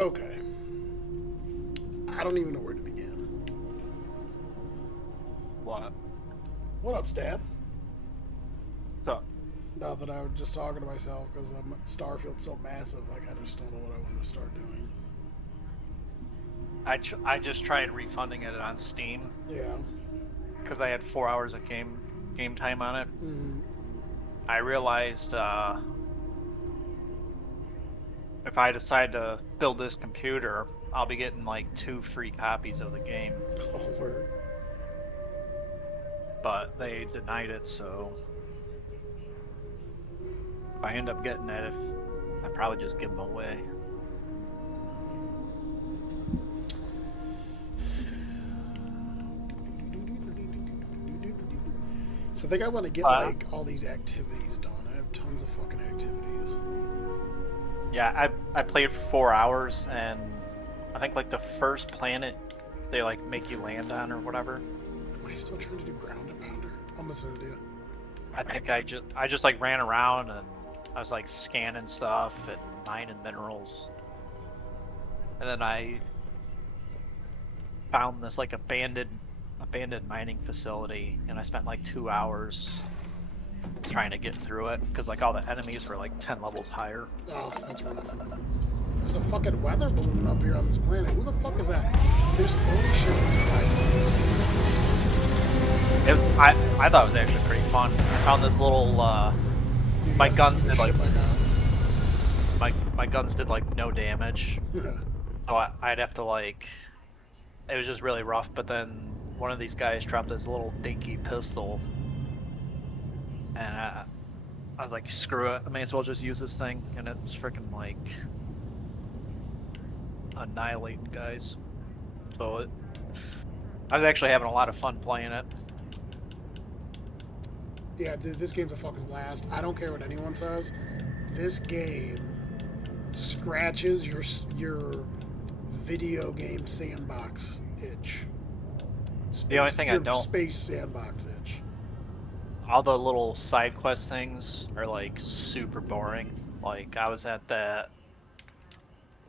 Okay. I don't even know where to begin. What? What up, Stab? So, Now that I was just talking to myself because Starfield's so massive, like I just don't know what I want to start doing. I just tried refunding it on Steam Yeah. because I had 4 hours of game time on it. Mm-hmm. I realized if I decide to build this computer, I'll be getting like 2 free copies of the game, Oh, word. but they denied it. So if I end up getting it, if I probably just give them away. So I think I want to get Uh, like all these activities done. I have tons of fucking activities. yeah, I played for 4 hours, and I think like the first planet they like make you land on or whatever. Am I still trying to do ground and pounder? I'm listening to you. I think I just like ran around and I was like scanning stuff and mining minerals. And then I found this like abandoned mining facility, and I spent like 2 hours trying to get through it because like all the enemies were like 10 levels higher. Oh, that's rough. There's a fucking weather balloon up here on this planet. Who the fuck is that? There's holy shit. I'm surprised. I thought it was actually pretty fun. I found this little You my guys see guns the did like ship I got? my guns did like no damage. So I'd have to like it was just really rough, but then one of these guys dropped this little dinky pistol, and I was like, screw it, I may as well just use this thing, and it was freaking like annihilating guys. So I was actually having a lot of fun playing it. Yeah, this game's a fucking blast. I don't care what anyone says. This game scratches your video game sandbox itch. The only Space thing I your don't, space sandbox itch. all the little side quest things are like super boring. Like I was at that,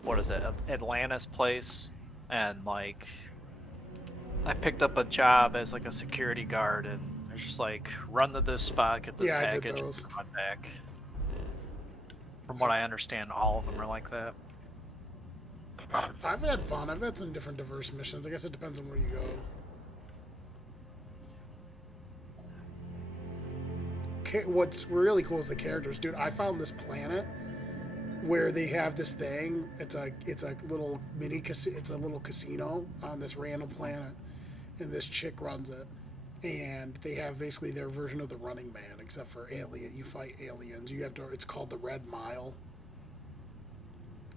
what is it, Atlantis place, and like I picked up a job as like a security guard, and it's just like run to this spot, get this Yeah, I did package, those. run back. From I, what I understand, all of them are like that. I've had fun. I've had some different diverse missions. I guess it depends on where you go. What's really cool is the characters, dude. I found this planet where they have this thing. It's a little it's a little casino on this random planet, and this chick runs it. And they have basically their version of the Running Man, except for alien. You fight aliens. You have to. It's called the Red Mile.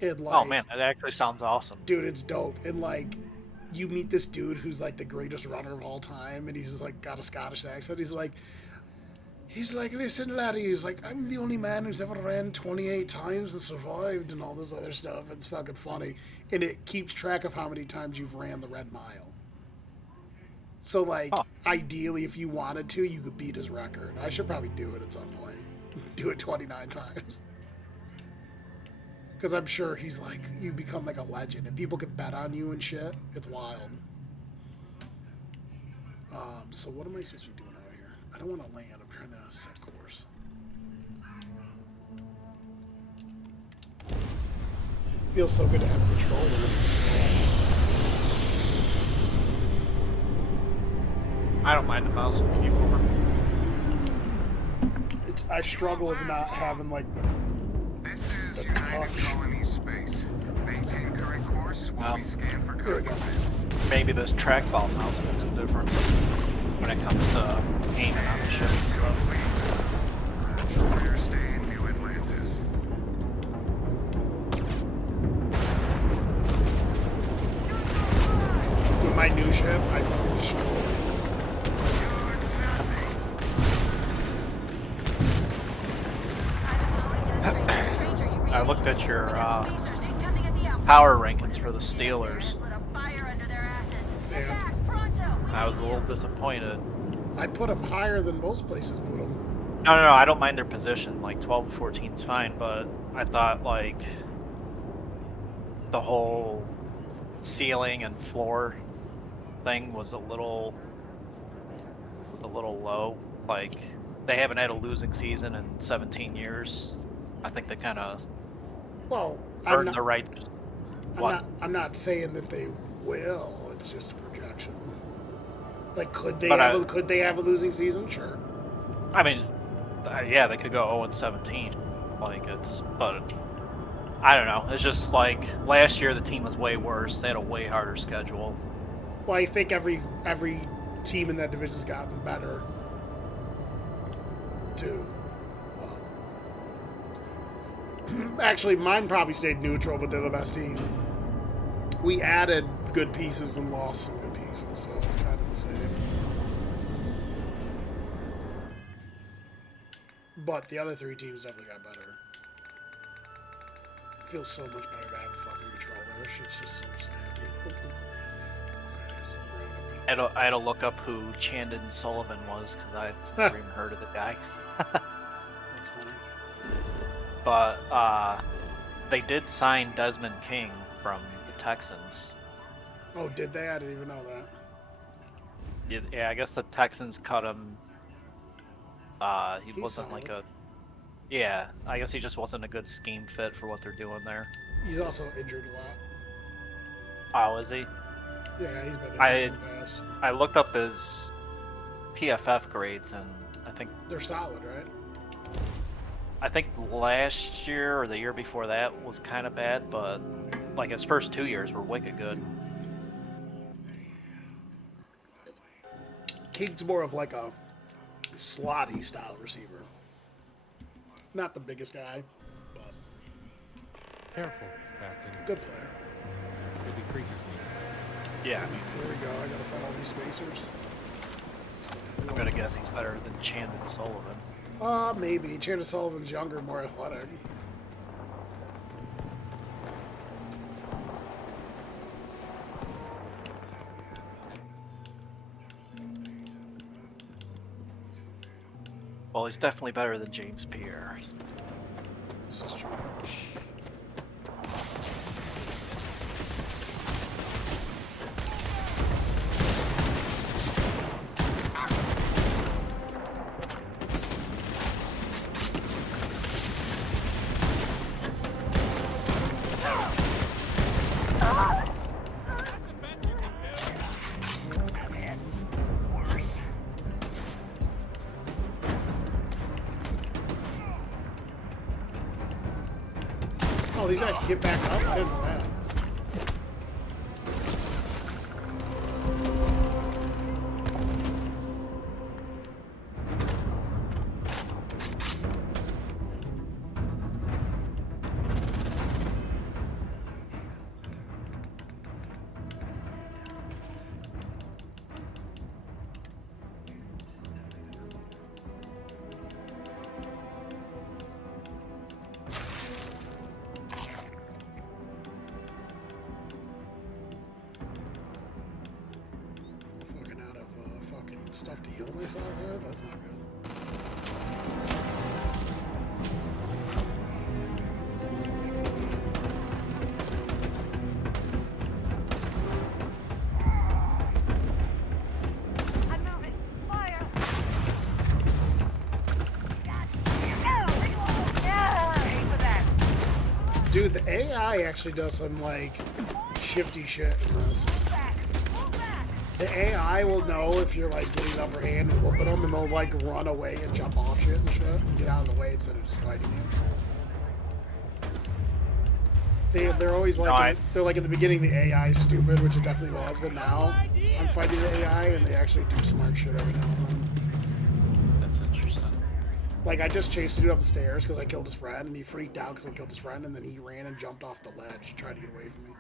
And Oh like, man, that actually sounds awesome. dude, it's dope. And like, you meet this dude who's like the greatest runner of all time, and he's like got a Scottish accent. He's like, listen, laddie. He's like, I'm the only man who's ever ran 28 times and survived, and all this other stuff. It's fucking funny, and it keeps track of how many times you've ran the Red Mile. So, like, Huh. ideally, if you wanted to, you could beat his record. I should probably do it at some point. Do it 29 times. Because I'm sure he's like, you become like a legend, and people can bet on you and shit. It's wild. So what am I supposed to be doing out here? I don't want to land. I'm trying to set course. Feels so good to have a controller. I don't mind the mouse and keyboard. I struggle with not having like This is the United touch. Colony Space. Maintain current course while we scan for Here we go. contact. Maybe this trackball mouse makes a difference when it comes to aiming on the ship and stuff. Destroyer stay in New Atlantis. With my new ship, I fucking destroy it. I looked at your power rankings for the Steelers. Yeah. I was a little disappointed. I put them higher than most places put them. No, I don't mind their position. Like 12 to 14 is fine, but I thought like the whole ceiling and floor thing was a little low. Like they haven't had a losing season in 17 years. I think they kind of Well, earned the right. What? I'm not saying that they will. It's just a projection. Like, But could they have a losing season? Sure. I mean, yeah, they could go 0-17. Like but I don't know. It's just like last year the team was way worse. They had a way harder schedule. Well, I think every team in that division's gotten better too. Actually, mine probably stayed neutral, but they're the best team. We added good pieces and lost some good pieces, so it's kind of the same. But the other three teams definitely got better. It feels so much better to have a fucking controller. Shit's just so snappy. Okay, so I had to look up who Chandon Sullivan was because I never even heard of the guy. that's funny. But they did sign Desmond King from the Texans. Oh, did they? I didn't even know that. Yeah, I guess the Texans cut him. He He's wasn't solid. like a. Yeah, I guess he just wasn't a good scheme fit for what they're doing there. He's also injured a lot. Oh, is he? Yeah, he's been injured I in the past. I looked up his PFF grades and I think They're solid, right? last year or the year before that was kind of bad, but like his first 2 years were wicked good. King's more of like a slotty style receiver. Not the biggest guy, but Careful, Captain. good player. Maybe creatures need. Yeah, I mean, Here we go. I gotta fight all these spacers. I'm gonna guess he's better than Chandon Sullivan. Maybe. Chandler Sullivan's younger, more athletic. Well, he's definitely better than James Pierre. This is true. Oh, these guys can get back up? I didn't know that. Fucking out of fucking stuff to heal myself with? That's not good. I'm moving. Fire! Yeah, aim for that. Dude, the AI actually does some, like, shifty shit in this. Back. Pull back. The AI will know if you're, like, getting the upper hand and whooping them, and they'll, like, run away and jump off shit and shit and get out of the way instead of just fighting you. They're always like, No, I- they're like at the beginning the AI is stupid, which it definitely was, but now I'm fighting the AI and they actually do smart shit every now and then. That's interesting. Like, I just chased a dude up the stairs because I killed his friend, and he freaked out because I killed his friend, and then he ran and jumped off the ledge to try to get away from me.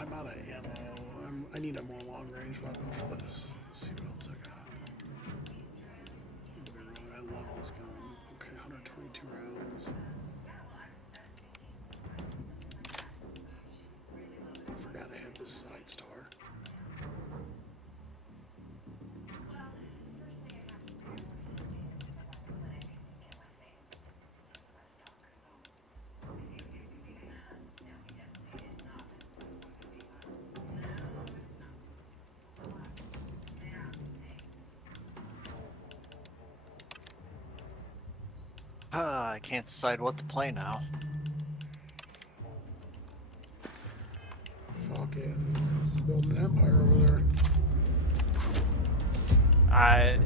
I'm out of ammo. I need a more long-range weapon for this. Let's see what else I got. Don't get me wrong, I love this gun. Okay, 122 rounds. Forgot I had this side star. I can't decide what to play now. Fucking building an empire over there. I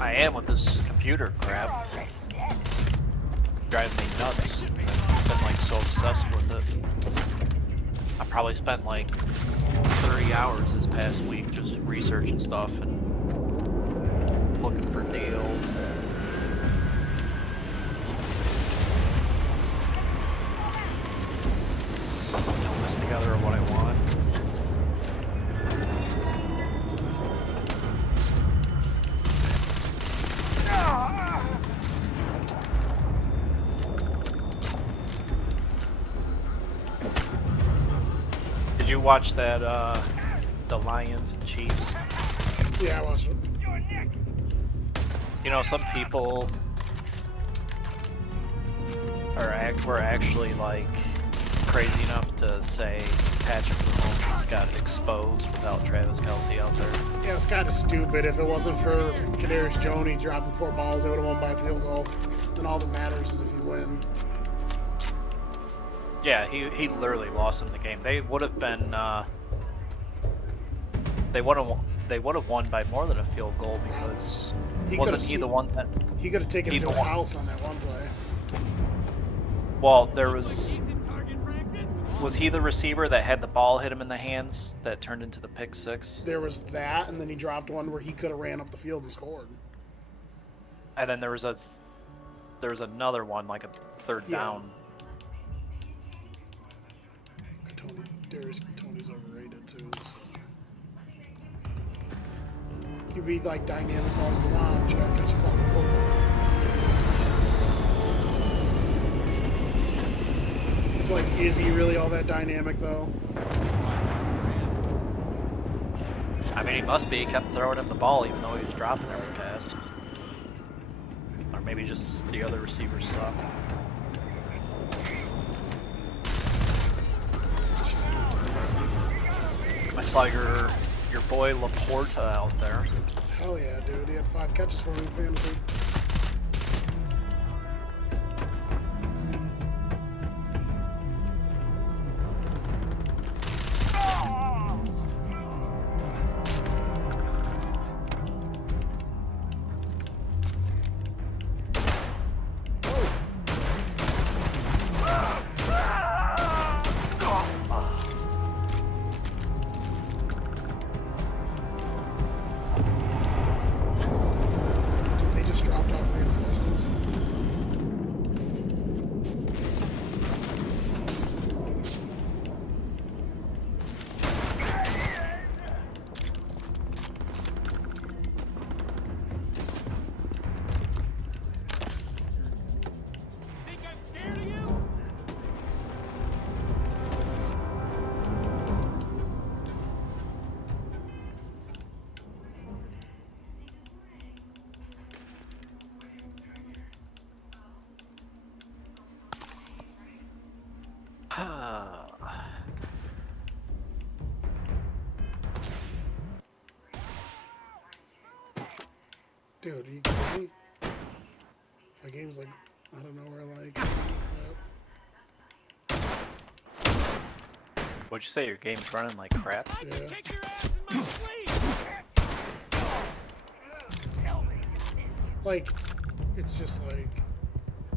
am with this computer crap. Driving me nuts. I've been like so obsessed with it. I probably spent like 30 hours this past week just researching stuff and looking for deals. Putting this together what I want. Did you watch that, the Lions and Chiefs? Yeah, I watched it. You know, some people were actually like crazy enough to say Patrick Mahomes got exposed without Travis Kelce out there. Yeah, it's kind of stupid. If it wasn't for Kadarius Toney dropping 4 balls, they would have won by a field goal. Then all that matters is if you win. Yeah, he literally lost him the game. They would have been they would have won by more than a field goal because wasn't he the one that he could have taken it to a house on that one play. Well, there was he the receiver that had the ball hit him in the hands that turned into the pick six? There was that, and then he dropped one where he could have ran up the field and scored. And then there was another one, like a third down. Darius Tony's overrated too. So. You can be like dynamic all you want, but you gotta catch a fucking football. It's like, is he really all that dynamic though? I mean, he must be. He kept throwing him the ball even though he was dropping every pass. Or maybe just the other receivers suck. I saw your boy Laporta out there. Hell yeah, dude. He had 5 catches for me in fantasy. Dude, are you kidding me? My game's like, I don't know where like. What'd you say? Your game's running like crap? Yeah. Like, it's just like.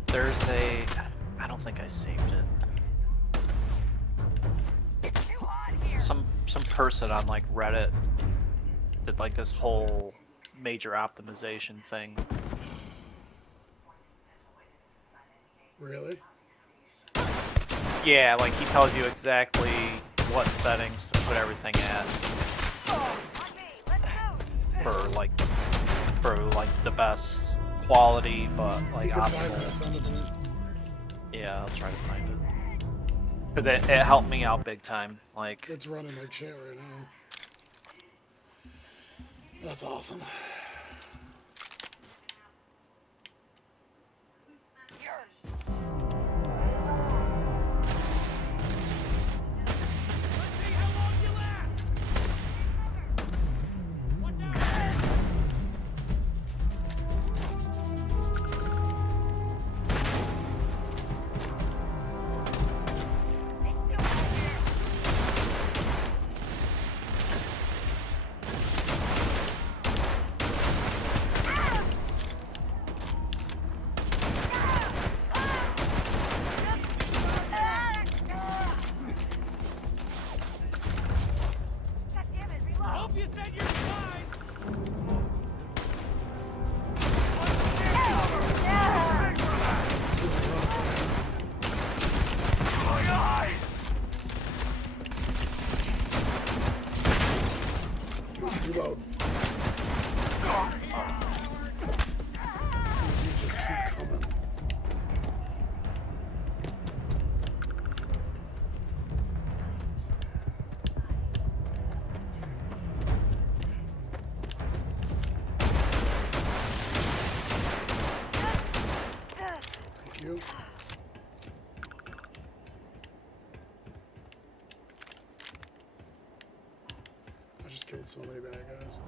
There's a. I don't think I saved it. Some person on like Reddit did like this whole major optimization thing. Really? Yeah, like he tells you exactly what settings to put everything at for like the best quality, but like You can find that, optimal. send it to me. Yeah, I'll try to find it. Cause it helped me out big time. Like It's running like shit right now. That's awesome. killed so many bad guys.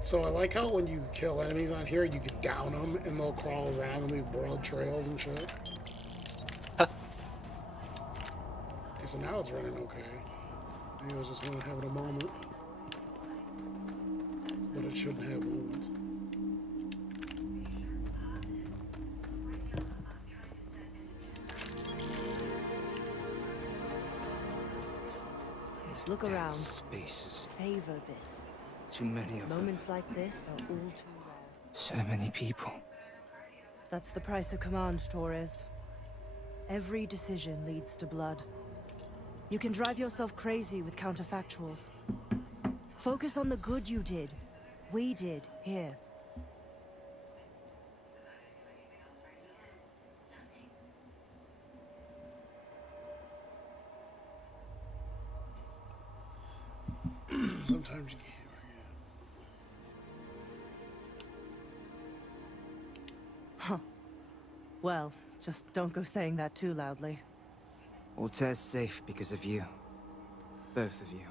So I like how when you kill enemies on here, you can down them and they'll crawl around and leave broad trails and shit. Okay, so now it's running okay. Maybe I was just want to have it a moment. But it shouldn't have moments. Look around. Spaces. Savor this. Too many of them. Moments like this are all too rare. So many people. That's the price of command, Torres. Every decision leads to blood. You can drive yourself crazy with counterfactuals. Focus on the good you did. We did, here. Sometimes you can't forget. Well, just don't go saying that too loudly. Altair's safe because of you. Both of you.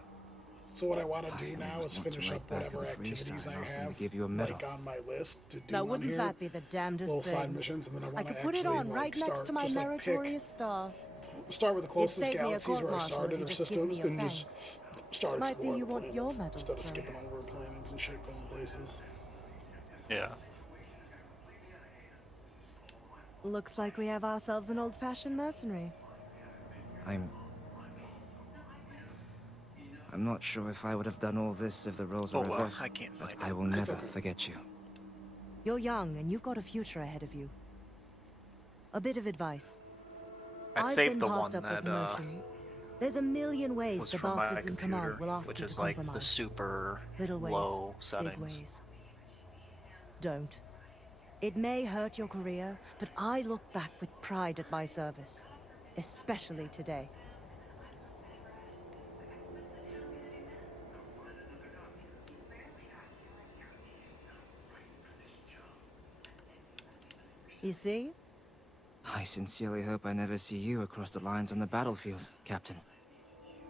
So what I want to do I now always is want to finish write up back to whatever the activities freestyle I and ask them to have give you a medal. like on my list to do Now, on wouldn't here. that be the damnedest Little side thing? missions, and then I I want to could put actually it on like, right start, next to my just, like, meritorious star. start with the closest saved me a galaxies where I court-martial if started you or just give me systems, your and thanks. just start Might be exploring you the want your planets medal, instead of sir. skipping over planets and shit going places. Yeah. Looks like we have ourselves an old-fashioned mercenary. I'm not sure if I would have done all this if the roles were Oh well, reversed. I can't But find I it. will never okay. forget you. You're young, and you've got a future ahead of you. A bit of advice. I I've saved been the passed one up for that promotion. There's a million ways was the from my bastards in command computer, will ask which you to is like the compromise. super Little ways, low big settings. ways. Don't. It may hurt your career, but I look back with pride at my service. Especially today. You see? I sincerely hope I never see you across the lines on the battlefield, Captain.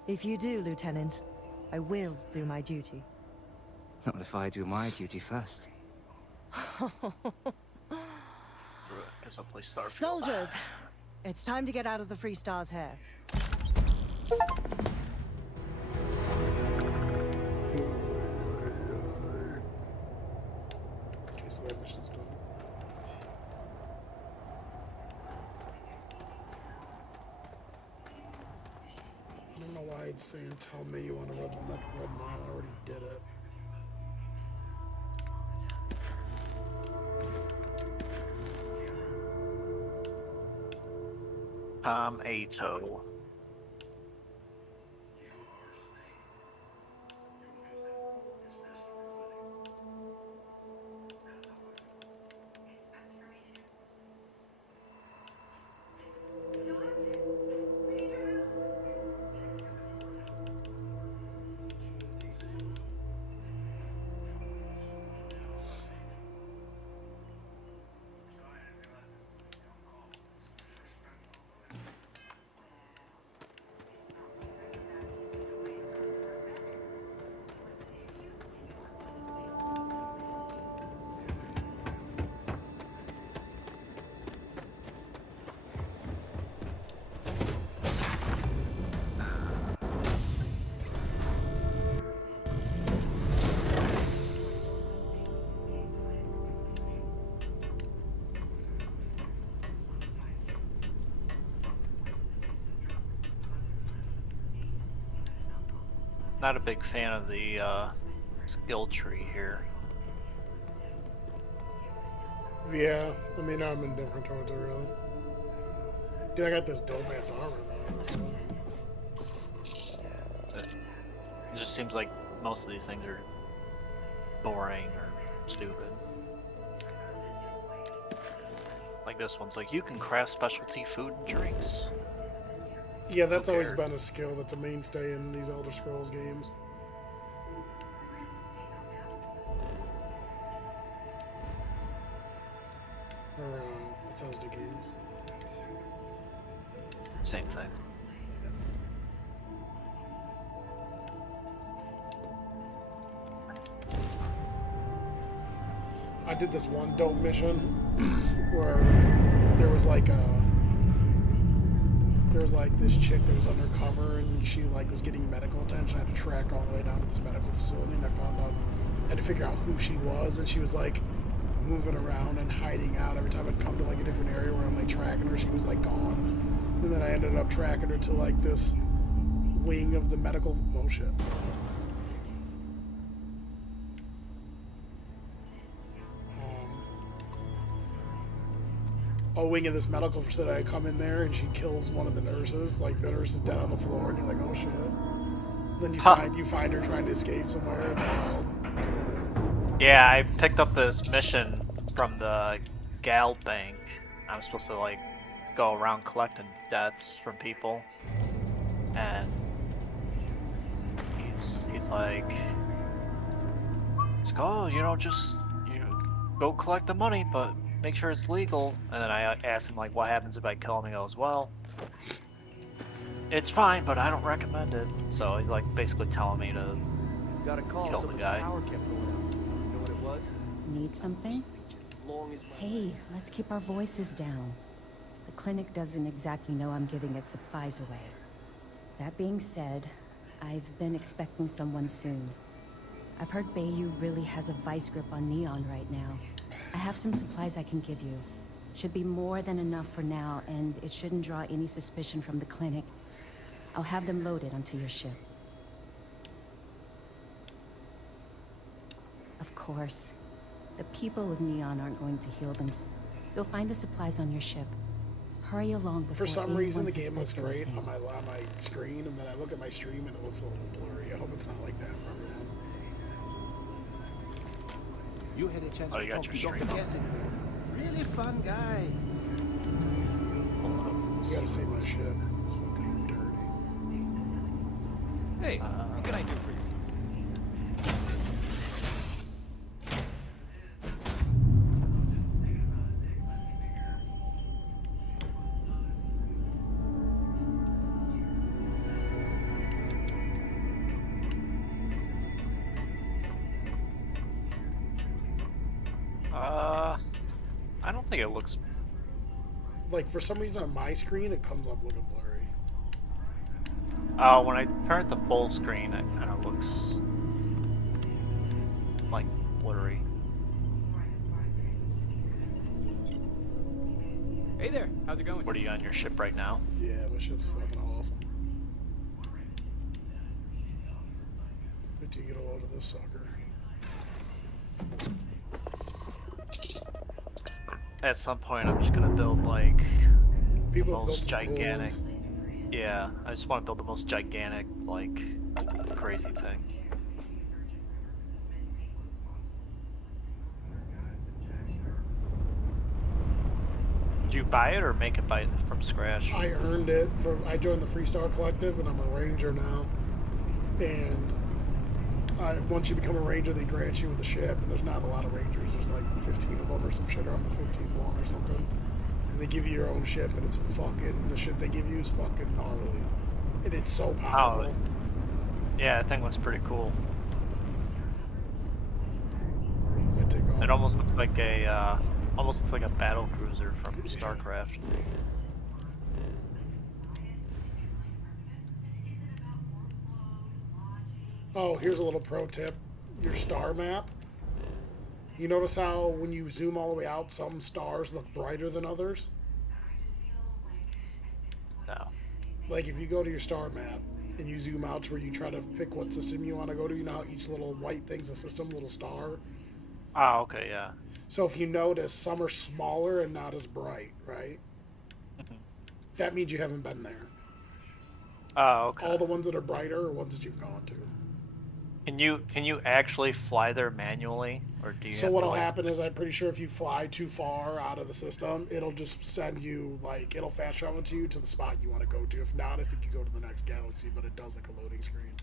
If you do, Lieutenant, I will do my duty. Not if I do my duty first. As I play Starfield. Soldiers! It's time to get out of the Free Star's hair. Okay, so that mission's done. I don't know why it's saying tell me you want to run the red mile. I already did it. Tom Ato. Not a big fan of the skill tree here. Yeah, I mean, I'm indifferent towards it, really. Dude, I got this dope ass armor, though. That's cool. It just seems like most of these things are boring or stupid. like this one's like, you can craft specialty food and drinks. Yeah, that's always cares? been a skill that's a mainstay in these Elder Scrolls games. Or Bethesda games. Same thing. I did this one dope mission where there was like this chick that was undercover and she like was getting medical attention. I had to track all the way down to this medical facility and I found out I had to figure out who she was, and she was like moving around and hiding out. Every time I'd come to like a different area where I'm like tracking her, she was like gone. And then I ended up tracking her to like this wing of the medical. Oh shit. Wing of this medical facility. I come in there and she kills one of the nurses. Like the nurse is dead on the floor, and you're like, oh shit. Then you find her trying to escape somewhere. It's wild. Yeah, I picked up this mission from the Gal Bank. I'm supposed to like go around collecting debts from people, and he's like, oh, you know, just go collect the money, but make sure it's legal. And then I asked him like, what happens if I kill him? He goes, well, it's fine, but I don't recommend it. So he's like basically telling me to Got a call. kill the Someone's guy. power kept going out. You know what it was? Need something? As long as my Hey, let's keep our voices down. The clinic doesn't exactly know I'm giving its supplies away. That being said, I've been expecting someone soon. I've heard Bayou really has a vice grip on Neon right now. I have some supplies I can give you. Should be more than enough for now, and it shouldn't draw any suspicion from the clinic. I'll have them loaded onto your ship. Of course. The people of Neon aren't going to heal them. You'll find the supplies on your ship. Hurry along before For some reason, the anyone game looks suspects great anything. on my screen, and then I look at my stream and it looks a little blurry. I hope it's not like that for everyone. You had a chance Oh, to you got talk your to Dr. stream up. Cassidy. Really fun guy. You gotta see my shit. It's fucking dirty. Hey, what can I do for you? I don't think it looks. Like, for some reason on my screen, it comes up looking blurry. Oh, when I turn it to full screen, it kind of looks like blurry. Hey there, how's it going? What are you on your ship right now? Yeah, my ship's fucking awesome. Wait till you get a load of this sucker. At some point, I'm just gonna build like People the have built most some cool gigantic. ones. Yeah, I just want to build the most gigantic, like, crazy thing. Did you buy it or make it from scratch? I earned it I joined the Freestar Collective, and I'm a ranger now. And once you become a ranger, they grant you with a ship, and there's not a lot of rangers. There's like 15 of them or some shit, or I'm the 15th one or something. And they give you your own ship, and it's fucking, the shit they give you is fucking gnarly. And it's so powerful. Yeah, that thing looks pretty cool. I take off. It almost looks like a battle cruiser from StarCraft. Oh, here's a little pro tip. Your star map. You notice how when you zoom all the way out, some stars look brighter than others? No. Like if you go to your star map and you zoom out to where you try to pick what system you want to go to, you know how each little white thing's a system, little star? Oh, okay, yeah. So if you notice, some are smaller and not as bright, right? That means you haven't been there. Oh, okay. All the ones that are brighter are ones that you've gone to. Can you actually fly there manually, or do you So have to what'll like? happen is I'm pretty sure if you fly too far out of the system, it'll just send you like it'll fast travel to you to the spot you want to go to. If not, I think you go to the next galaxy, but it does like a loading screen.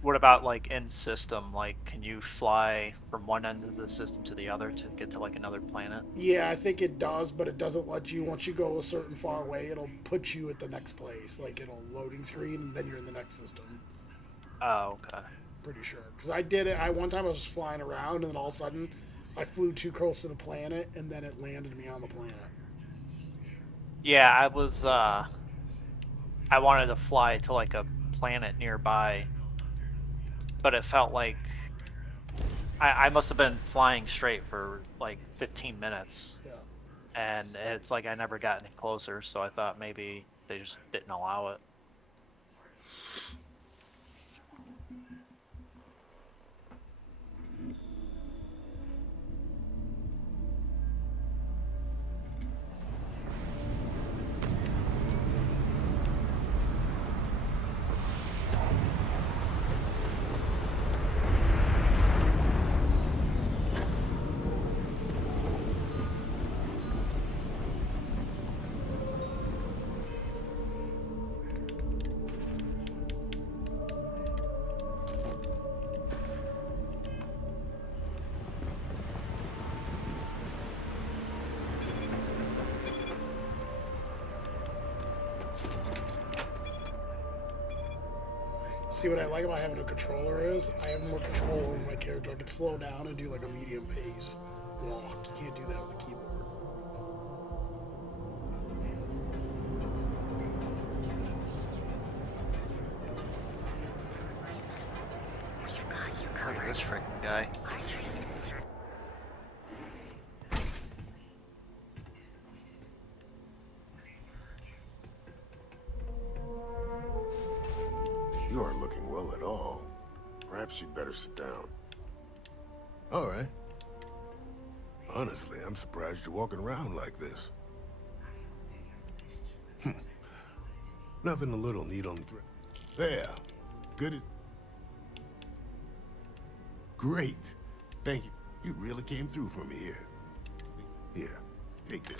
What about like in system? Like, can you fly from one end of the system to the other to get to like another planet? Yeah, I think it does, but it doesn't let you once you go a certain far away, it'll put you at the next place. Like it'll loading screen and then you're in the next system. Oh, okay. Pretty sure. Because I did it. One time I was just flying around and then all of a sudden I flew too close to the planet and then it landed me on the planet. Yeah, I wanted to fly to like a planet nearby, but it felt like I must have been flying straight for like 15 minutes, Yeah. and it's like I never got any closer, so I thought maybe they just didn't allow it. See, what I like about having a controller is I have more control over my character. I can slow down and do like a medium pace walk. You can't do that with a keyboard. Look at this freaking guy. You aren't looking well at all. Perhaps you'd better sit down. All right. Honestly, I'm surprised you're walking around like this. Nothing a little neat on the thread. There. Good. Great. Thank you. You really came through for me here. Here, take this.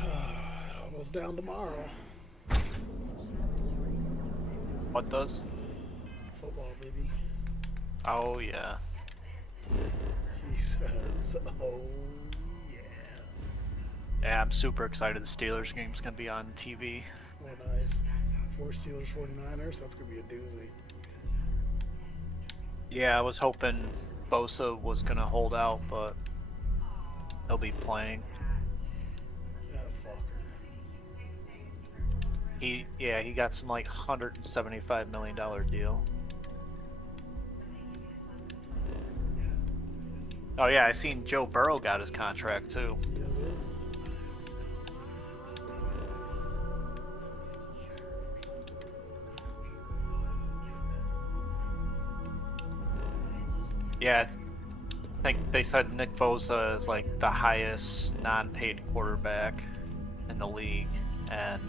It all goes down tomorrow. What does? Football, baby. Oh yeah. He says, oh, yeah. Yeah, I'm super excited. The Steelers game's gonna be on TV. Oh, nice. 4 Steelers, 49ers. That's going to be a doozy. Yeah, I was hoping Bosa was gonna hold out, but he'll be playing. That fucker. He got some like $175 million deal. Oh yeah, I seen Joe Burrow got his contract too. Yes, sir. Yeah, I think they said Nick Bosa is like the highest non-paid quarterback in the league, and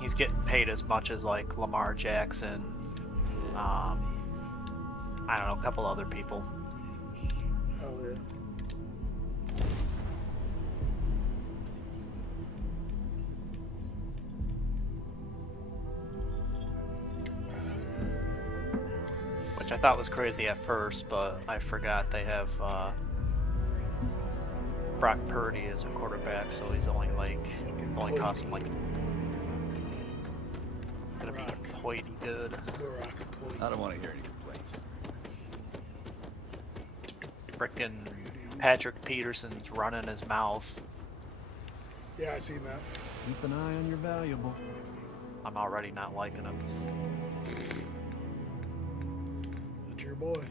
he's getting paid as much as like Lamar Jackson. I don't know, a couple other people. Hell yeah. Which I thought was crazy at first, but I forgot they have Brock Purdy as a quarterback, so he's only cost him like gonna be quite good. I don't want to hear any complaints. Frickin' Patrick Peterson's running his mouth. Yeah, I seen that. Keep an eye on your valuable. I'm already not liking him. That's your boy.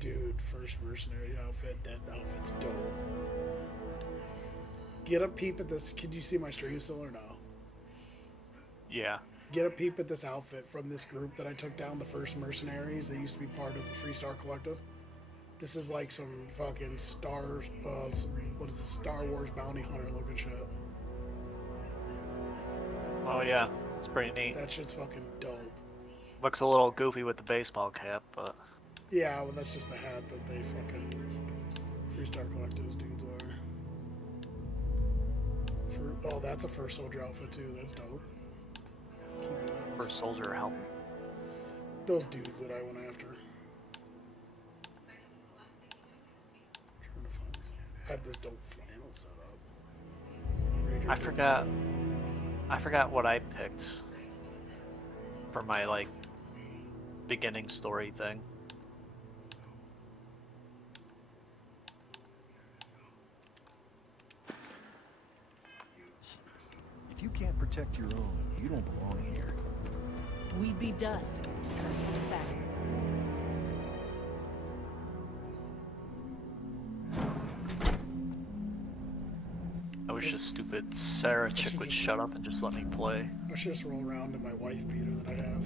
Dude, first mercenary outfit. That outfit's dope. Get a peep at this. Can you see my stream still or no? Yeah. Get a peep at this outfit from this group that I took down, the first mercenaries. They used to be part of the Freestar Collective. This is like some fucking Star Wars bounty hunter looking shit. Oh yeah, it's pretty neat. That shit's fucking dope. Looks a little goofy with the baseball cap, but Yeah, well, that's just the hat that they fucking Freestar Collectives dudes wear. Oh, that's a first soldier outfit too. That's dope. Keeping those. First soldier helmet. Those dudes that I went after. Trying to find some. I have this dope flannel set up. Ranger I forgot what I picked for my like beginning story thing. If you can't protect your own, you don't belong here. We'd be dust. Fact. I wish this stupid Sarah chick would shut up and just let me play. I should just roll around in my wife beater that I have.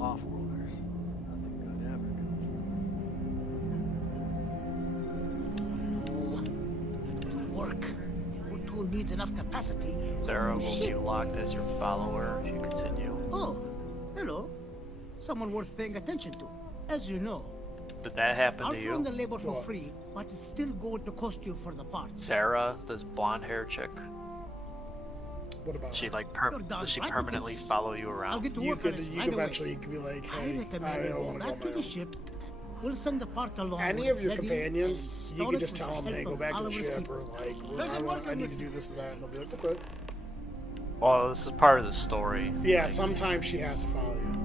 Off-worlders. Nothing good ever. Work. You two needs enough capacity. Sarah will be locked as your follower if you continue. Oh, hello. Someone worth paying attention to. As you know, Did that happen I'll to run the you? labor for free, but it's still going to cost you for the parts. Sarah, this blonde hair chick, What about she her? like You're done. does she I can permanently fix- follow you I'll around? get to You work could on it you right could away. eventually could be like, I hey, recommend I we don't go want to back go to my the own. ship. We'll send the part along. Any when of it's your ready, companions, and you install could it just with tell the them, hey, help go of back to the Oliver's ship, people. or like, I need to do this and that, and they'll be like, okay. Well, this is part of the story. Yeah, sometimes she has to follow you.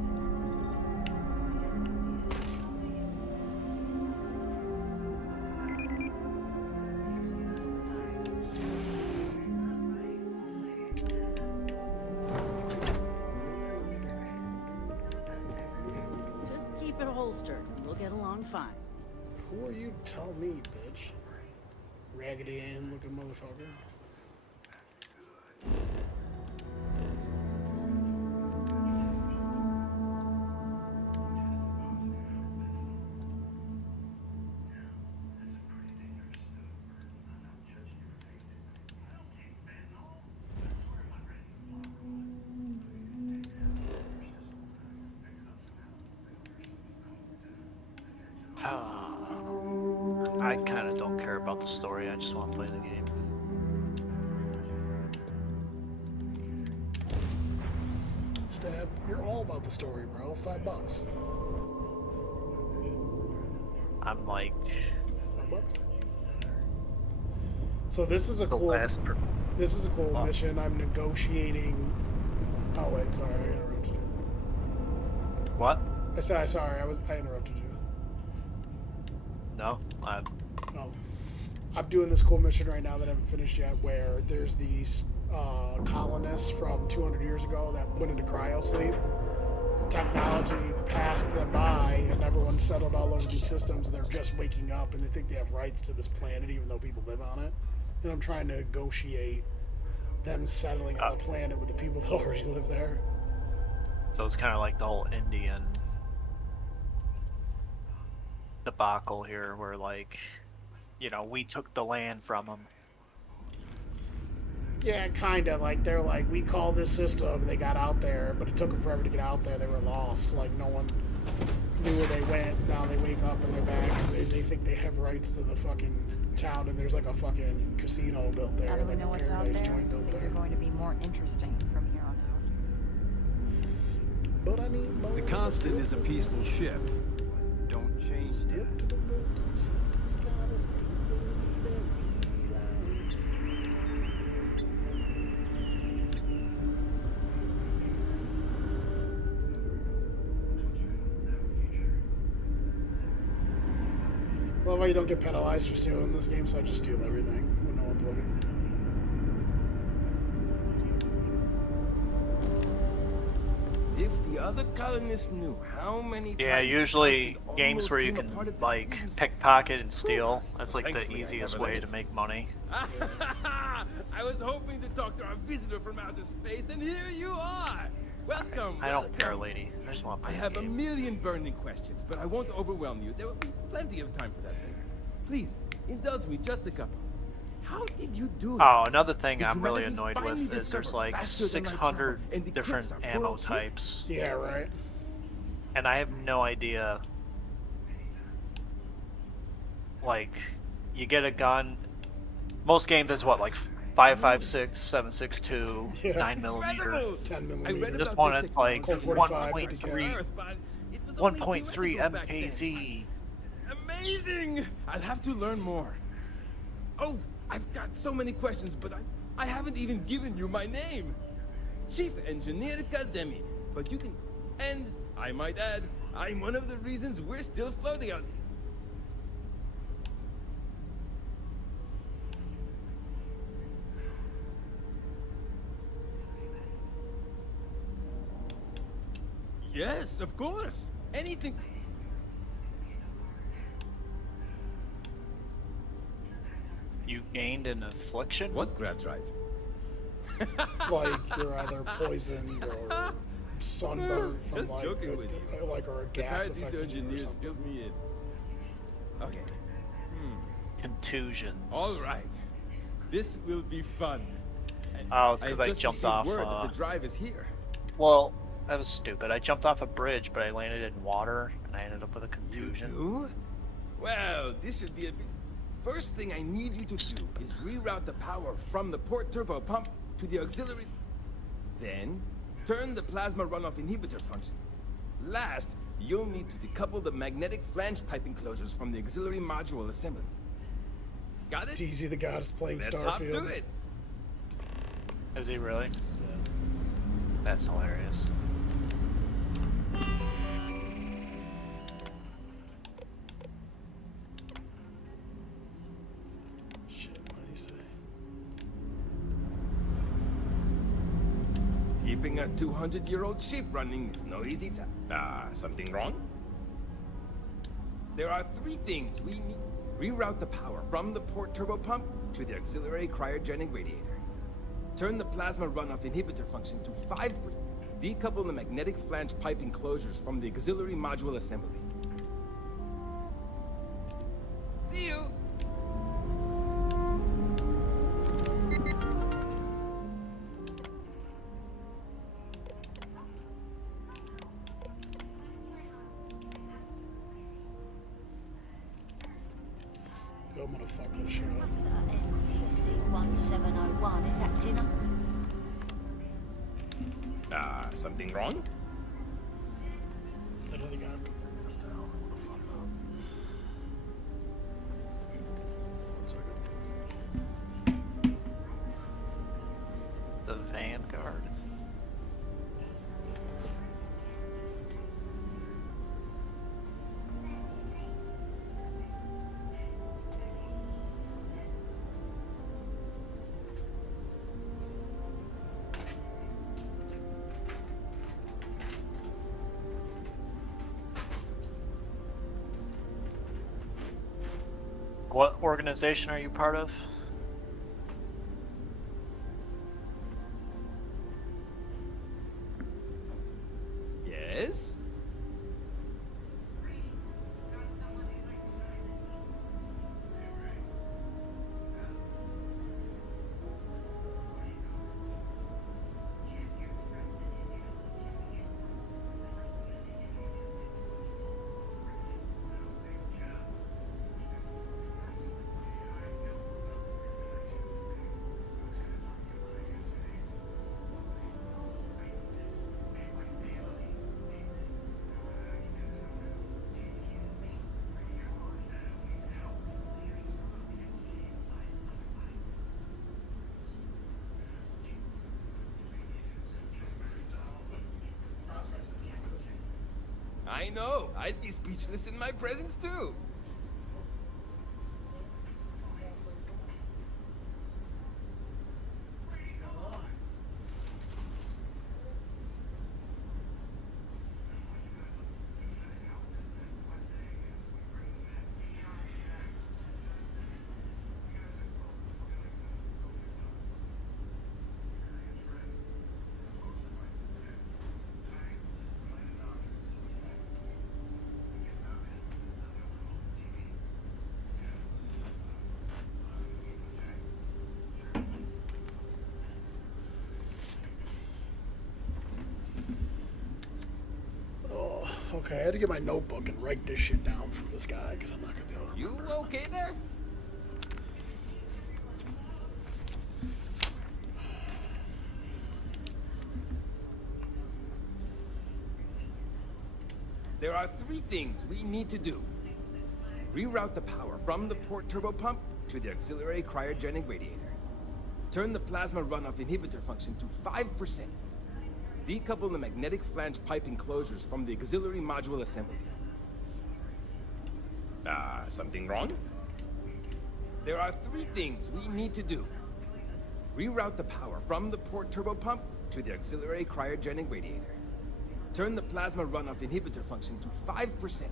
Just keep it holstered. We'll get along fine. Who are you to tell me, bitch? Raggedy Ann looking motherfucker. I kind of don't care about the story. I just want to play the game. Stab, you're all about the story, bro. $5. I'm like $5. So this is a the cool. last. This is a cool Wow. mission. I'm negotiating. Oh wait, sorry, I interrupted you. What? I said sorry. I interrupted you. No. Oh, I'm doing this cool mission right now that I haven't finished yet, where there's these colonists from 200 years ago that went into cryo sleep. Technology passed them by, and everyone's settled all over these systems, and they're just waking up, and they think they have rights to this planet, even though people live on it. And I'm trying to negotiate them settling on the planet with the people that already live there. So it's kind of like the whole Indian debacle here, where like, you know, we took the land from them. Yeah, kind of. Like, they're like, we call this system, and they got out there, but it took them forever to get out there. They were lost. Like, no one knew where they went. Now they wake up and they're back, and they think they have rights to the fucking town, and there's like a fucking casino built there, Now that we like know a what's out paradise there, joint built things there. are going to be more interesting from here on out. But I need more. The Constant is a peaceful ship. Don't change that. Yep, to the moon, to the sun, to the stars, to the moon, and we land. I love how you don't get penalized for stealing this game, so I just steal everything when no one's looking. If the other colonists knew how many Yeah, times the usually Constant games almost where you came can apart at the like seams. pickpocket and steal. That's like the Thankfully, I easiest never way let to it. make money. I was hoping to talk to our visitor from outer space, and here you are. Welcome. I don't care, welcome. lady. I just want to I play have the a game. million burning questions, but I won't overwhelm you. There will be plenty of time for that later. Please, indulge me just a couple. How did you do it? Oh, another thing Did I'm really humanity annoyed finally with is there's discover like faster than light 600 travel and different eclipse our poor ammo old ship? types, Yeah, right. and I have no idea. Like, you get a gun. Most games is what, like 5.56, 7.62, Yeah. 9mm. Incredible! 10 I read millimeter. This about one this it's like technology Colt 45, 1.3, Earth, but it was only 1.3 theoretical back then. MKZ. Amazing! I'll have to learn more. Oh, I've got so many questions, but I haven't even given you my name. Chief Engineer Kazemi. But you can... And, I might add, I'm one of the reasons we're still floating out here. Yes, of course. Anything... You gained an affliction? What grab drive? Like you're either poisoned or sunburned from Just like, joking with you. like or a The gas Paradiso affected you or engineers something. filled me in. Okay. Contusions. All right. This will be fun. And Oh, it's 'cause I just jumped received off, word that the drive is here. Well, that was stupid. I jumped off a bridge, but I landed in water, and I ended up with a You contusion. do? Well, this should be a bit... First thing I need you to do is reroute the power from the port turbo pump to the auxiliary. Then, turn the plasma runoff inhibitor function. Last, you'll need to decouple the magnetic flange pipe enclosures from the auxiliary module assembly. Got it? DZ the God is playing Let's Starfield. hop to it. Is he really? Yeah. That's hilarious. Shit, what did he say? Keeping a 200-year-old ship running is no easy task. Something wrong? There are three things we need. Reroute the power from the port turbo pump to the auxiliary cryogenic radiator. Turn the plasma runoff inhibitor function to 5%. Decouple the magnetic flange pipe enclosures from the auxiliary module assembly. See you! Yo, I'm gonna fuck this shit up. NCC 1701, is that Tina? Something wrong? Literally gonna have to write this down. I'm gonna fuck it up. One second. what organization are you part of? Yes? I know. I'd be speechless in my presence too. Oh, okay. I had to get my notebook and write this shit down from this guy because I'm not gonna be able to. You okay there? There are 3 things we need to do. Reroute the power from the port turbo pump to the auxiliary cryogenic radiator. Turn the plasma runoff inhibitor function to 5%. Decouple the magnetic flange pipe enclosures from the auxiliary module assembly. Something wrong? There are 3 things we need to do. Reroute the power from the port turbo pump to the auxiliary cryogenic radiator. Turn the plasma runoff inhibitor function to 5%.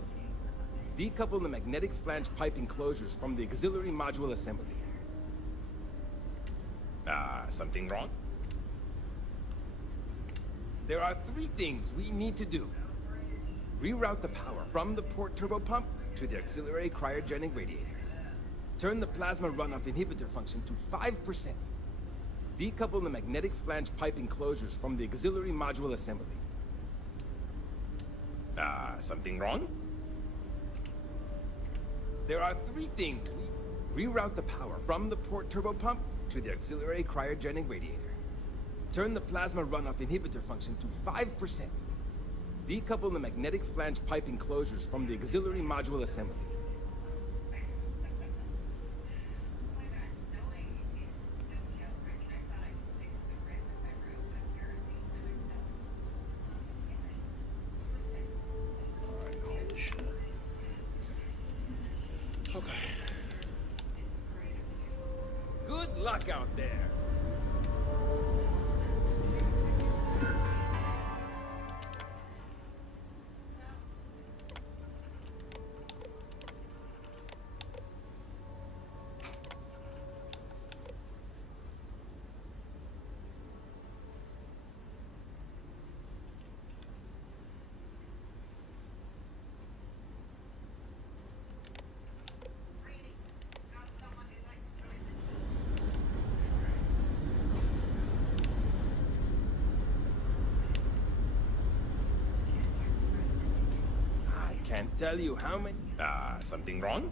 Decouple the magnetic flange pipe enclosures from the auxiliary module assembly. Something wrong? There are 3 things we need to do. Reroute the power from the port turbo pump to the auxiliary cryogenic radiator. Turn the plasma runoff inhibitor function to 5%. Decouple the magnetic flange pipe enclosures from the auxiliary module assembly. Something wrong? There are 3 things we... Reroute the power from the port turbo pump to the auxiliary cryogenic radiator. Turn the plasma runoff inhibitor function to 5%. Decouple the magnetic flange pipe enclosures from the auxiliary module assembly. Alright, holy shit. Okay. Good luck out there. Can't tell you how many... something wrong?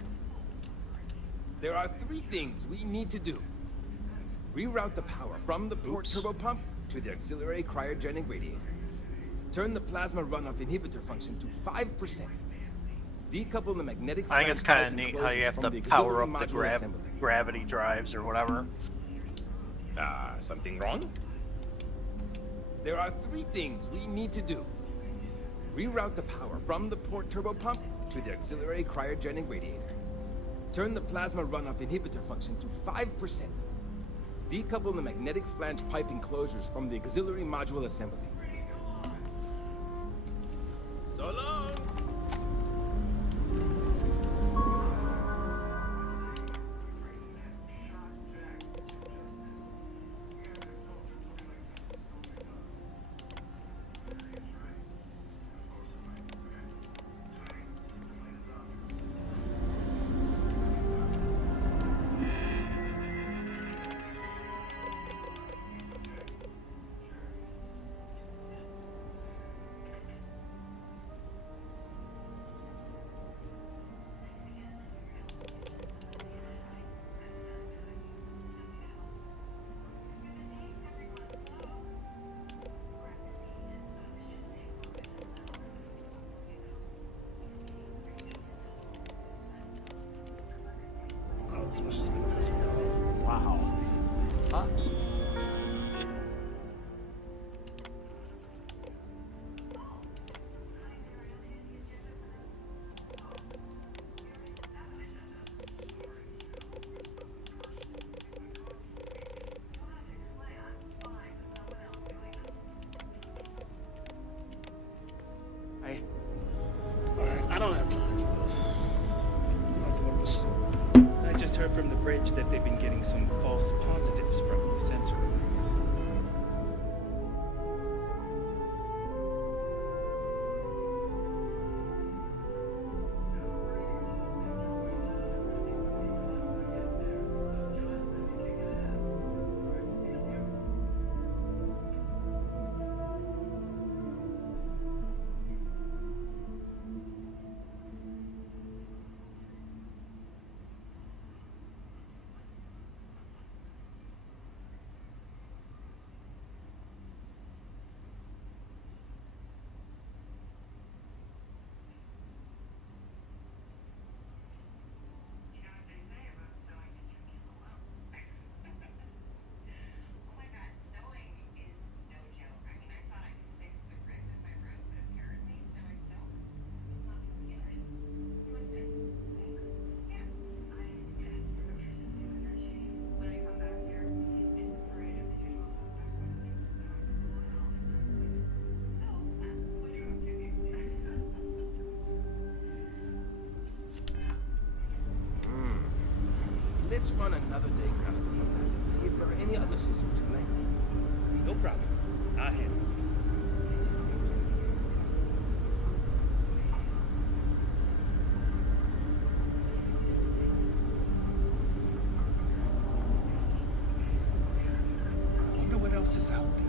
There are 3 things we need to do. Reroute the power from the port turbo pump to the auxiliary cryogenic radiator. Turn the plasma runoff inhibitor function to 5%. Decouple the magnetic... I think it's kind of neat how you have to power up the gravity drives or whatever. Something wrong? There are 3 things we need to do. Reroute the power from the port turbo pump to the auxiliary cryogenic radiator. Turn the plasma runoff inhibitor function to 5%. Decouple the magnetic flange pipe enclosures from the auxiliary module assembly. So long! This mission's gonna piss me off. Wow. Huh? Alright, I don't have time for this. I'll have to look this up. I just heard from the bridge that they've been getting some false positives from the sensor arrays. Let's run another diagnostic on that and see if there are any other systems to blame. No problem. I'll handle it. I wonder what else is out there.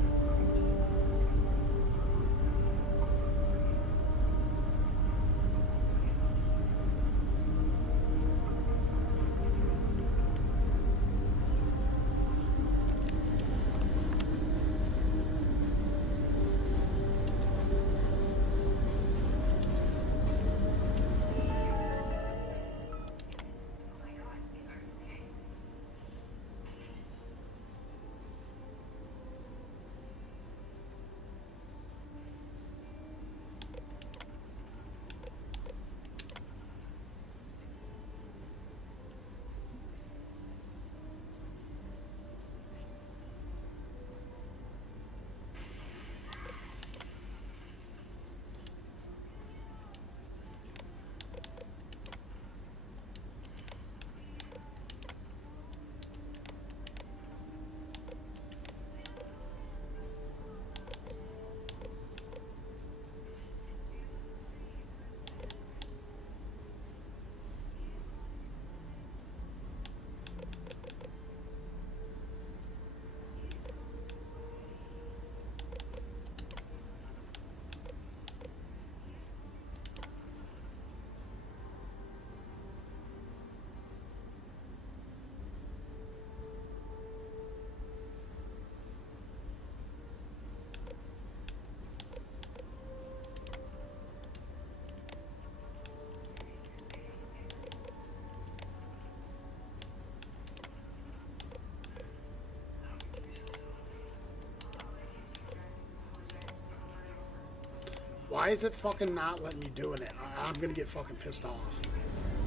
Why is it fucking not letting me doing it? I'm gonna get fucking pissed off.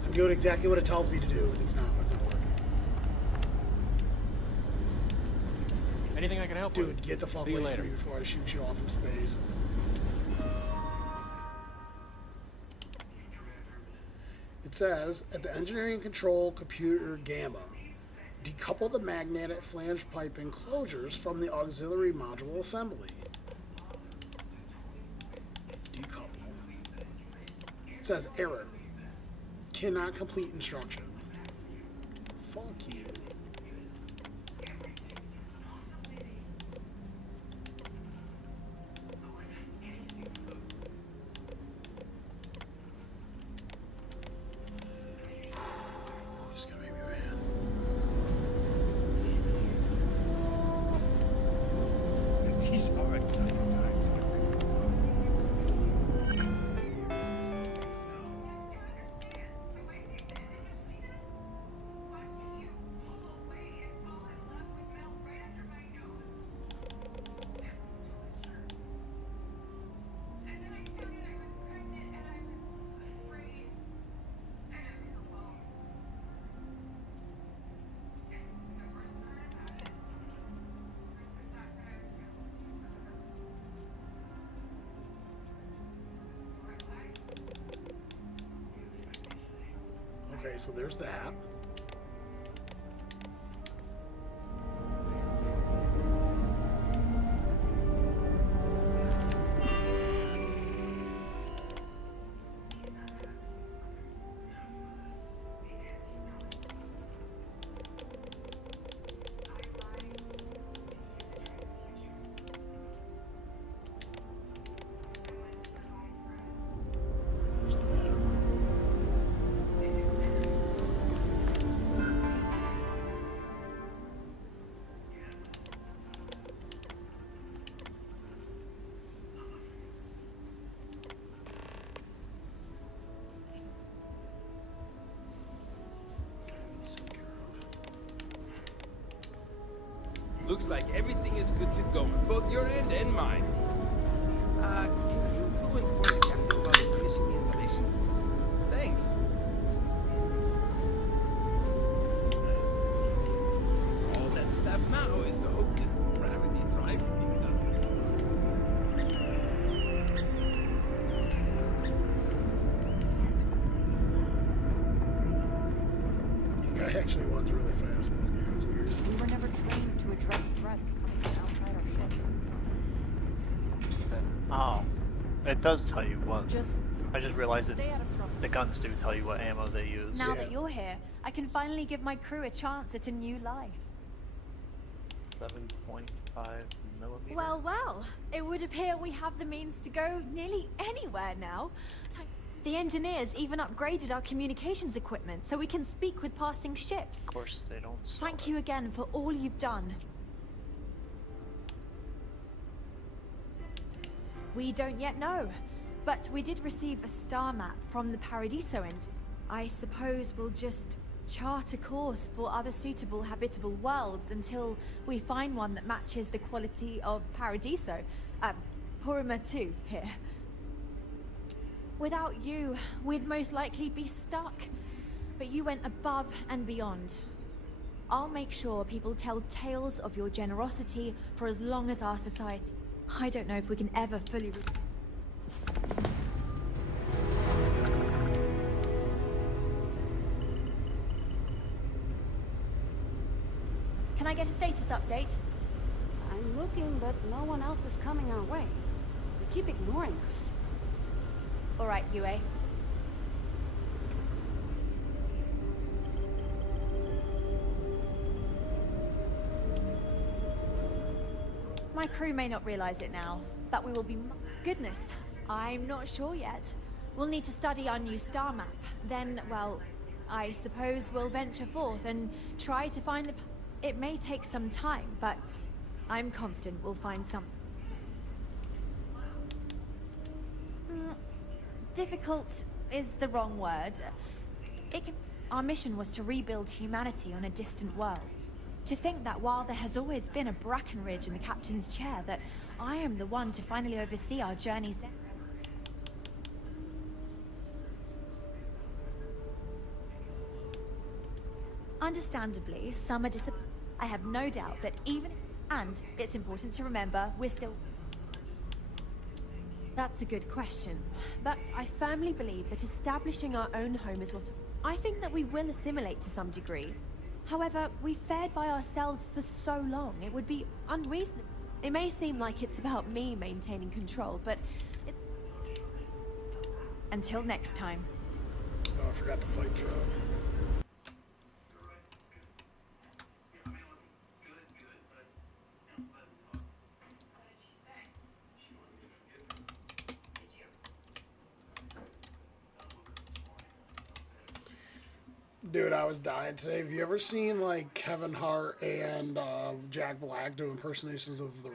I'm doing exactly what it tells me to do, and it's not working. Anything I can help with? Dude, get the fuck See you away later. from me before I shoot you off in space. It says, at the engineering control computer Gamma, decouple the magnetic flange pipe enclosures from the auxiliary module assembly. Decouple. It says, error. Cannot complete instruction. Fuck you. Just gonna make me mad. These are exciting times, aren't they? Okay, so there's that. Looks like everything is good to go on both your end and mine. Can you go inform the captain about finishing the installation? Thanks. All that's left now is to hope this gravity drive thing doesn't. The guy actually runs really fast in this game. It's weird. We were never trained to address threats coming from outside our ship. Oh, it does tell you what. Just I just realized that stay out of trouble. the guns do tell you what ammo they use. Now that you're here, I can finally give my crew a chance at a new life. 7.5 millimeters. Well, well, it would appear we have the means to go nearly anywhere now. The engineers even upgraded our communications equipment so we can speak with passing ships. Of course, they don't. Sell Thank you again for all you've done. We don't yet know, but we did receive a star map from the Paradiso, and I suppose we'll just chart a course for other suitable habitable worlds until we find one that matches the quality of Paradiso. Purima 2 here. Without you, we'd most likely be stuck. But you went above and beyond. I'll make sure people tell tales of your generosity for as long as our society. I don't know if we can ever fully... Can I get a status update? I'm looking, but no one else is coming our way. They keep ignoring us. All right, UA. My crew may not realize it now, but we will be... Goodness, I'm not sure yet. We'll need to study our new star map. Then, well, I suppose we'll venture forth and try to find the... It may take some time, but I'm confident we'll find some... Difficult is the wrong word. Our mission was to rebuild humanity on a distant world. To think that while there has always been a Brackenridge in the captain's chair, that I am the one to finally oversee our journey's end. Understandably, some are disappointed. I have no doubt that even... And it's important to remember, we're still... That's a good question, but I firmly believe that establishing our own home is what... I think that we will assimilate to some degree. However, we've fared by ourselves for so long, it would be unreasonable. It may seem like it's about me maintaining control, but it's... Until next time. Oh, I forgot the fight drone. Dude, I was dying today. Have you ever seen, like, Kevin Hart and Jack Black do impersonations of The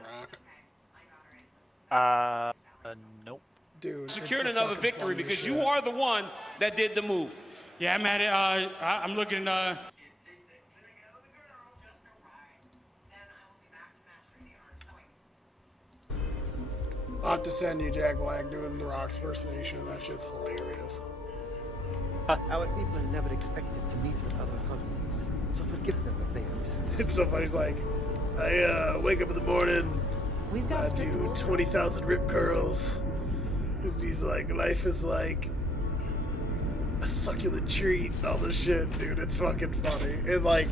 Rock? Nope. Dude, Secured another victory because you are the one that did the move. Yeah, I'm at it. I'm looking. I'll have to send you Jack Black doing The Rock's impersonation. That shit's hilarious. Our people never expected to meet with other colonies, so forgive them if they are distant. It's so funny. He's like, I wake up in the morning, I do 20,000 rip curls. He's like, life is like a succulent treat and all this shit, dude. It's fucking funny. And like,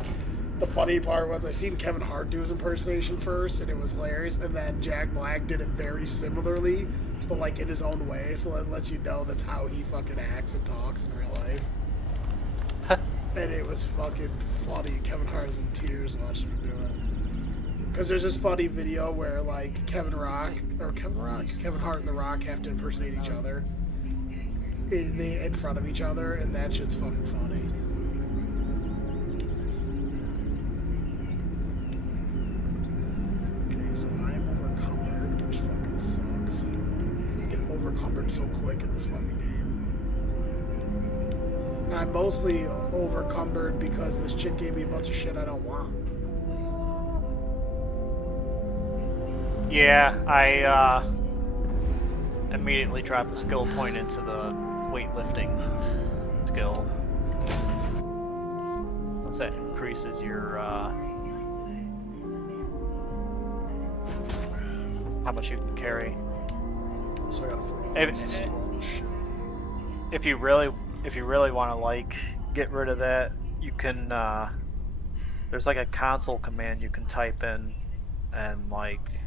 the funny part was I seen Kevin Hart do his impersonation first, and it was hilarious. And then Jack Black did it very similarly, but like in his own way. So it lets you know that's how he fucking acts and talks in real life. And it was fucking funny. Kevin Hart is in tears watching him do it. Because there's this funny video where like Kevin Hart and The Rock have to impersonate each other in front of each other, and that shit's fucking funny. Okay, so I'm overcumbered, which fucking sucks. I get overcumbered so quick in this fucking game. And I'm mostly overcumbered because this chick gave me a bunch of shit I don't want. Yeah, I immediately dropped a skill point into the weightlifting skill. Since that increases your how much you can carry. So I gotta find all this shit. If you really want to like get rid of that, you can there's like a console command you can type in and like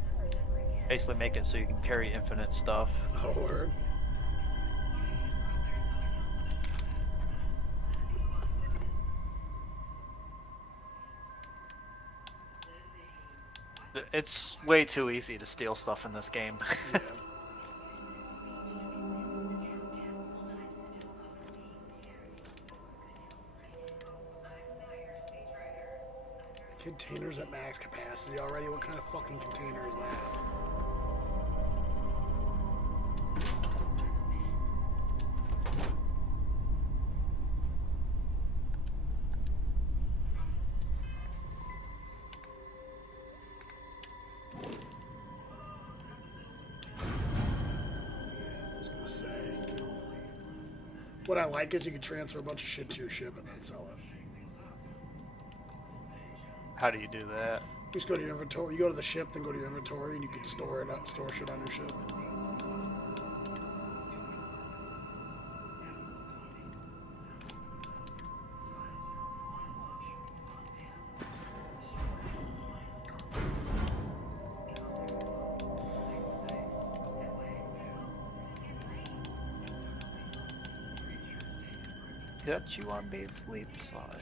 basically make it so you can carry infinite stuff. Oh, word. It's way too easy to steal stuff in this game. Yeah. Containers at max capacity already? What kind of fucking container is that? I was gonna say. What I like is you can transfer a bunch of shit to your ship and then sell it. How do you do that? You just go to your inventory. You go to the ship, then go to your inventory, and you can store shit on your ship. Got you on the fleet side.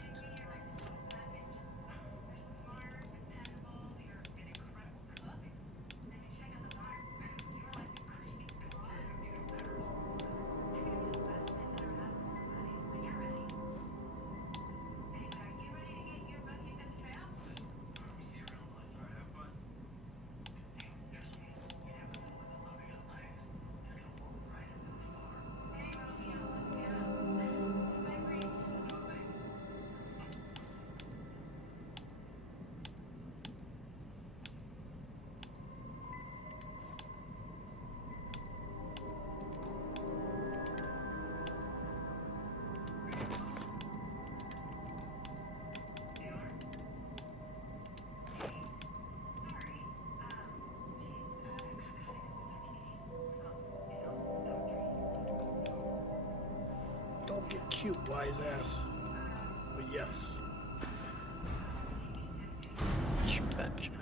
Don't get cute, wise ass. But yes. Benjamin.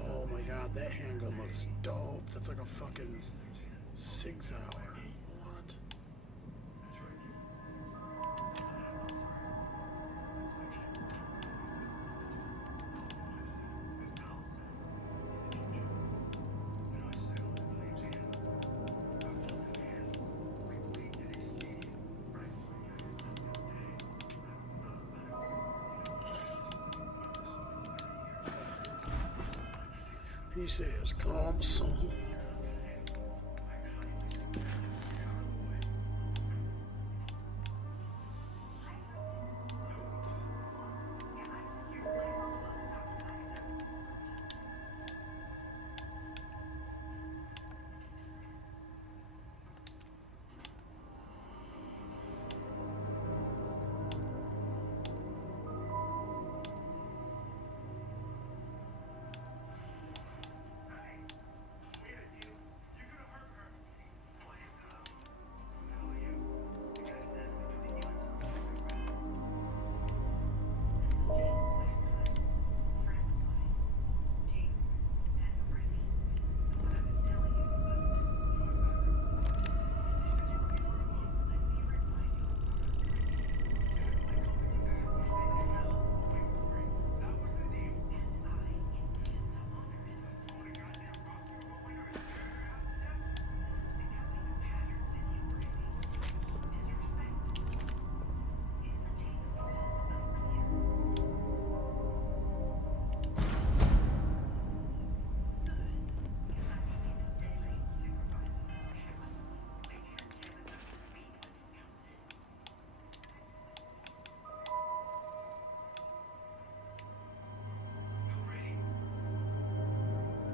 Oh my god, that handgun looks dope. That's like a fucking 6 hour. What? He says, "Come son."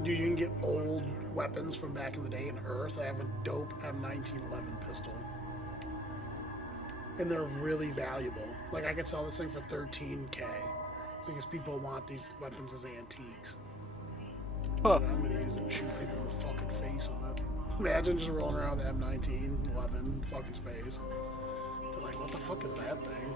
Dude, you can get old weapons from back in the day in Earth. I have a dope M1911 pistol. And they're really valuable. Like, I could sell this thing for $13K. Because people want these weapons as antiques. Huh. Dude, I'm gonna use it and shoot people in the fucking face with it. Imagine just rolling around the M1911 fucking space. They're like, what the fuck is that thing?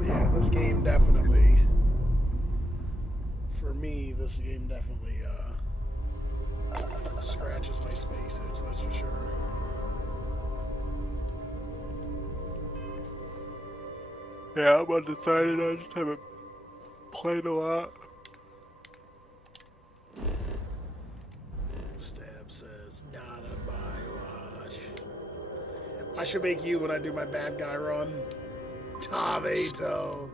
Yeah, this game definitely, for me, this game definitely scratches my space itch, that's for sure. Yeah, I'm undecided. I just haven't played a lot. Stab says, not on my watch. I should make you when I do my bad guy run. Tomato.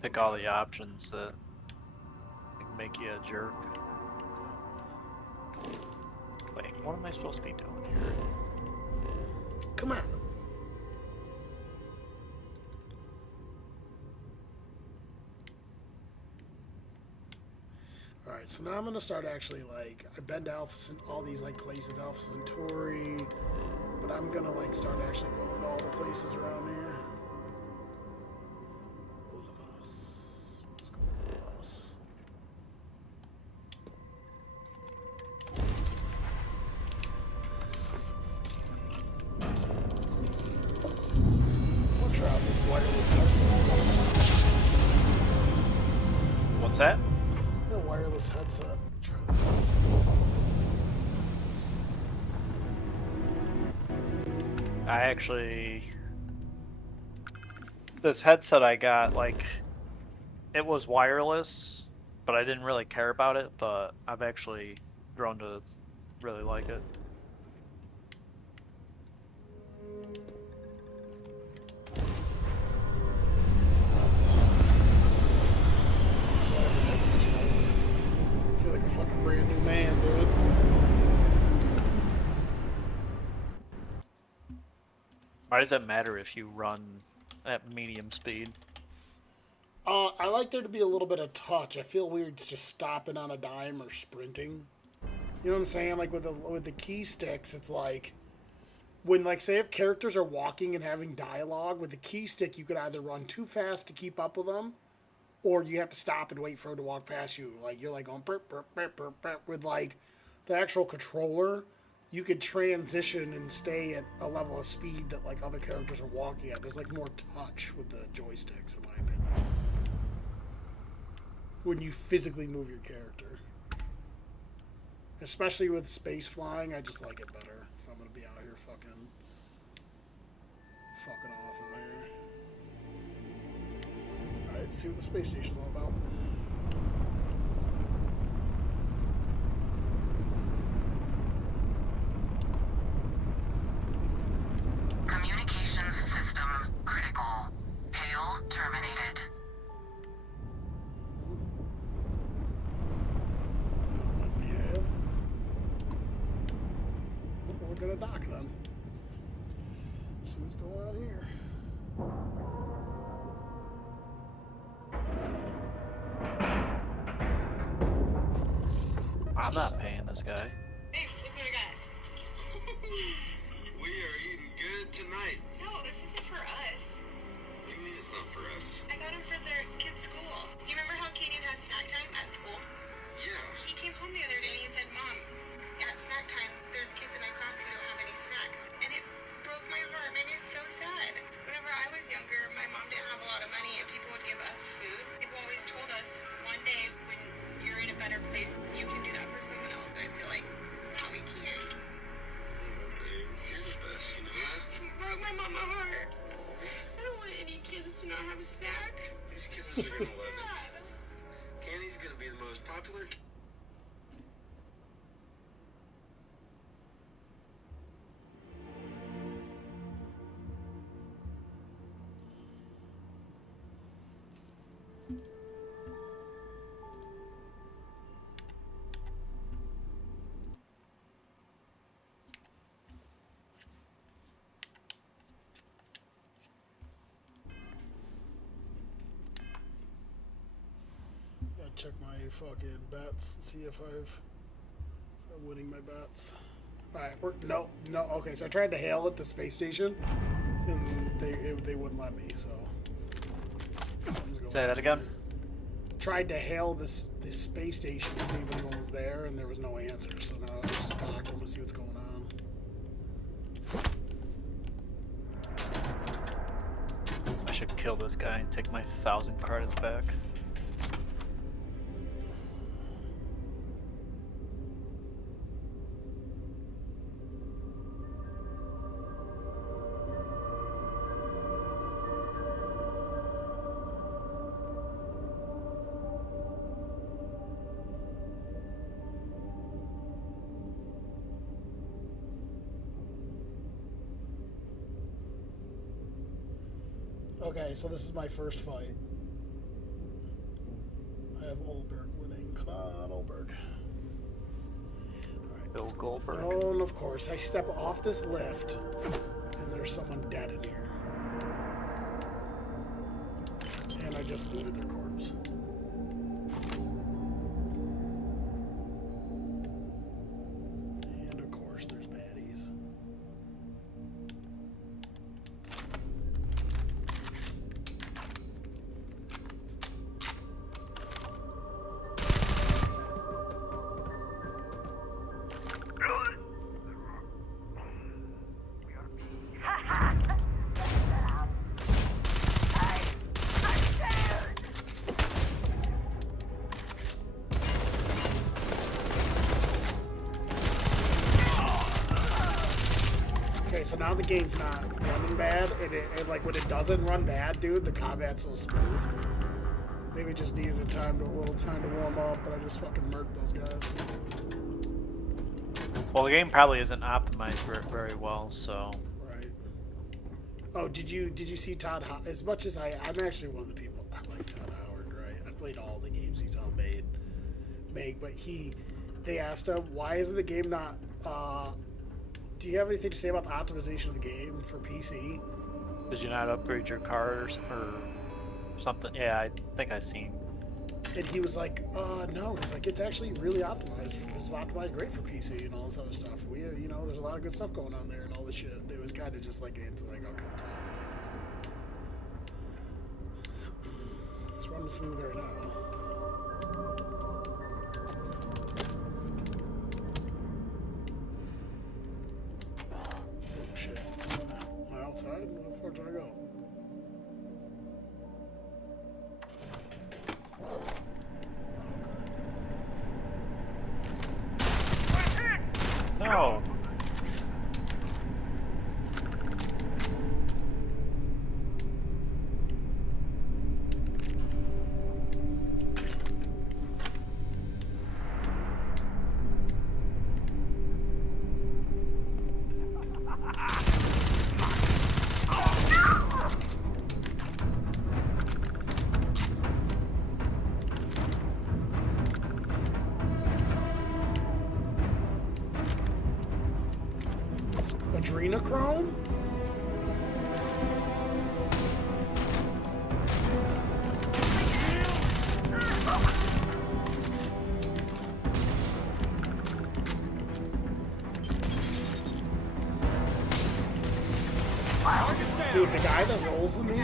Pick all the options that can make you a jerk. Wait, what am I supposed to be doing here? Come on. Alright, so now I'm gonna start actually, like, I've been to all these, like, places, Alpha Centauri, but I'm gonna, like, start actually going to all the places around here. Olivas. Let's go Olivas. We'll try out this wireless headset. What's that? A wireless headset. Try that. I actually... This headset I got, like, it was wireless, but I didn't really care about it, but I've actually grown to really like it. I feel like a fucking brand new man, dude. Why does it matter if you run at medium speed? I like there to be a little bit of touch. I feel weird just stopping on a dime or sprinting. You know what I'm saying? Like with the key sticks, it's like when, like, say if characters are walking and having dialogue with the key stick, you could either run too fast to keep up with them, or you have to stop and wait for them to walk past you. Like you're like going burp, burp, burp, burp, burp. With like the actual controller, you could transition and stay at a level of speed that like other characters are walking at. There's like more touch with the joysticks, in my opinion, when you physically move your character. Especially with space flying, I just like it better if I'm gonna be out here fucking off out here. Alright, let's see what the space station's all about. Communications system critical. Hail terminated. What we have. We're gonna dock then. See what's going on here. I'm not paying this guy. Hey, look what I got. We are eating good tonight. No, this isn't for us. What do you mean it's not for us? I got him for their kids' school. You remember how Kaden has snack time at school? Yeah. He came home the other day and he said, Mom, at snack time, there's kids in my class who don't have any snacks. And it broke my heart. Made me so sad. Whenever I was younger, my mom didn't have a lot of money and people would give us food. People always told us one day when are gonna love it. Candy's gonna be the most popular. Gotta check my fucking bets and see if I'm winning my bets. Alright, no. Okay, so I tried to hail at the space station, and they wouldn't let me. So something's going Say that on again. here. Tried to hail this space station to see if anyone was there, and there was no answer. So now I just docked them to see what's going on. I should kill this guy and take my 1,000 credits back. Okay, so this is my first fight. I have Oldberg winning. Come on, Oldberg. Right, Bill Goldberg. Oh, and of course, I step off this lift, and there's someone dead in here. And I just looted their corpse. And of course, there's baddies. Okay, so now the game's not running bad, and it like when it doesn't run bad, dude, the combat's so smooth. Maybe just needed a little time to warm up, but I just fucking murked those guys. Well, the game probably isn't optimized very well, so. Right. Oh, did you see Todd? As much as I'm actually one of the people I like Todd Howard, right? I played all the games he's helped make, but they asked him why isn't the game not. Do you have anything to say about the optimization of the game for PC? Did you not upgrade your cars or something? Yeah, I think I seen. And he was like, no. He's like, it's actually really optimized. It's optimized great for PC and all this other stuff. We, there's a lot of good stuff going on there and all this shit. It was kind of just like, it's like, okay, Todd. It's running smoother now. Oh, shit. Am I outside? Where the fuck do I go? No. Adrenochrome? Dude, the guy that rolls with me, the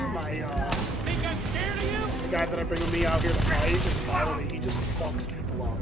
guy that I bring with me out here to fight, is violent. He just fucks people up.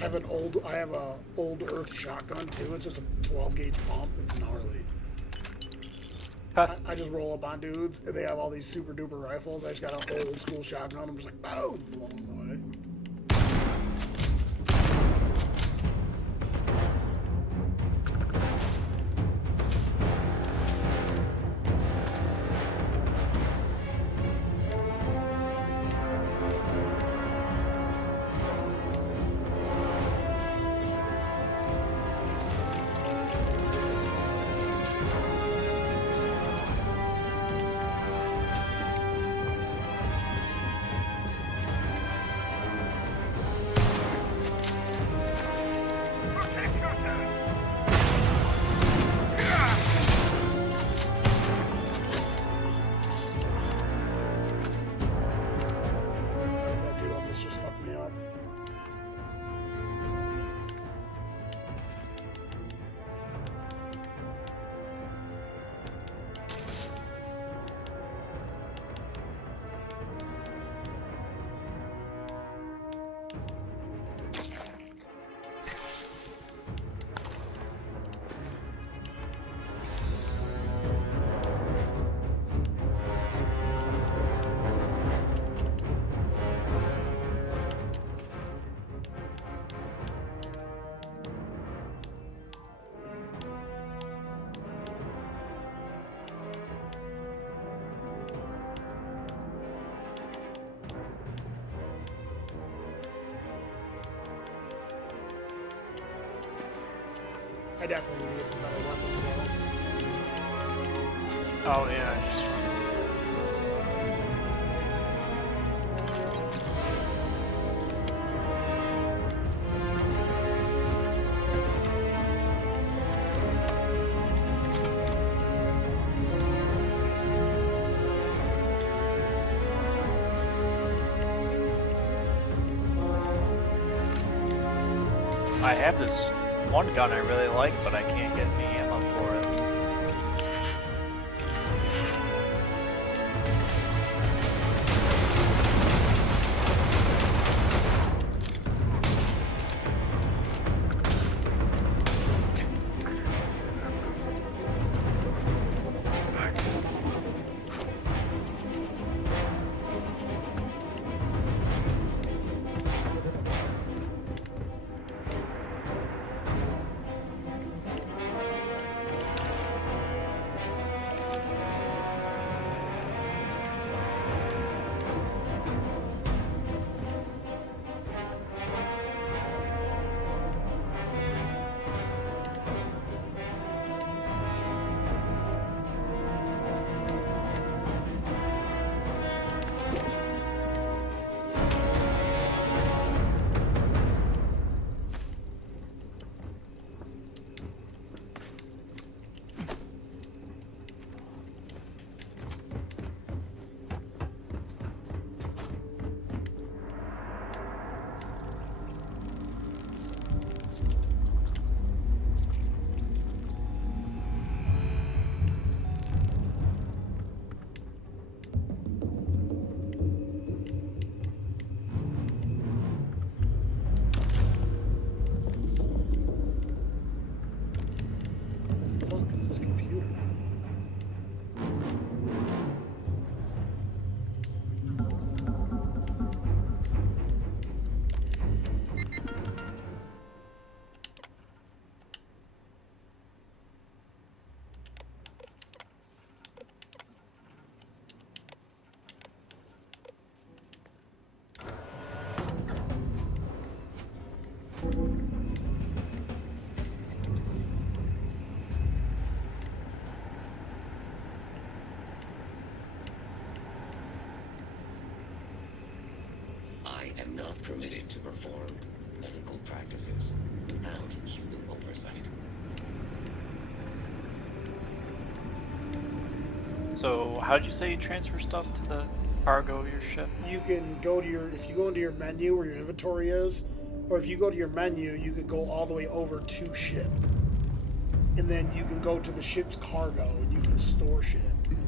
I have a old Earth shotgun too. It's just a 12 gauge pump. It's gnarly. I just roll up on dudes and they have all these super duper rifles. I just got an old school shotgun. I'm just like, boom, blow them away. That dude almost just fucked me up. I definitely need to get some better weapons though. Oh yeah, just I have this one gun I really like, but I can't get any ammo for it. I am not permitted to perform medical practices without human oversight. So, how'd you say you transfer stuff to the cargo of your ship? You can go to if you go into your menu where your inventory is, or if you go to your menu, you could go all the way over to ship. And then you can go to the ship's cargo and you can store shit in there.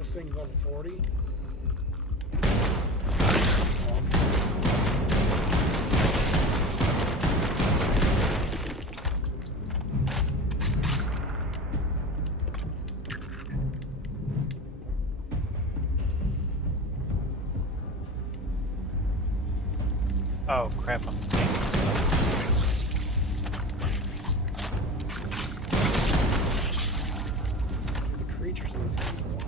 This thing's level 40. Oh crap, I'm taking stuff. The creatures in this game are wild.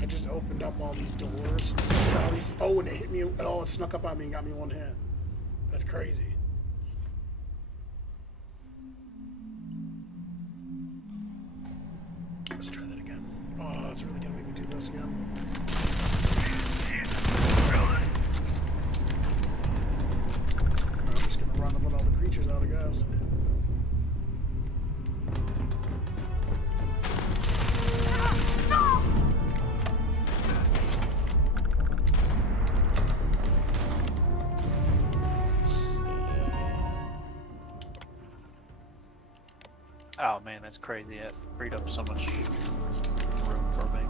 I just opened up all these doors. All these, oh, and it hit me. Oh, it snuck up on me and got me one hit. That's crazy. Let's try that again. Oh, it's really gonna make me do this again. I'm just gonna run and let all the creatures out, I guess. Oh man, that's crazy. It freed up so much room for me.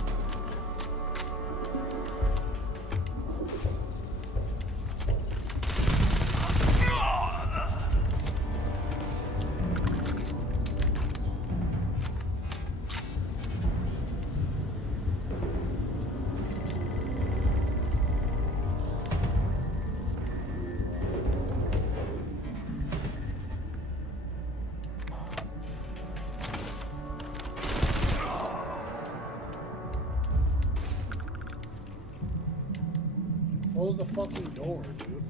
Close the fucking door, dude.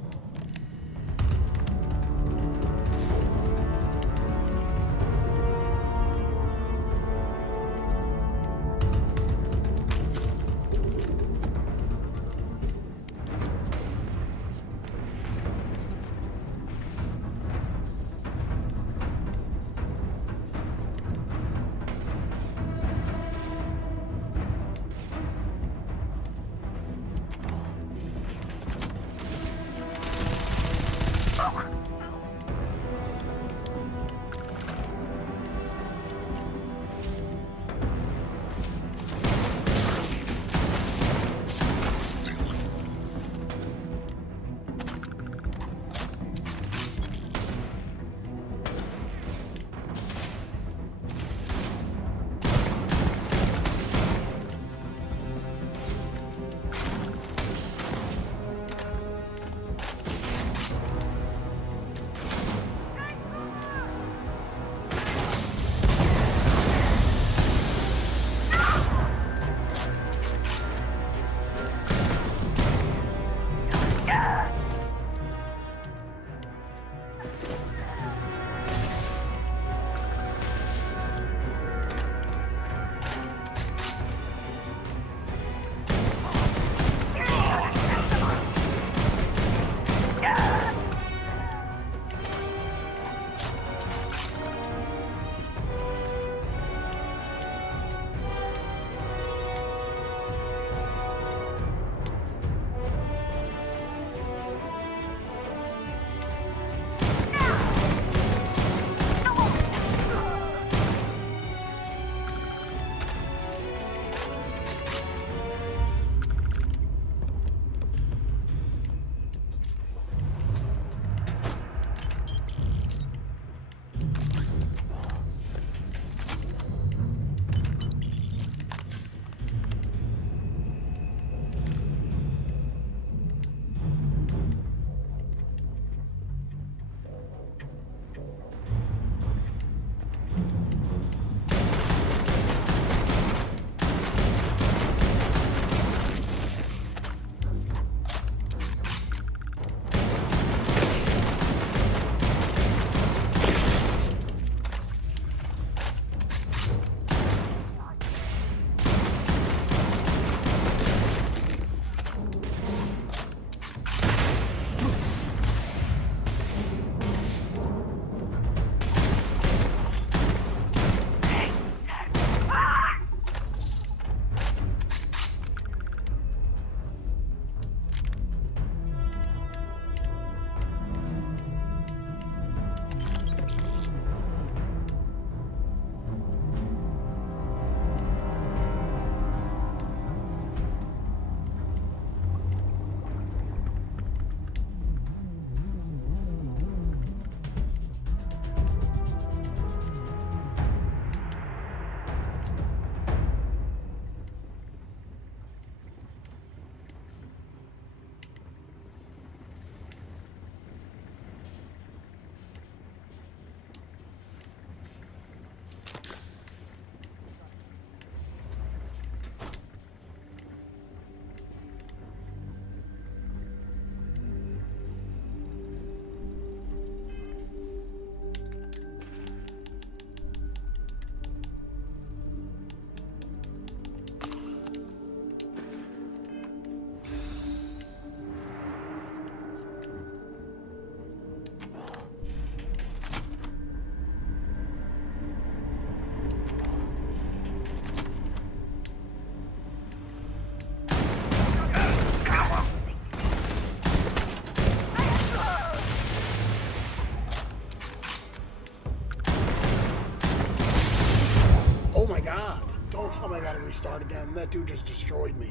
tell me I gotta restart again. That dude just destroyed me.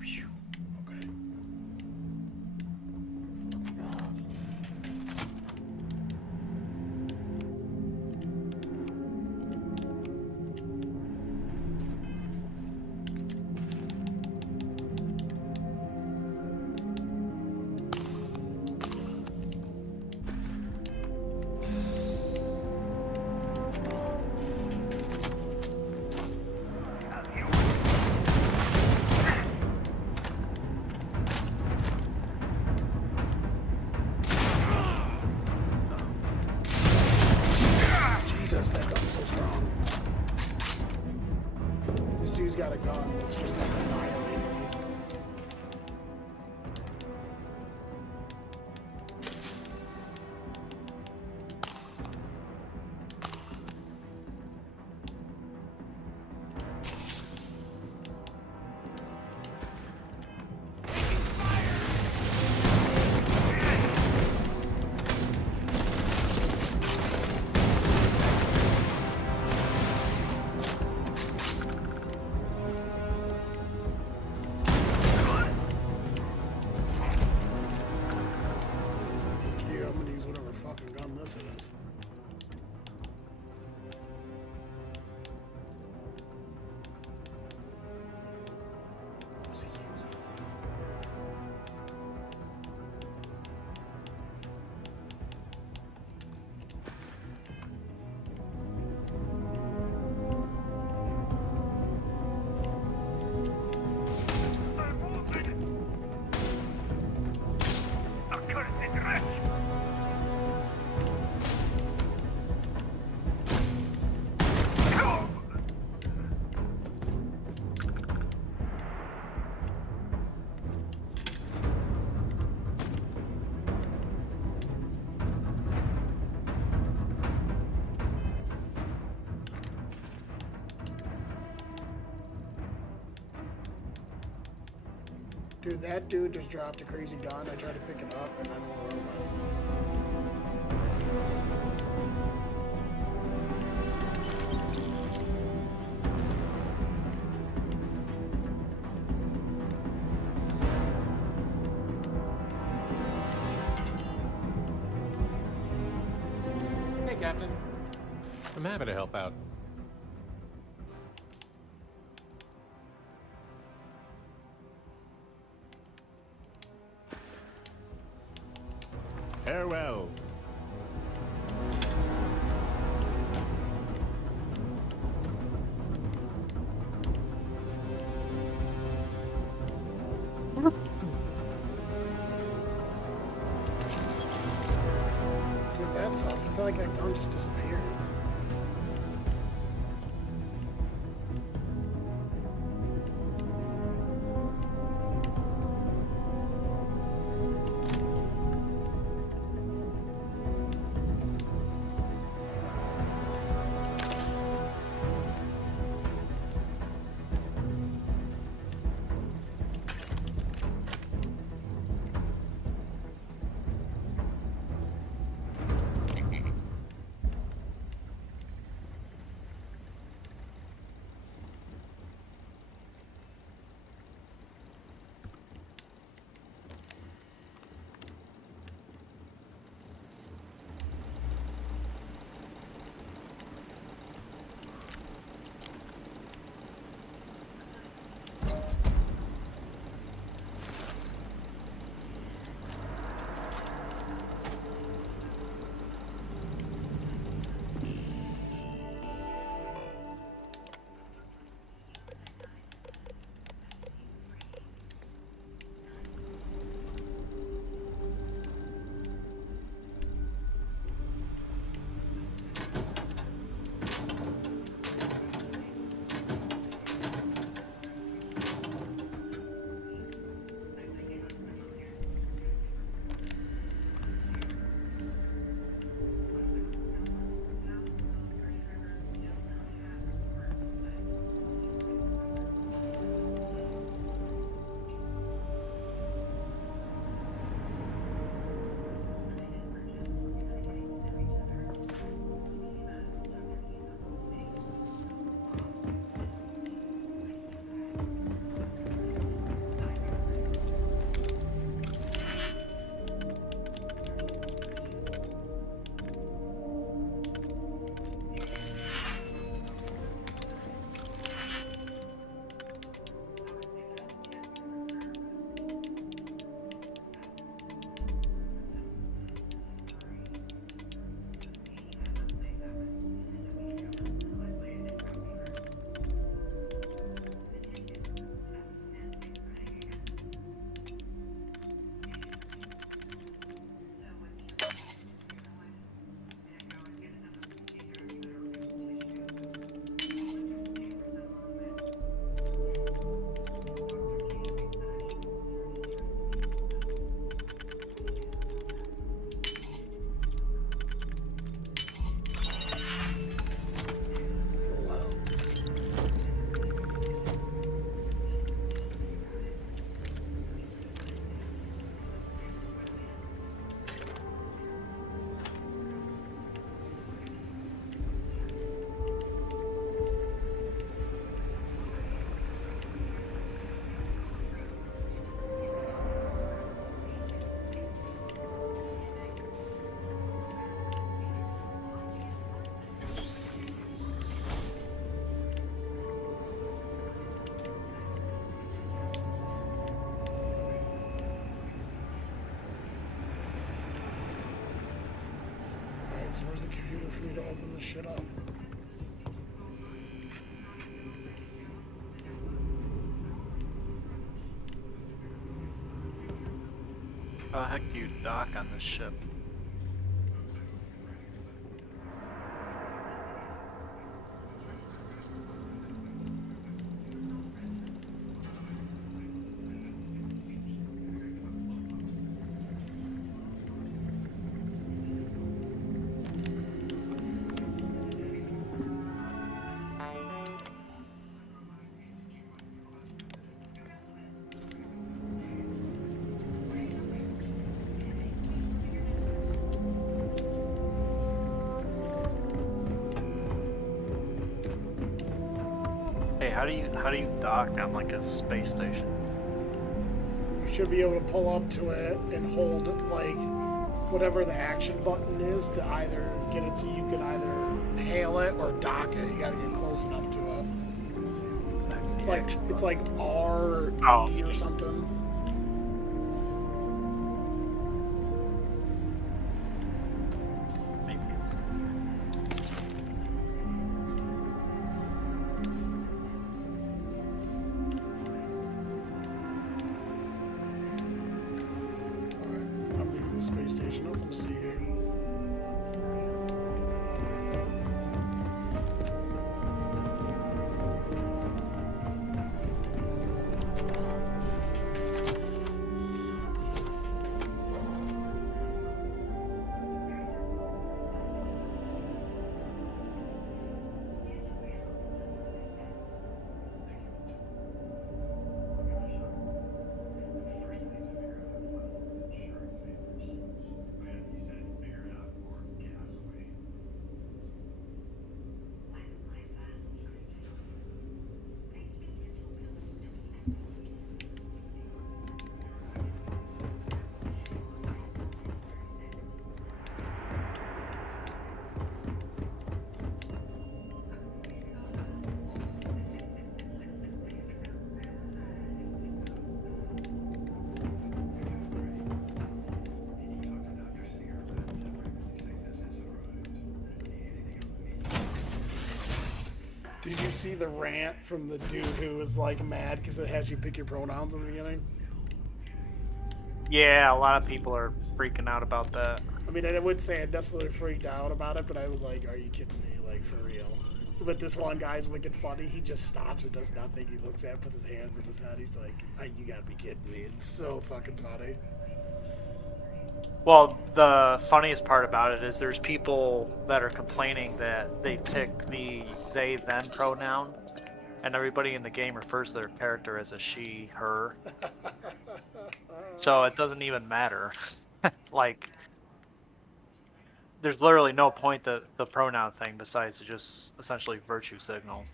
Phew. Okay. Jesus, that gun's so strong. This dude's got a gun that's just like annihilating me. I'm gonna use whatever fucking gun this is. What was he using? Dude, that dude just dropped a crazy gun. I tried to pick it up and I don't know where Hey, Captain. I'm happy to help out. Farewell. Dude, that sucks. I feel like that gun just disappeared. So where's the computer for me to open this shit up? How the heck do you dock on this ship? Hey, how do you dock on like a space station? You should be able to pull up to it and hold like whatever the action button is to either get it so you can either hail it or dock it. You gotta get close enough to it. It's like R E or something. Maybe it's I'm leaving the space station. Nothing to see here. Did you see the rant from the dude who was like mad because it has you pick your pronouns in the beginning? Yeah, a lot of people are freaking out about that. I mean, I wouldn't say I necessarily freaked out about it, but I was like, are you kidding me? Like, for real. But this one guy's wicked funny. He just stops and does nothing. He looks at it, puts his hands in his head. He's like, you gotta be kidding me. It's so fucking funny. Well, the funniest part about it is there's people that are complaining that they pick the they them pronoun, and everybody in the game refers to their character as a she, her. So it doesn't even matter. Like, there's literally no point to the pronoun thing besides to just essentially virtue signal.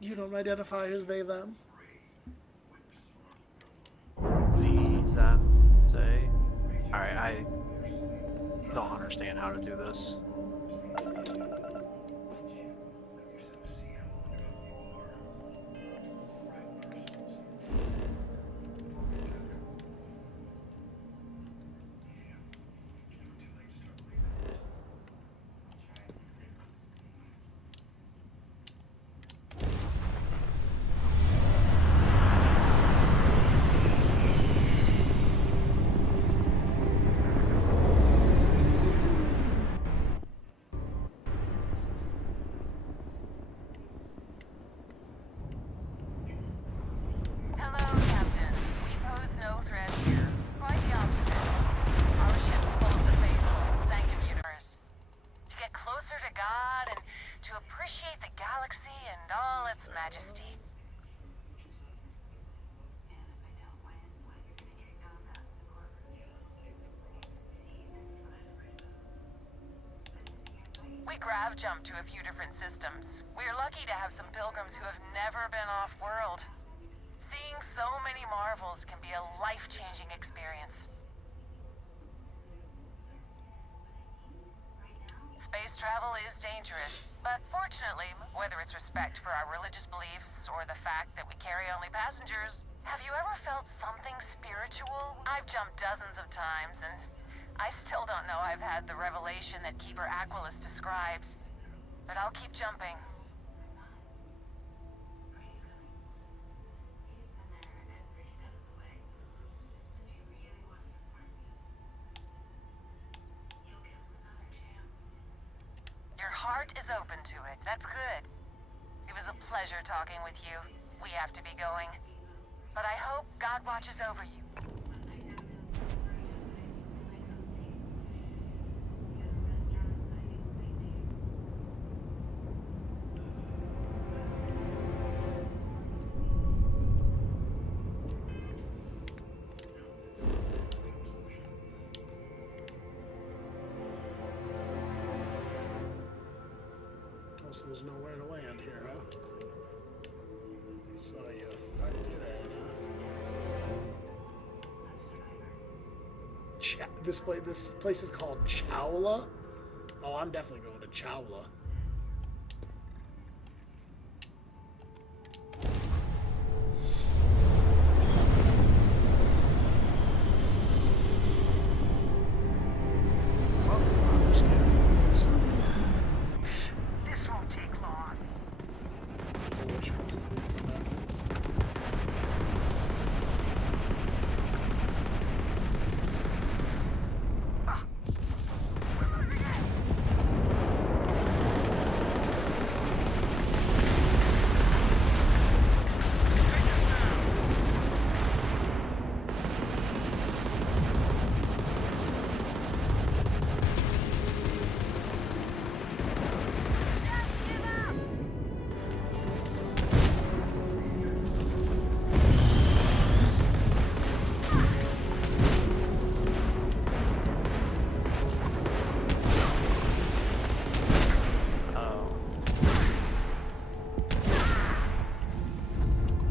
You don't identify as they, them? Z, them, say. Alright, I don't understand how to do this. Jump to a few different systems. We're lucky to have some pilgrims who have never been off-world. Seeing so many marvels can be a life-changing experience. Space travel is dangerous, but fortunately, whether it's respect for our religious beliefs or the fact that we carry only passengers, have you ever felt something spiritual? I've jumped dozens of times, and I still don't know I've had the revelation that Keeper Aquilus describes, but I'll keep jumping. Your heart is open to it. That's good. It was a pleasure talking with you. We have to be going. But I hope God watches over you. Oh, so there's nowhere to land here, huh? So you fucked it out, huh? This place is called Chowla? Oh, I'm definitely going to Chowla. This won't take long.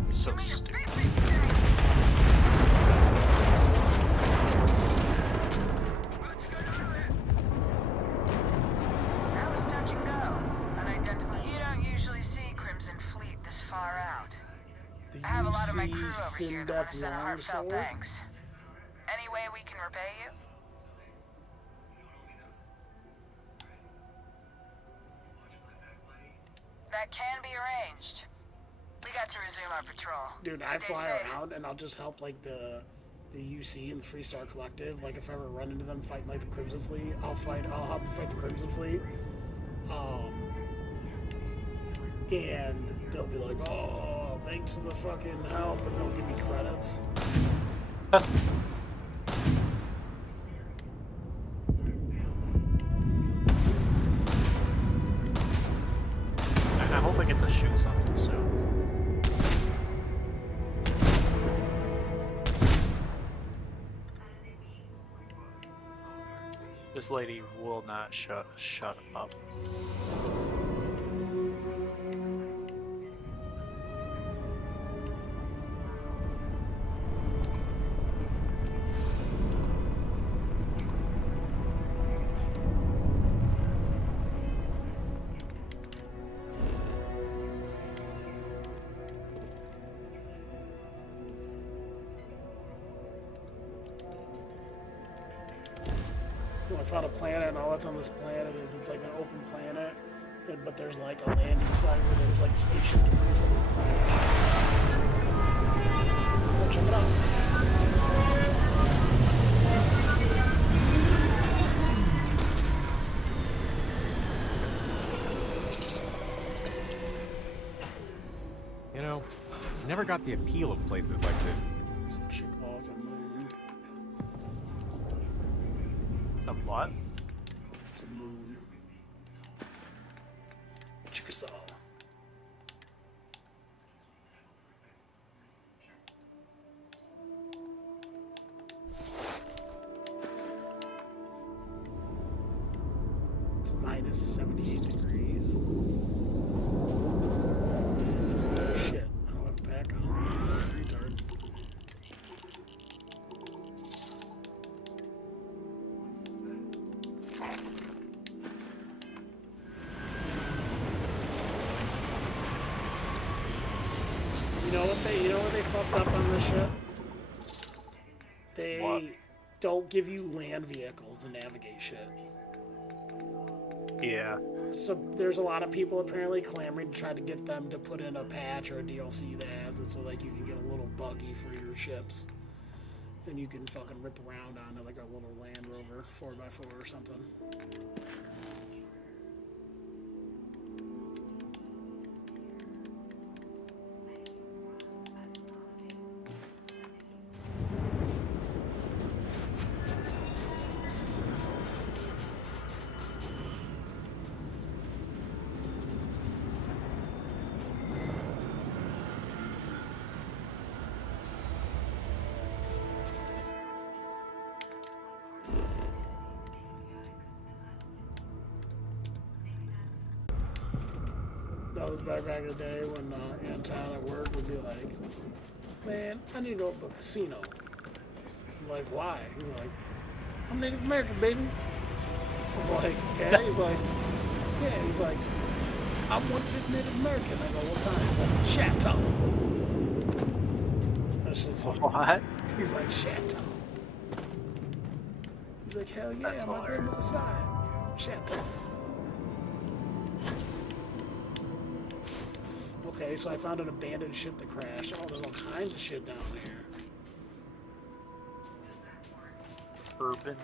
So stupid. That was touch and go. Unidentified. You don't usually see Crimson Fleet this far out. Do I have a you lot of my see crew over here that want to Sindef send a heartfelt Longsword? thanks. Any way we can repay you? That can be arranged. We got to resume our patrol. Dude, I Stay fly safe. around and I'll just help like the UC and the Free Star Collective. Like if I ever run into them fighting like the Crimson Fleet, I'll help them fight the Crimson Fleet. And they'll be like, oh, thanks for the fucking help, and they'll give me credits. I hope I get to shoot something soon. This lady will not shut up. I found a planet, and all that's on this planet is it's like an open planet, but there's like a landing site where there's like spaceship debris, something crashed. So we'll check it out. You know, I never got the appeal of places like this. Some chick laws and moon. The what? It's a moon. Chickasaw. It's minus 78 degrees. Oh shit, I don't have a pack on. I'm a fucking retard. You know what they fucked up on this ship? don't give you land vehicles to navigate shit. Yeah. So there's a lot of people apparently clamoring to try to get them to put in a patch or a DLC that has it so like you can get a little buggy for your ships. And you can fucking rip around on it like a little Land Rover 4x4 or something. That was back in the day when Anton at work would be like, man, I need to open a casino. I'm like, why? He's like, I'm Native American, baby. I'm like, yeah? He's like, yeah. He's like, I'm 1/5 Native American. I go, what kind? He's like, Chateau. That's just funny. What? He's like, Chateau. He's like, hell yeah, That's my hilarious. grandmother's side. Chateau. Okay, so I found an abandoned ship that crashed. Oh, there's all kinds of shit down there. Urban.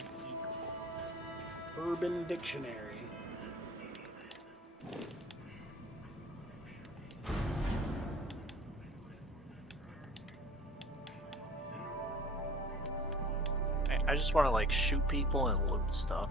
Urban Dictionary. I just want to like shoot people and loot stuff.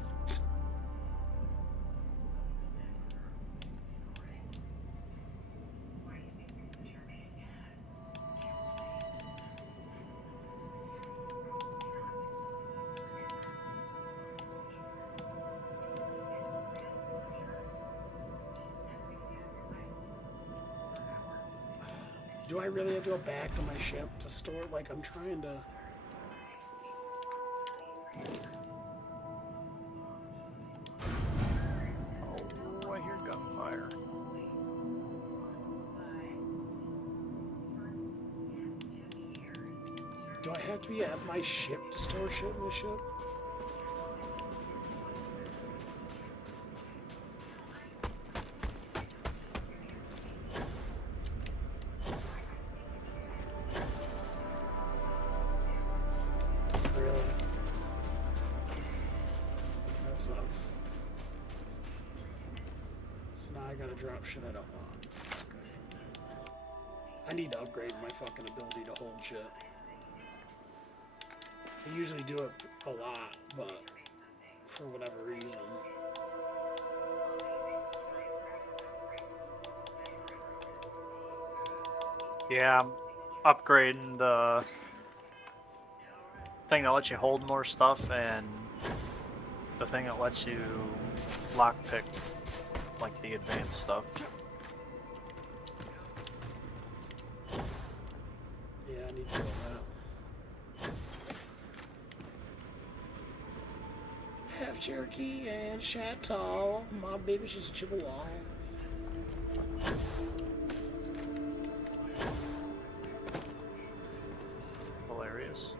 Do I really have to go back to my ship to store it? Like, I'm trying to... Oh, I hear gunfire. Do I have to be at my ship to store shit in my ship? Really? That sucks. So now I gotta drop shit I don't want. That's great. I need to upgrade my fucking ability to hold shit. I usually do it a lot, but for whatever reason. Yeah, I'm upgrading the thing that lets you hold more stuff and the thing that lets you lockpick like the advanced stuff. Yeah, I need to do that. Half Cherokee and Chateau. My baby's just a Chippewa. Hilarious.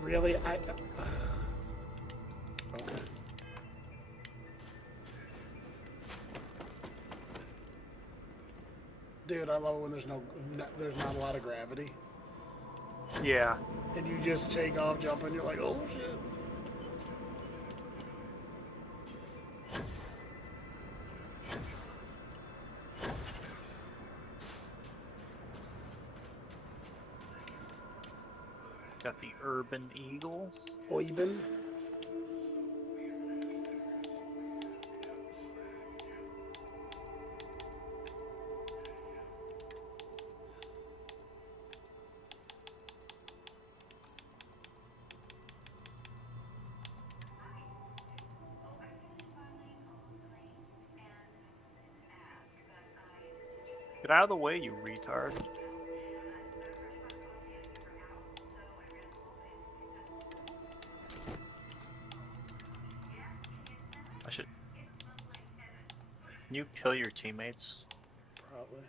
Really? Okay. Dude, I love it when there's not a lot of gravity. Yeah. And you just take off, jump, and you're like, oh shit. Got the Urban Eagle. Oiben. Get out of the way, you retard. Can you kill your teammates? Probably.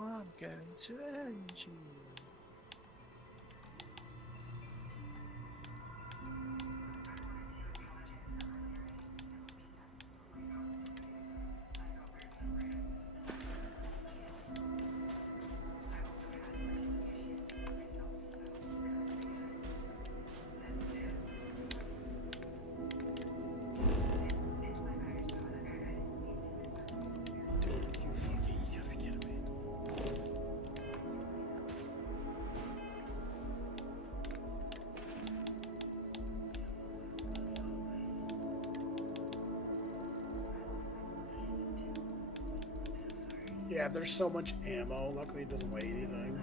I'm going to end you. Dude, you gotta be kidding me. Yeah, there's so much ammo. Luckily, it doesn't weigh anything.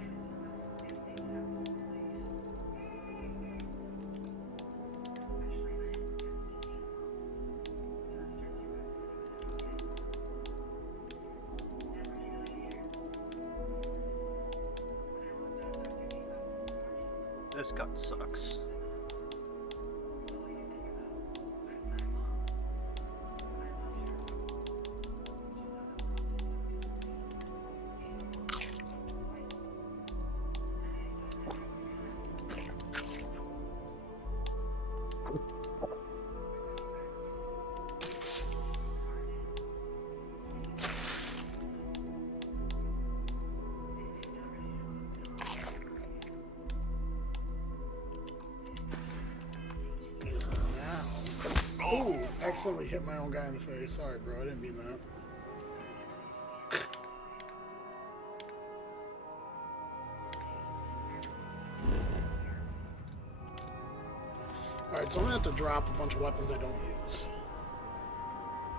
This gun sucks. Ooh, accidentally hit my own guy in the face. Sorry, bro. I didn't mean that. Alright, so I'm gonna have to drop a bunch of weapons I don't use.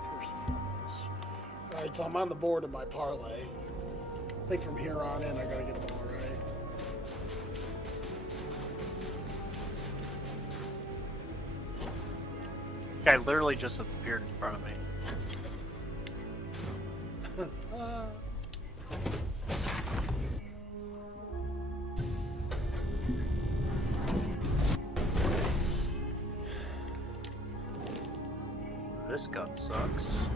First and foremost. Alright, so I'm on the board of my parlay. I think from here on in I gotta get them all right. Guy literally just appeared in front of me. This gun sucks.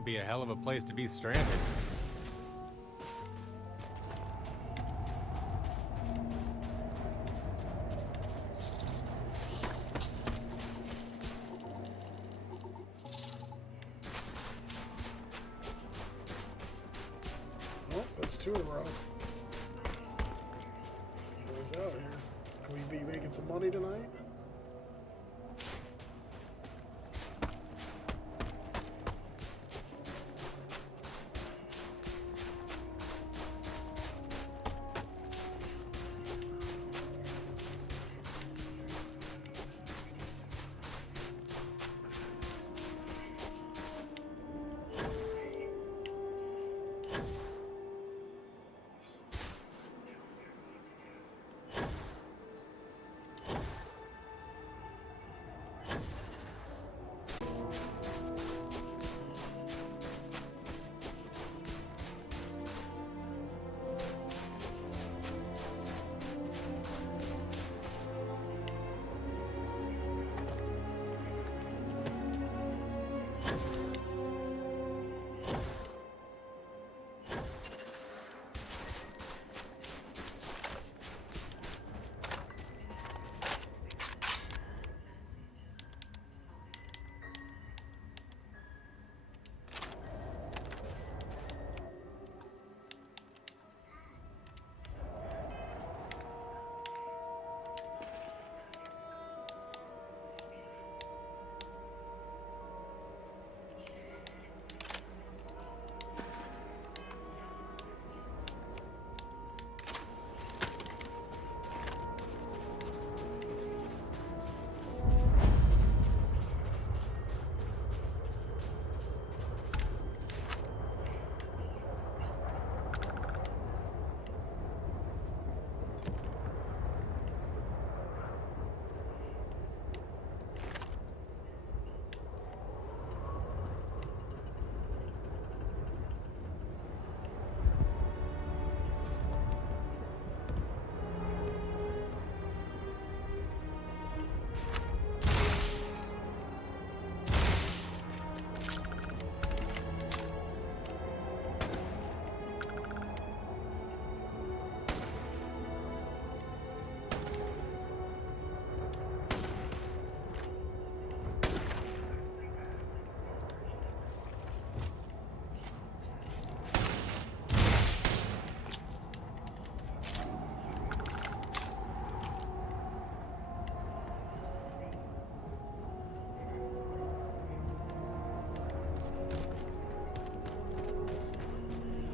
would be a hell of a place to be stranded. Oh, that's 2 in a row. Where's out here? Can we be making some money tonight?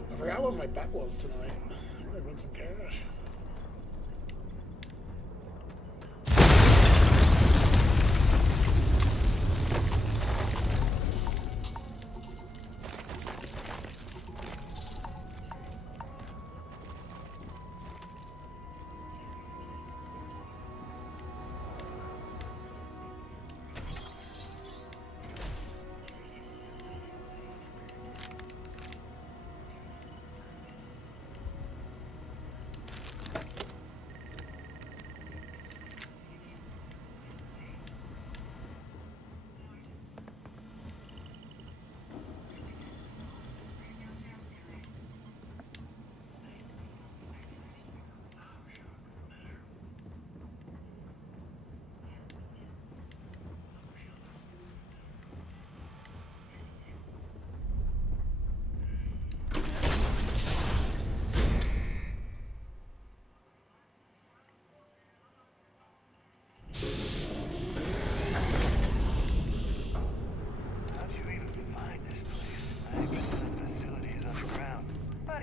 I forgot what my bet was tonight. I might win some cash.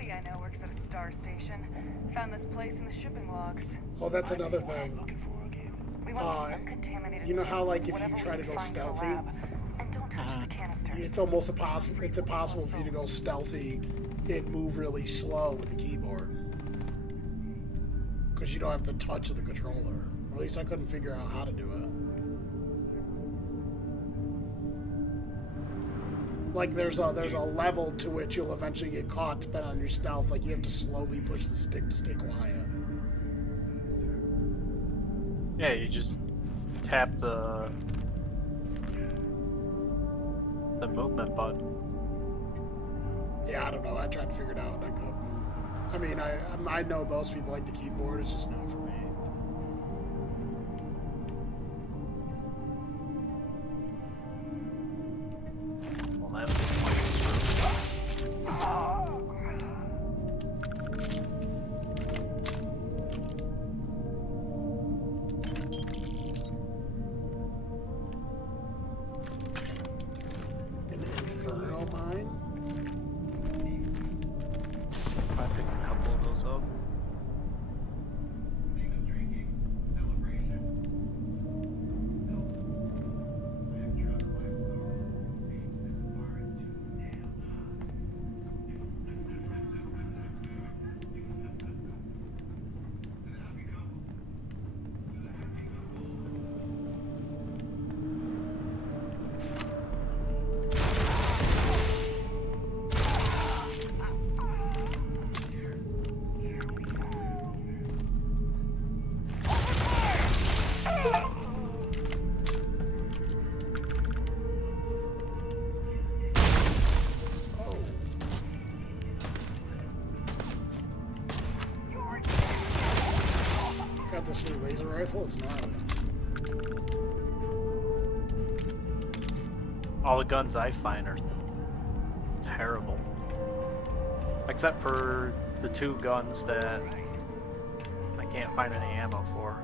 I know works at a star station. Found this place in the shipping logs. Oh, that's another thing. You know how, like, if you try to go stealthy, and don't touch the canisters. it's almost impossible. It's impossible for you to go stealthy and move really slow with the keyboard because you don't have the touch of the controller. Or at least I couldn't figure out how to do it. Like there's a level to which you'll eventually get caught depending on your stealth. Like you have to slowly push the stick to stay quiet. Yeah, you just tap the movement button. Yeah, I don't know. I tried to figure it out and I couldn't. I mean, I know most people like the keyboard. It's just not for me. Well, An infernal mine? I picked a couple of those up. Got this new laser rifle. It's gnarly. All the guns I find are terrible. Except for the 2 guns that I can't find any ammo for.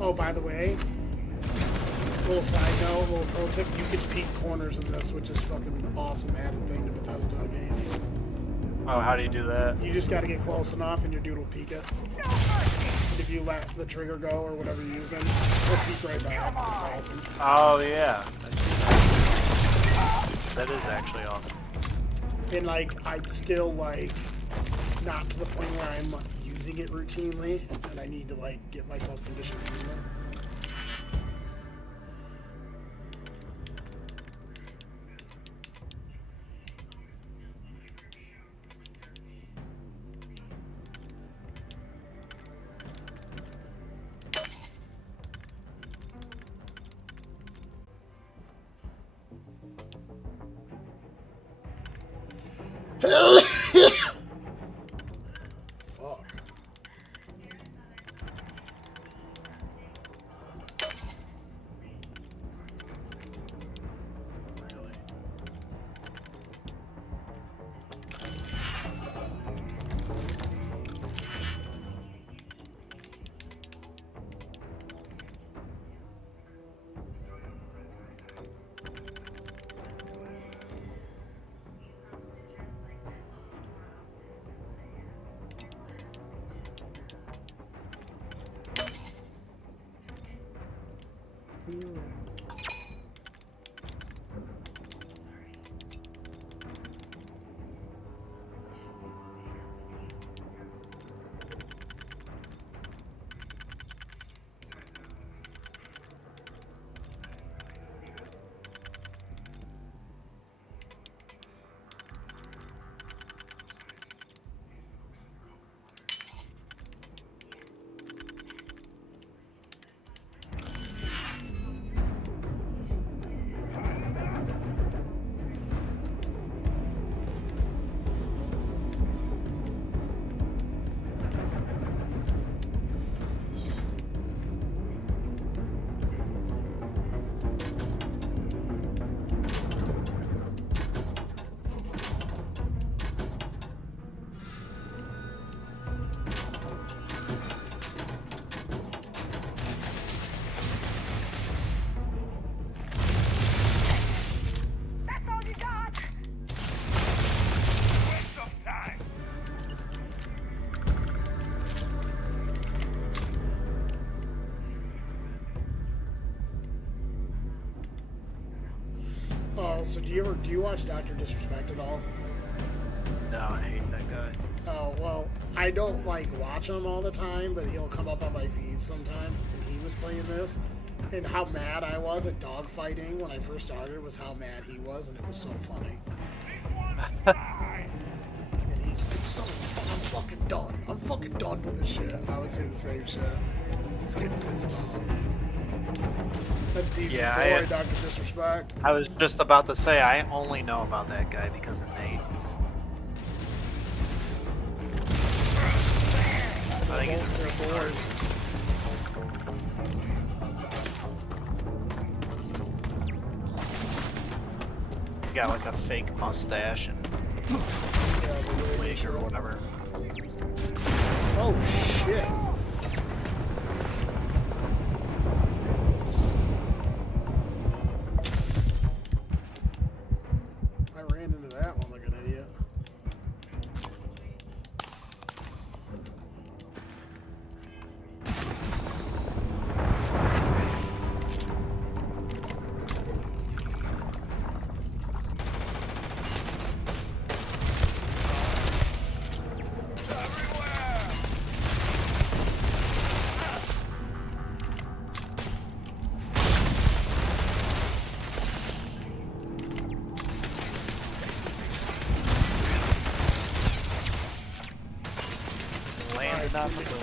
Oh, by the way, little side note, little pro tip, you can peek corners in this, which is fucking awesome added thing to Bethesda games. Oh, how do you do that? You just gotta get close enough and your dude will peek it. And if you let the trigger go or whatever you're using, he'll peek right back. It's awesome. Oh yeah, I see that. That is actually awesome. And like, I'm still like, not to the point where I'm using it routinely, and I need to like get myself conditioned to do that. So do you watch Dr. Disrespect at all? No, I hate that guy. Oh, well, I don't like watch him all the time, but he'll come up on my feed sometimes, and he was playing this. And how mad I was at dogfighting when I first started was how mad he was, and it was so funny. And he's so, I'm fucking done. I'm fucking done with this shit. And I would say the same shit. He's getting pissed off. That's decent. Yeah, Boy, Dr. Disrespect. I was just about to say, I only know about that guy because of Nate. I think it's boys. He's got like a fake mustache and wig or whatever. Oh shit. I ran into that one like an idiot. Landed on the boat.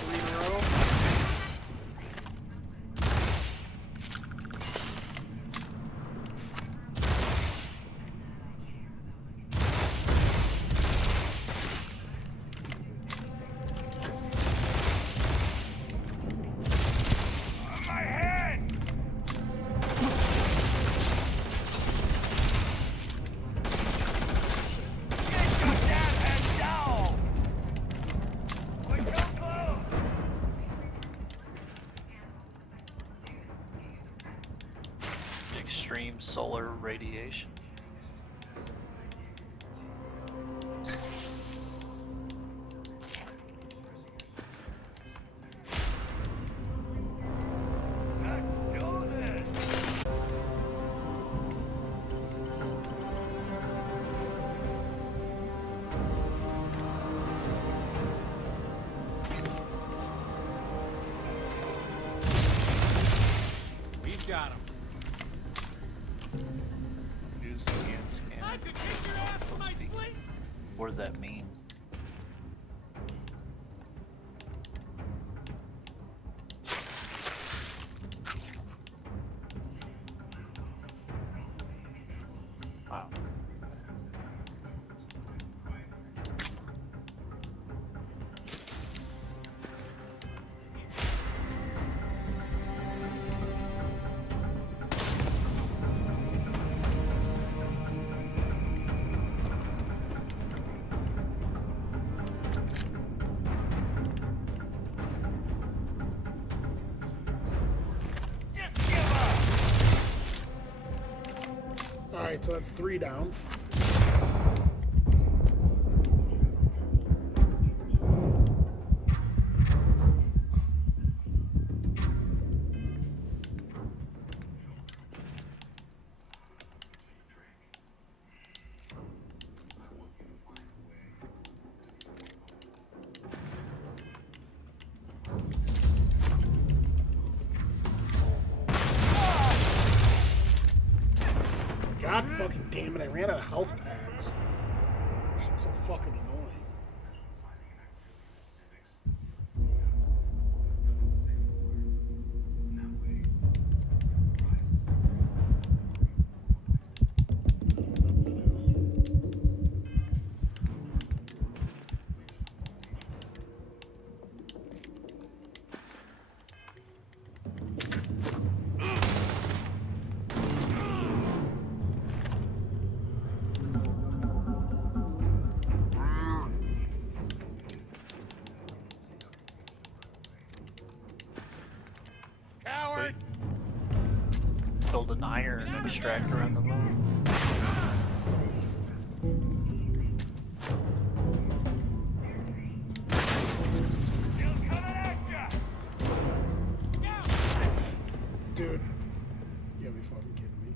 Extreme solar radiation. We've got him. Use the hand scan. What does that mean? Wow. Alright, so that's 3 down. God fucking damn it, I ran out of health packs. Shit's so fucking annoying. Build an iron extractor on the moon. Dude, you gotta be fucking kidding me.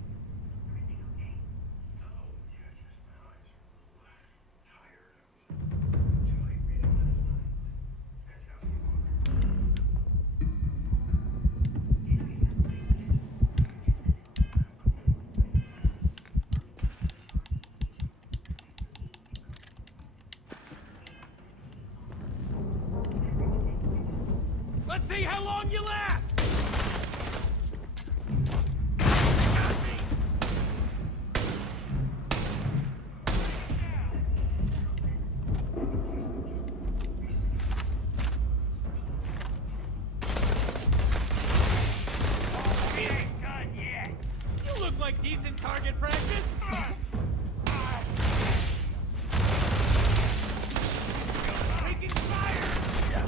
See how long you last! We ain't done yet. You look like decent target practice. Taking fire! Yeah.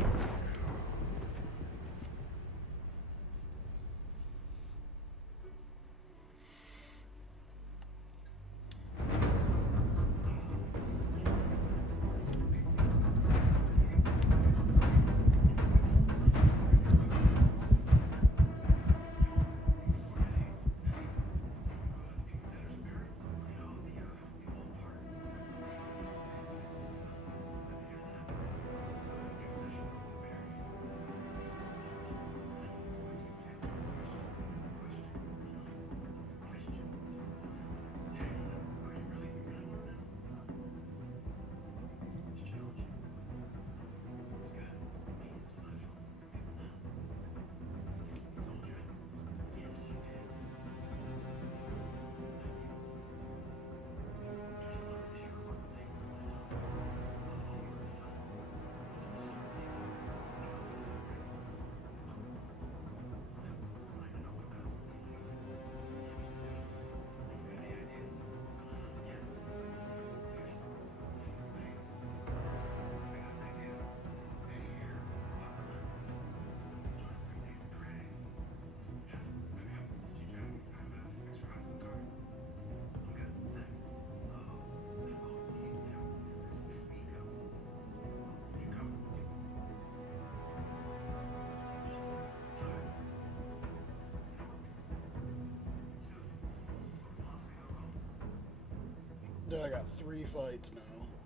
Dude, I got 3 fights now.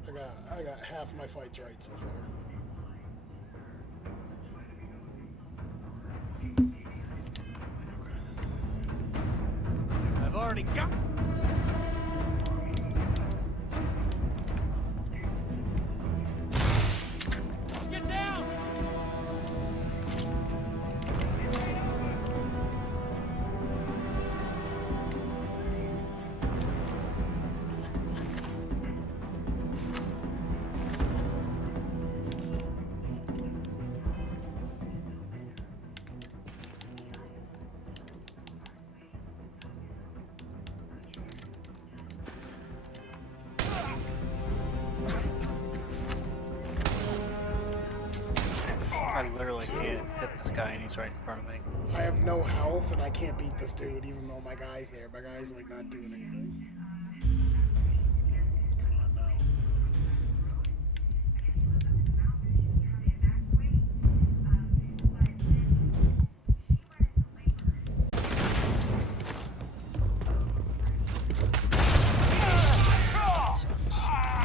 I got half my fights right so far. I've already got. Get down! I literally can't hit this guy and he's right in front of me. I have no health and I can't beat this dude even though my guy's there. My guy's like not doing anything. Come on now.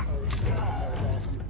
Oh, we just got him. That was awesome.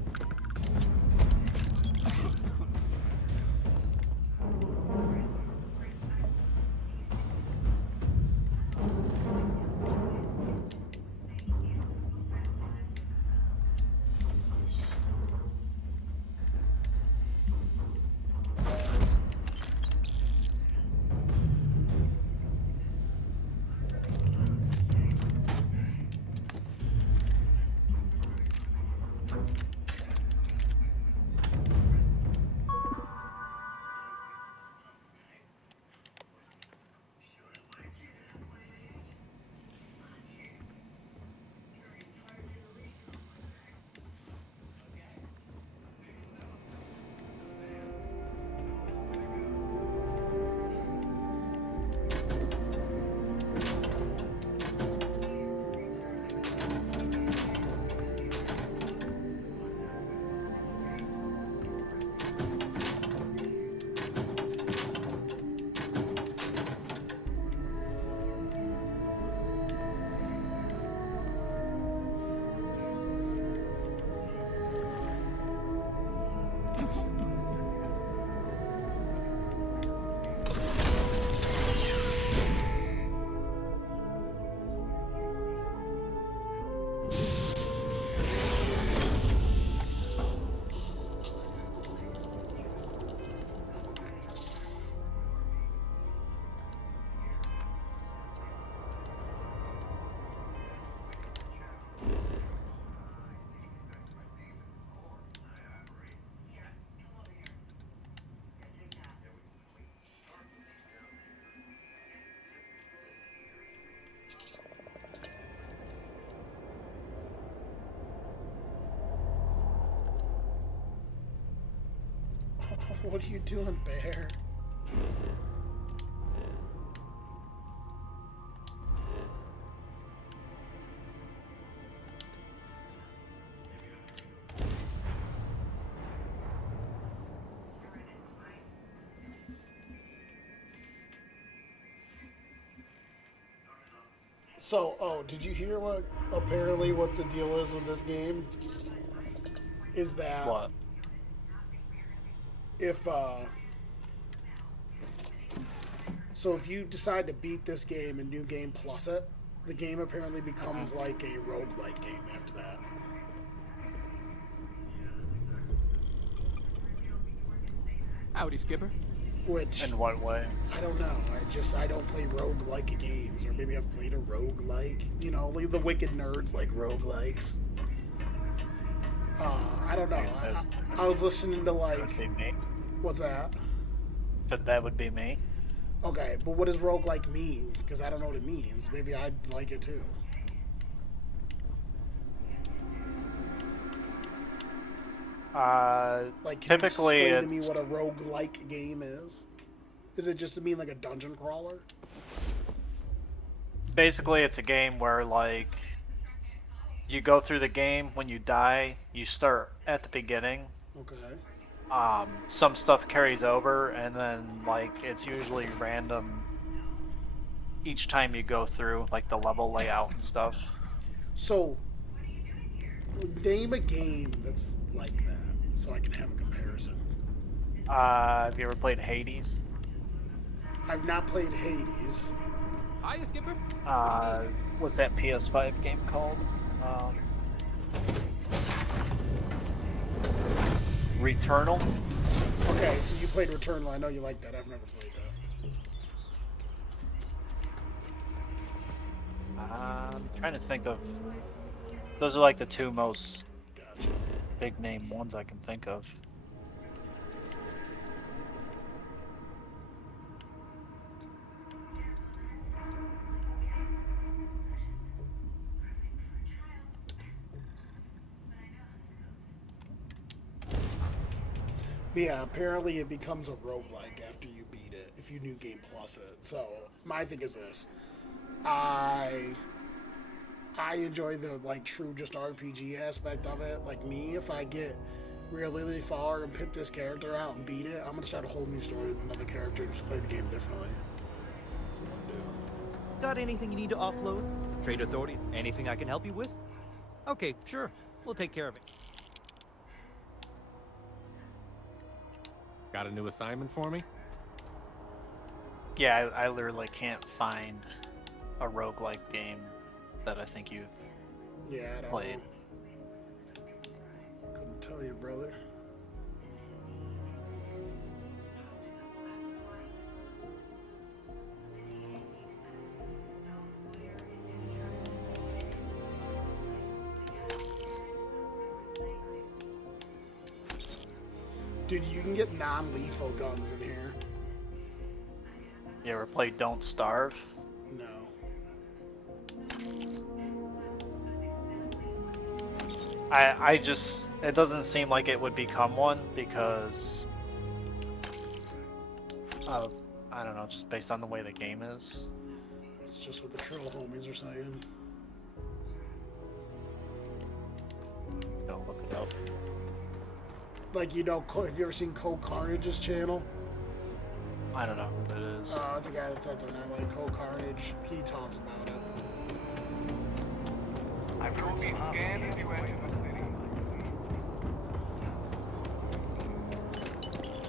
What are you doing, Bear? So, oh, did you hear what the deal is with this game? Is that What? if so if you decide to beat this game and New Game Plus it, the game apparently becomes like a roguelike game after that. Howdy, Skipper. Which, in what way? I don't know. I don't play roguelike games, or maybe I've played a roguelike. You know, like the wicked nerds like roguelikes. I don't know. I was listening to like. That would be me. What's that? Said that would be me. Okay, but what does roguelike mean? Because I don't know what it means. Maybe I'd like it too. Like, can typically, you explain to me what a roguelike game is? Is it just to mean like a dungeon crawler? Basically, it's a game where like you go through the game. When you die, you start at the beginning. Okay. Some stuff carries over, and then like it's usually random each time you go through, like the level layout and stuff. So, name a game that's like that, so I can have a comparison. Have you ever played Hades? I've not played Hades. Hiya, Skipper. What's that PS5 game called? Returnal? Okay, so you played Returnal. I know you like that. I've never played that. I'm trying to think of... Those are like the two most big name ones I can think of. Yeah, apparently it becomes a roguelike after you beat it, if you New Game Plus it. So, my thing is this. I enjoy the, like, true just RPG aspect of it. Like me, if I get really far and pimp this character out and beat it, I'm going to start a whole new story with another character and just play the game differently. That's what I'm doing. Got anything you need to offload? Trade authorities? Anything I can help you with? Okay, sure. We'll take care of it. Got a new assignment for me? Yeah, I literally can't find a roguelike game that I think you've played. Couldn't tell you, brother. Dude, you can get non-lethal guns in here. You ever played Don't Starve? No. I just... It doesn't seem like it would become one because... of, I don't know, just based on the way the game is. That's just what the troll homies are saying. Don't look it up. Like, you know, have you ever seen Cole Carnage's channel? I don't know who that is. It's a guy that says on there, like Cole Carnage. He talks about it. I will be scanned as you enter the city.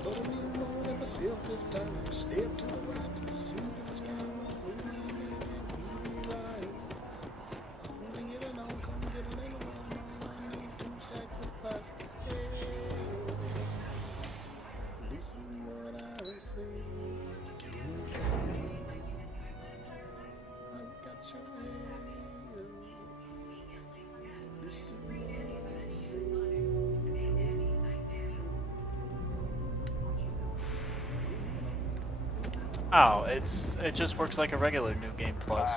But I mean, more than myself this time. Step to the right, soon to the sky. Wanna get it on, come get it in on. I need to sacrifice. Listen what I say. I got your hand. Listen what I say. Oh, it just works like a regular New Game Plus.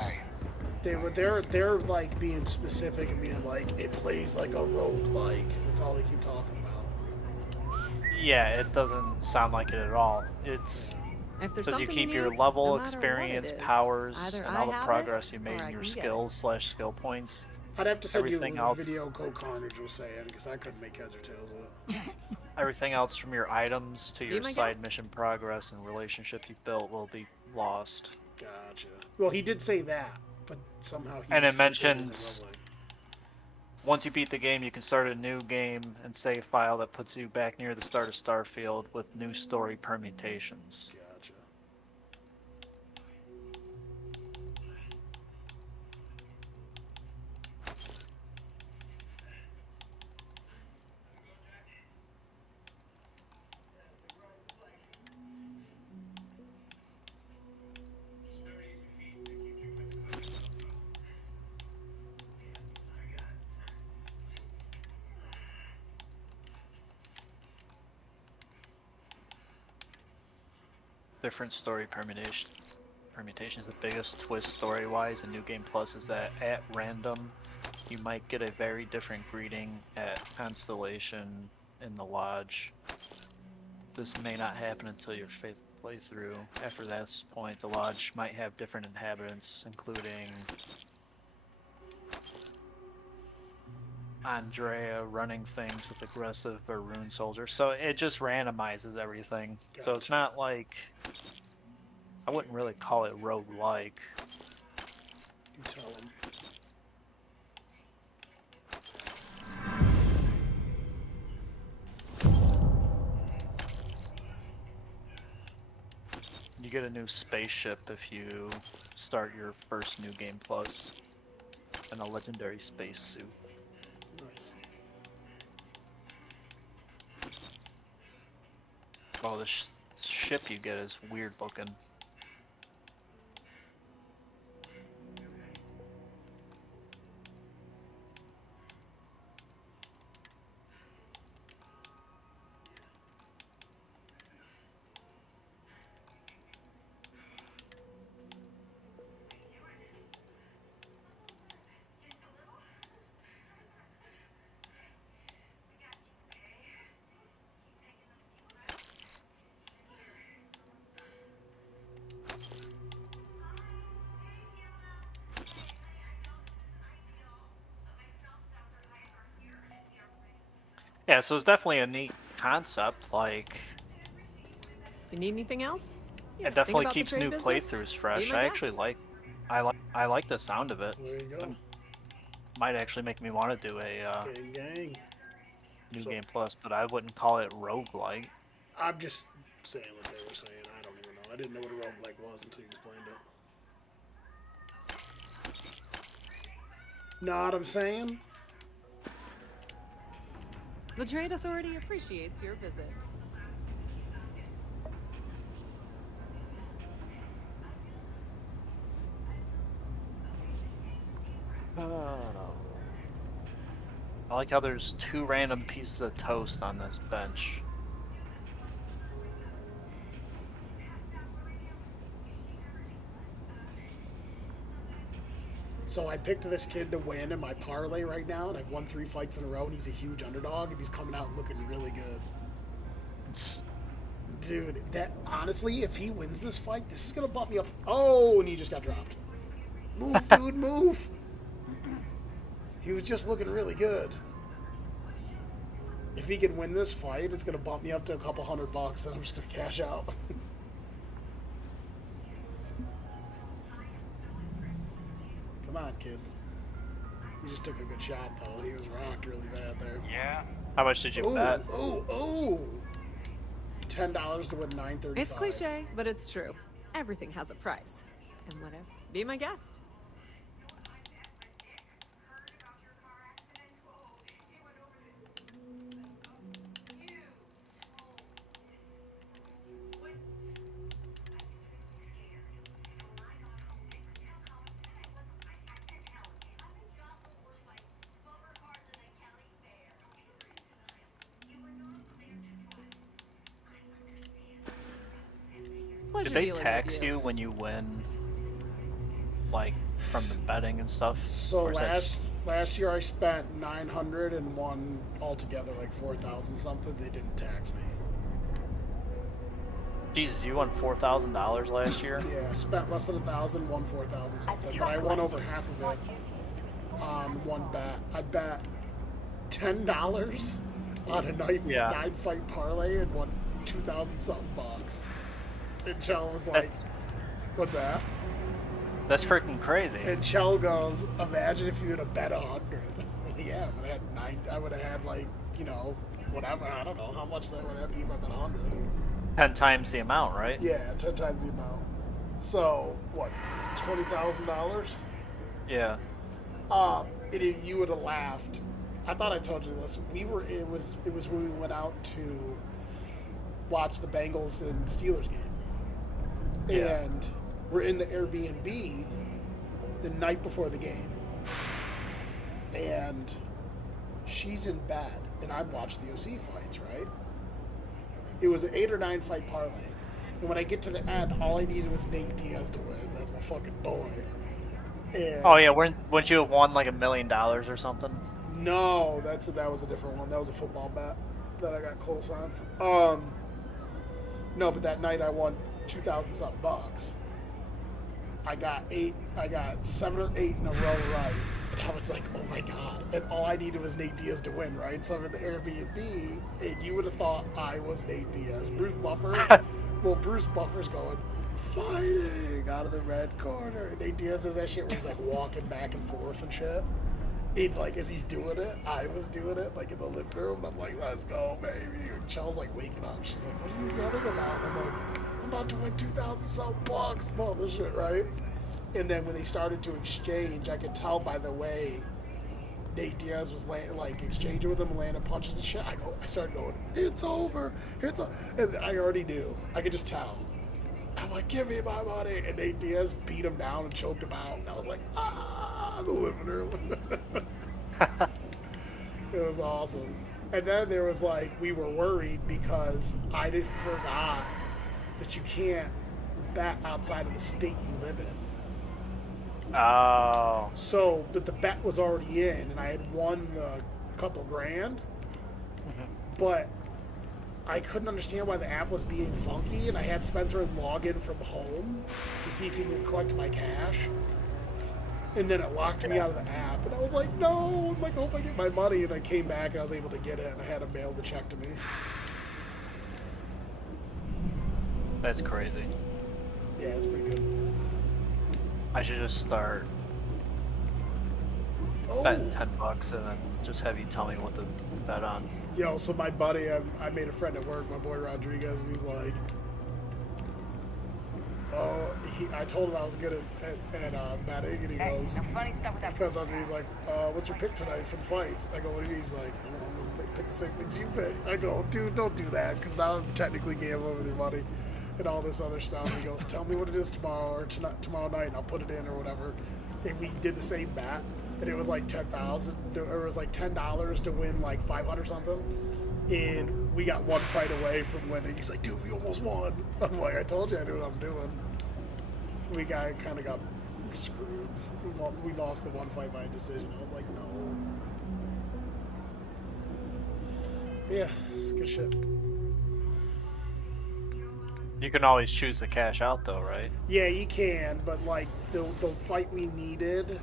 They're like being specific and being like it plays like a roguelike. That's all they keep talking about. Yeah, it doesn't sound like it at all. It's If there's says you something keep you your need, level, no matter what it experience, is, powers, either and I all the have progress it, you or made I in your can get it. skills/skill points. I'd have to send you Everything a else, video code Carnage was saying because I couldn't make heads or tails of it. everything else from your items to Be your my side guest. mission progress and relationship you built will be lost. Gotcha. Well, he did say that, but somehow he And was it still saying it was mentions a roguelike. once you beat the game, you can start a new game and save file that puts you back near the start of Starfield with new story permutations. Gotcha. Different story permutations. The biggest twist story-wise in New Game Plus is that at random, you might get a very different greeting at Constellation in the Lodge. This may not happen until your fifth playthrough. After that point, the Lodge might have different inhabitants, including Andrea running things with aggressive Barun soldiers. So it just randomizes everything. Gotcha. So it's not like, I wouldn't really call it roguelike. You tell him. You get a new spaceship if you start your first New Game Plus, and a legendary spacesuit. Nice. Oh, the ship you get is weird looking. Yeah, so it's definitely a neat concept. Like, If you need anything else, it definitely keeps new playthroughs fresh. I actually I like the sound of it. There you go. Might actually make me want to do a Gang. New Game Plus, but I wouldn't call it roguelike. I'm just saying what they were saying. I don't even know. I didn't know what a roguelike was until you explained it. Know what I'm saying? The Trade Authority appreciates your visit. I like how there's 2 random pieces of toast on this bench. So I picked this kid to win in my parlay right now, and I've won 3 fights in a row, and he's a huge underdog, and he's coming out and looking really good. Dude, that honestly, if he wins this fight, this is gonna bump me up. Oh, and he just got dropped. Move, dude, move. He was just looking really good. If he can win this fight, it's gonna bump me up to a couple $100, and I'm just gonna cash out. Come on, kid. He just took a good shot, though. He was rocked really bad there. Yeah. How much did you bet? Oh! $10 to win $9.35. It's cliche, but it's true. Everything has a price. And whatever. Be my guest. Did they tax you when you win, like, from the betting and stuff? So Last year I spent 900 and won altogether like 4,000 something. They didn't tax me. Jesus, you won $4,000 last year? Yeah, I spent less than 1,000, won 4,000 something, but I won over half of it on one bet. I bet $10 on a nine fight parlay and won 2,000 something bucks. And Chell was like, "What's that?" That's freaking crazy. And Chell goes, "Imagine if you would have bet 100." Yeah, but I would have had like, you know, whatever. I don't know how much that would have be if I bet 100. 10 times the amount, right? Yeah, 10 times the amount. So what? $20,000. Yeah. You would have laughed. I thought I told you this. It was when we went out to watch the Bengals and Steelers game. Yeah. And we're in the Airbnb the night before the game. And she's in bed, and I watched the OC fights, right? It was an 8 or 9 fight parlay. And when I get to the end, all I needed was Nate Diaz to win. That's my fucking boy. And Oh yeah, wouldn't you have won like $1 million or something? no, that was a different one. That was a football bet that I got close on. No, but that night I won 2,000 something bucks. I got 7 or 8 in a row right. And I was like, oh my god. And all I needed was Nate Diaz to win, right? So I'm in the Airbnb, and you would have thought I was Nate Diaz. Bruce Buffer's going, fighting out of the red corner. And Nate Diaz does that shit where he's like walking back and forth and shit. And like as he's doing it, I was doing it like in the living room, and I'm like, let's go, baby. And Chel's like waking up. She's like, what are you yelling about? And I'm like, I'm about to win 2,000 something bucks and all this shit, right? And then when they started to exchange, I could tell by the way Nate Diaz was exchanging with him and landing punches and shit. I started going, it's over. And I already knew. I could just tell. I'm like, give me my money. And Nate Diaz beat him down and choked him out. And I was like, in the living room. It was awesome. And then there was like, we were worried because I forgot that you can't bet outside of the state you live in. Oh. So, but the bet was already in, and I had won the couple grand, but I couldn't understand why the app was being funky, and I had Spencer log in from home to see if he could collect my cash, and then it locked me out of the app, and I was like, no, I'm like, I hope I get my money, and I came back, and I was able to get it, and I had him mail the check to me. That's crazy. Yeah, it's pretty good. I should just start betting $10 and then just have you tell me what to bet on. Yo, so my buddy, I made a friend at work, my boy Rodriguez, and he's like, I told him I was good at betting, and he goes, he's like, what's your pick tonight for the fights? I go, what do you mean? He's like, I'm going to pick the same things you pick. I go, dude, don't do that, because now I'm technically gambling with your money and all this other stuff. He goes, tell me what it is tomorrow or tomorrow night, and I'll put it in or whatever. And we did the same bet, and it was like $10,000, or it was like $10 to win like 500 something. And we got one fight away from winning. He's like, dude, we almost won. I'm like, I told you I knew what I'm doing. We kind of got screwed. We lost the one fight by decision. I was like, no. Yeah, it's good shit. You can always choose to cash out though, right? Yeah, you can, but like the fight we needed,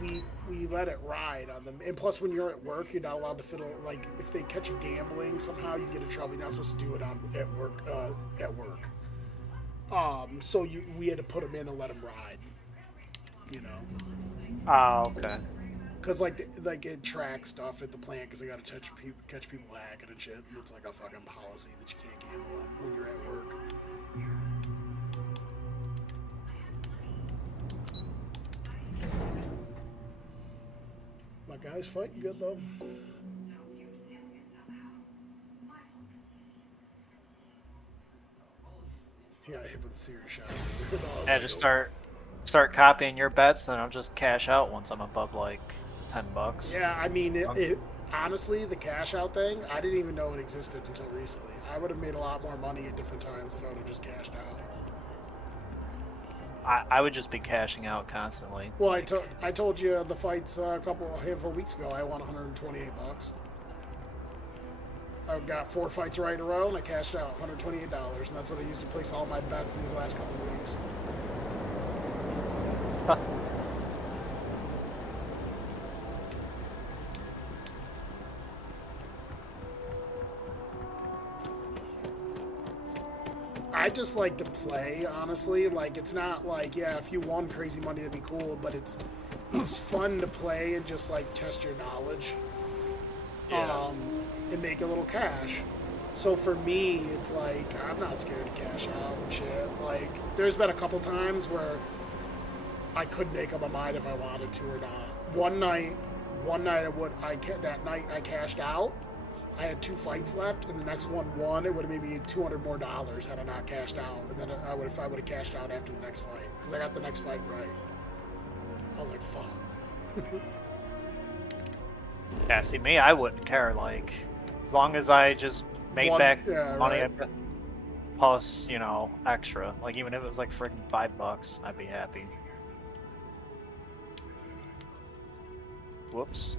we let it ride on them. And plus, when you're at work, you're not allowed to fiddle. Like, if they catch you gambling somehow, you get in trouble. You're not supposed to do it at work. So we had to put them in and let them ride. You know. Oh, okay. Because like it tracks stuff at the plant because they got to catch people hacking and shit. And it's like a fucking policy that you can't gamble on when you're at work. My guy's fighting good though. He got hit with a serious shot. Yeah, just start copying your bets, then I'll just cash out once I'm above like $10. Yeah, I mean, honestly, the cash out thing, I didn't even know it existed until recently. I would have made a lot more money at different times if I would have just cashed out. I would just be cashing out constantly. Well, I told you the fights a handful of weeks ago. I won $128. I got 4 fights right in a row, and I cashed out $128, and that's what I used to place all my bets these last couple of weeks. Huh. I just like to play, honestly. Like, it's not like, yeah, if you won crazy money, that'd be cool, but it's fun to play and just, like, test your knowledge. Yeah. And make a little cash. So for me, it's like, I'm not scared to cash out and shit. Like, there's been a couple times where I could make up my mind if I wanted to or not. One night that night I cashed out. I had 2 fights left, and the next one won. It would have made me $200 more had I not cashed out. And then I would have cashed out after the next fight, because I got the next fight right. I was like, fuck. Yeah, see, me, I wouldn't care. Like, as long as I just made back money plus, you know, extra. Like, even if it was like freaking $5, I'd be happy. Whoops.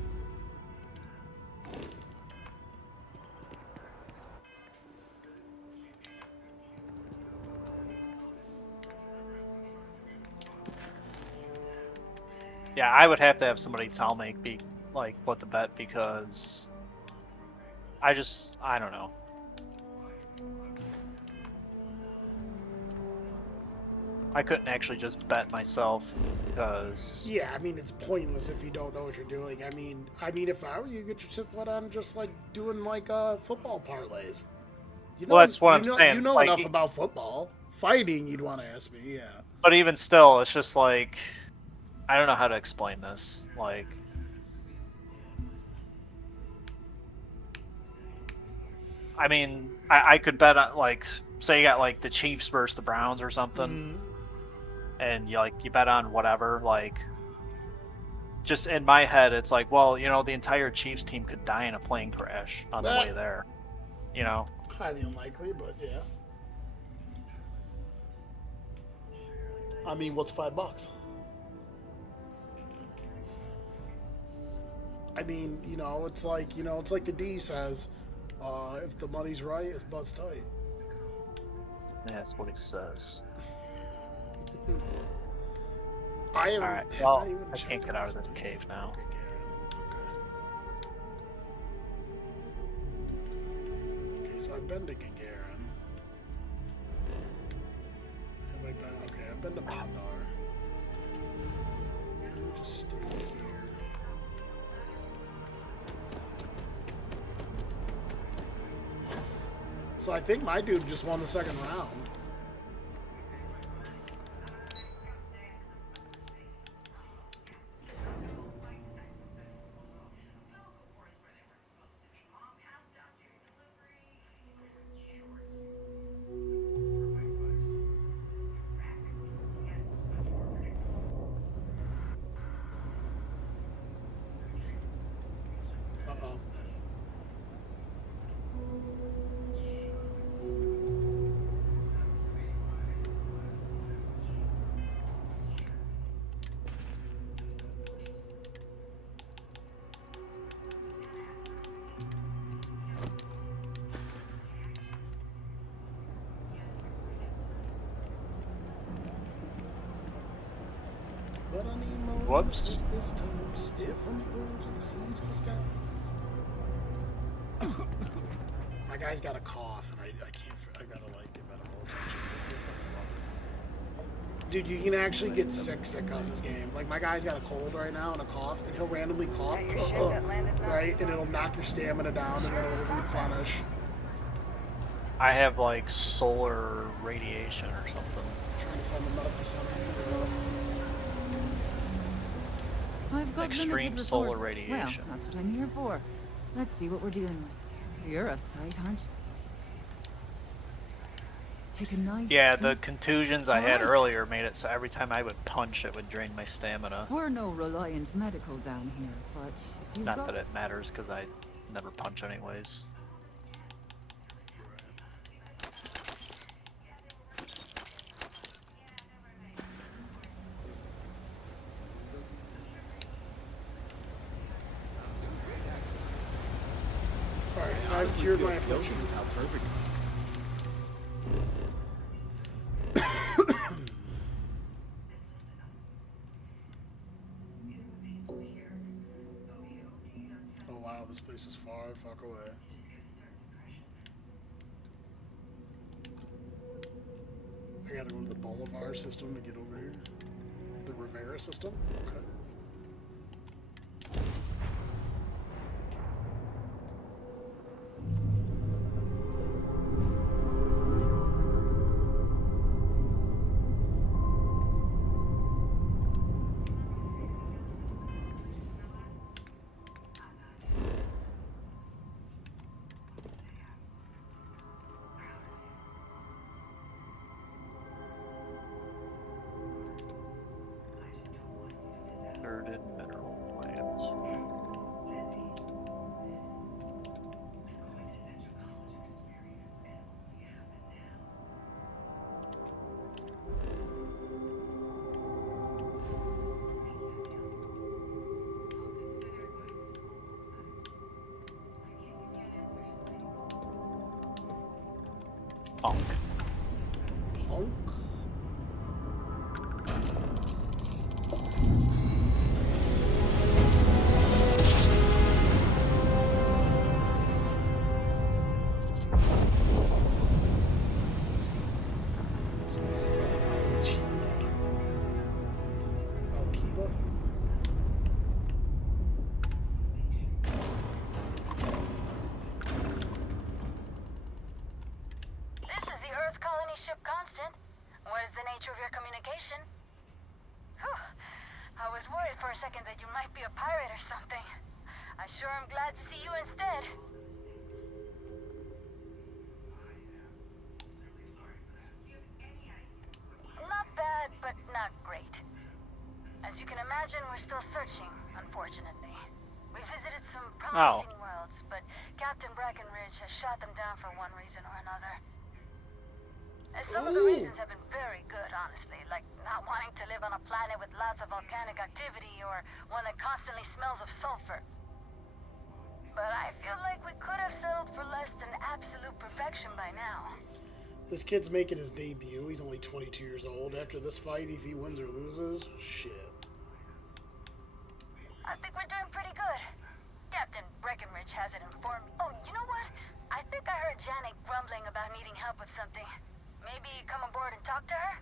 Yeah, I would have to have somebody tell me, like, what to bet, because I don't know. I couldn't actually just bet myself, because... Yeah, I mean, it's pointless if you don't know what you're doing. I mean, if I were you, get your tip wet on just, like, doing, like, football parlays. You know, well, that's what I'm saying. You know like, enough about football. Fighting, you'd want to ask me, yeah. But even still, it's just like... I don't know how to explain this. Like... I mean, I could bet on, like, say you got, like, the Chiefs versus the Browns or something, and you bet on whatever, like, just in my head, it's like, well, you know, the entire Chiefs team could die in a plane crash on the way there, you know? Highly unlikely, but yeah. I mean, what's $5? I mean, you know, it's like the D says, if the money's right, it's buzz tight. Yeah, that's what he says. Alright, well, I can't get out of this cave now. Okay, so I've been to Gagarin. Have I been? Okay, I've been to Bondar. I'll just stay here. So I think my dude just won the second round. Uh-oh. But I need more Whoops. this time. Step from the ground to the sea to the sky. My guy's got a cough, and I can't. I gotta like get medical attention. What the fuck, dude? You can actually get sick on this game. Like my guy's got a cold right now and a cough, and he'll randomly cough, right, and it'll knock your stamina down, and then it'll replenish. I have like solar radiation or something. I'm trying to find the medical center. I've got Extreme limited solar resources. radiation. Well, that's what I'm here for. Let's see what we're dealing with. You're a sight, aren't you? Take a nice Yeah, the deep... contusions I had earlier made it so every time I would punch, it would drain my stamina. We're no reliant medical down here, but if you've Not got... that it matters, because I never punch anyways. I've cured my affliction. How perfect. Oh wow, this place is far fuck away. I gotta go to the Bolivar system to get over here. The Rivera system? Okay. Converted mineral plant. Punk. Punk? This place is called Alkiba. This is the Earth Colony ship Constant. What is the nature of your communication? Whew. I was worried for a second that you might be a pirate or something. I sure am glad to see you instead. Not bad, but not great. As you can imagine, we're still searching, unfortunately. We visited some promising worlds, but Captain Breckenridge has shot them down for one reason or another. And some of the reasons have been very good, honestly, like not wanting to live on a planet with lots of volcanic activity or one that constantly smells of sulfur. But I feel like we could have settled for less than absolute perfection by now. This kid's making his debut. He's only 22 years old. After this fight, if he wins or loses, shit. I think we're doing pretty good. Captain Breckenridge has it informed me. Oh, you know what? I think I heard Janet grumbling about needing help with something. Maybe come aboard and talk to her?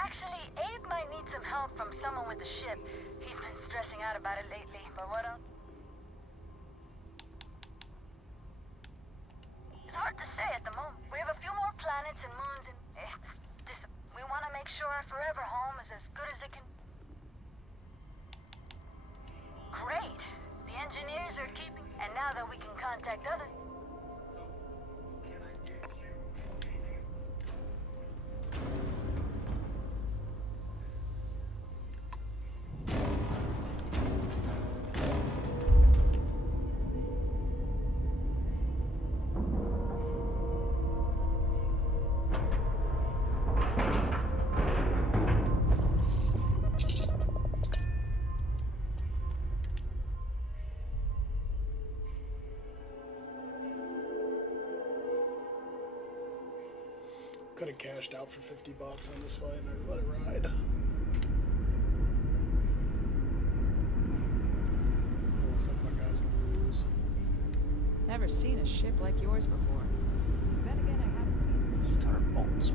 Actually, Abe might need some help from someone with the ship. He's been stressing out about it lately, but what else? It's hard to say at the moment. We have a few more planets and moons, and we want to make sure our forever home is as good as it can. Great! The engineers are keeping... And now that we can contact others... Could have cashed out for $50 on this fight and I let it ride. Looks like my guy's gonna lose. Never seen a ship like yours before. Then again, I haven't seen It's our bolts.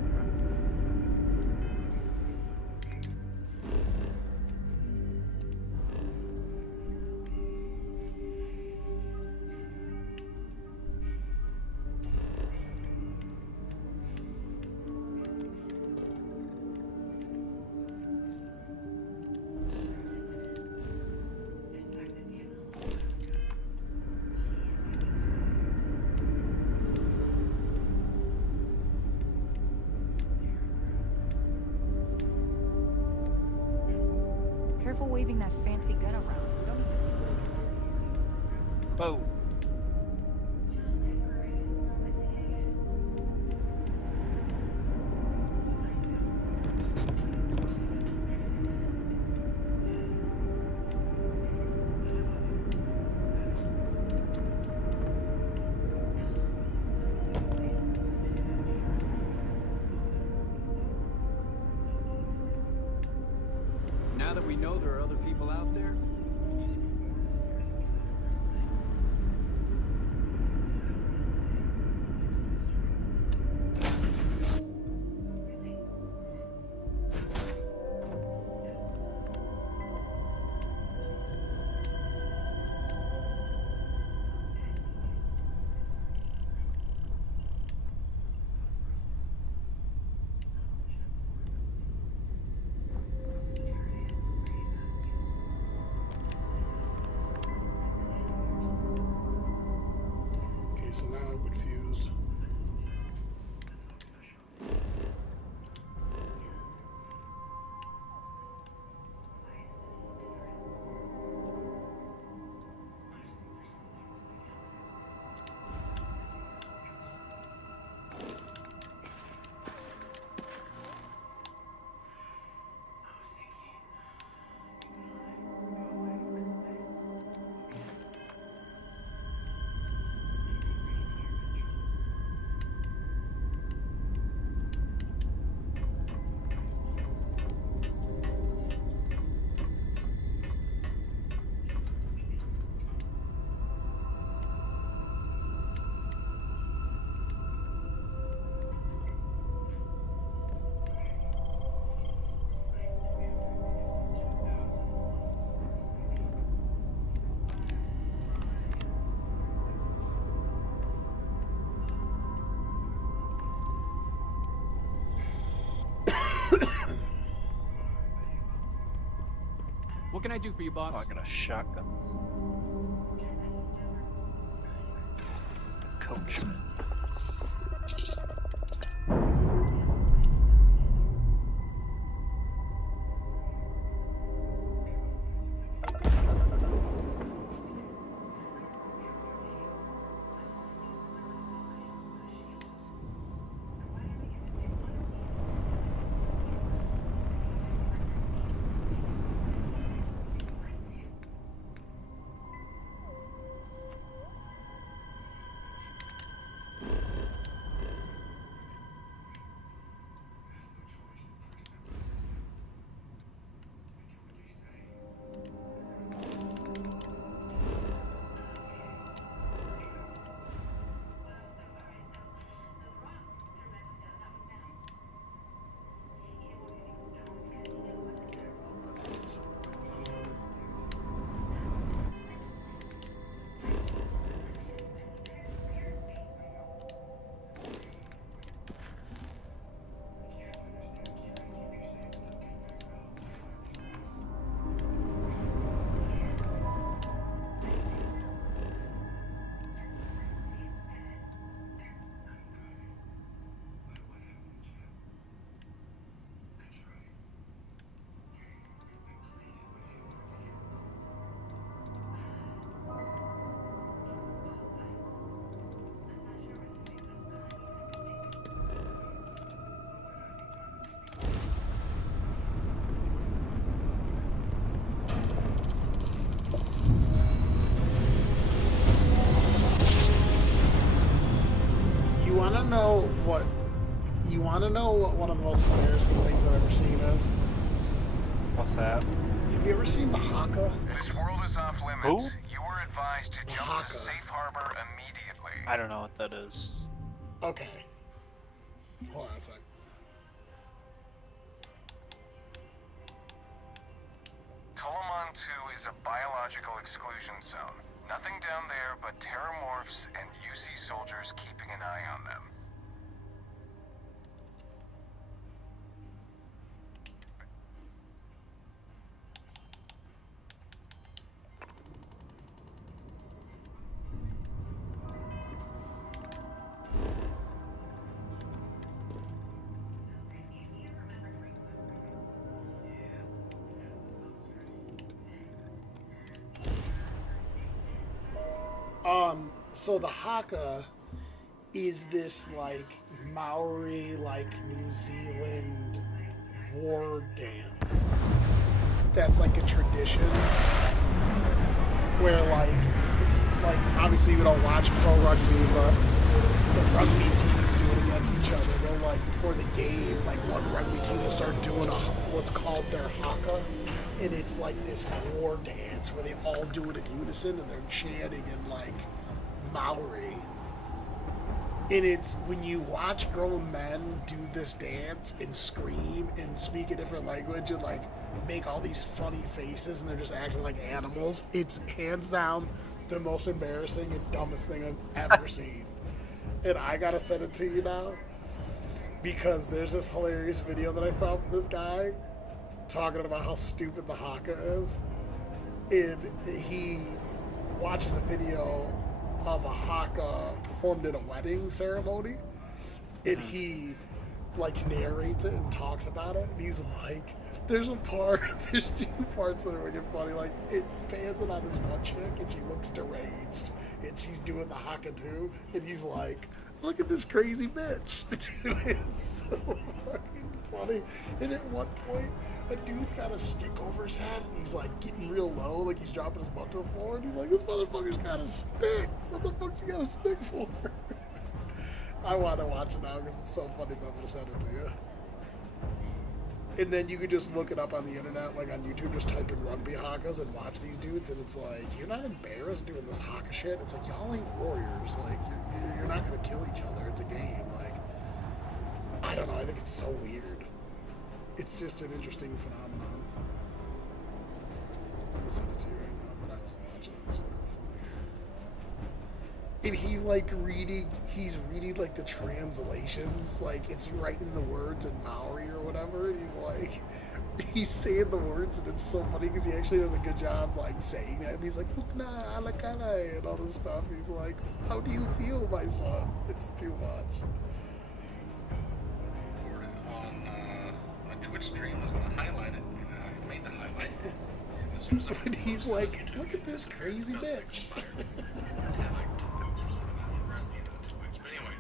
Careful waving that fancy gun around. We don't need to see it. Whoa. there are other people out there? Okay, so now I'm confused. What can I do for you, boss? Oh, I got a shotgun. Coachman. You want to know what one of the most embarrassing things I've ever seen is? What's that? Have you ever seen the Haka? This world is off limits. Who? You were advised to jump Haka. to safe harbor immediately. I don't know what that is. Okay. Hold on a sec. Tolomon 2 is a biological exclusion zone. Nothing down there but terramorphs and UC soldiers keeping an eye on them. So the Haka is this like Maori, like New Zealand war dance that's like a tradition where like if you like obviously you don't watch pro rugby, but the rugby teams do it against each other. They'll like before the game, like one rugby team will start doing what's called their Haka, and it's like this war dance where they all do it in unison and they're chanting in like Maori. And it's when you watch grown men do this dance and scream and speak a different language and like make all these funny faces and they're just acting like animals, it's hands down the most embarrassing and dumbest thing I've ever seen. And I gotta send it to you now because there's this hilarious video that I found from this guy talking about how stupid the haka is. And he watches a video of a haka performed in a wedding ceremony, and he like narrates it and talks about it, and he's like, there's two parts that are wicked funny. Like, it pans in on this one chick and she looks deranged and she's doing the haka too, and he's like, look at this crazy bitch. Dude, it's so fucking funny. And at one point a dude's got a stick over his head and he's like getting real low, like he's dropping his butt to the floor, and he's like, this motherfucker's got a stick. What the fuck's he got a stick for? I want to watch it now because it's so funny, but I'm gonna send it to you. And then you could just look it up on the internet, like on YouTube, just type in rugby hakas and watch these dudes, and it's like, you're not embarrassed doing this haka shit. It's like, y'all ain't warriors. Like, you're not gonna kill each other. It's a game. Like, I don't know. I think it's so weird. It's just an interesting phenomenon. I'm gonna send it to you right now, but I want to watch it. It's fucking funny. And he's like reading like the translations, like it's writing the words in Maori or whatever, and he's saying the words, and it's so funny because he actually does a good job like saying that. And he's like, "Ukna alakala" and all this stuff. He's like, "How do you feel, my son?" It's too much. Twitch stream was going to highlight it, and I made the highlight. And he's like, look at this crazy bitch. But anyway,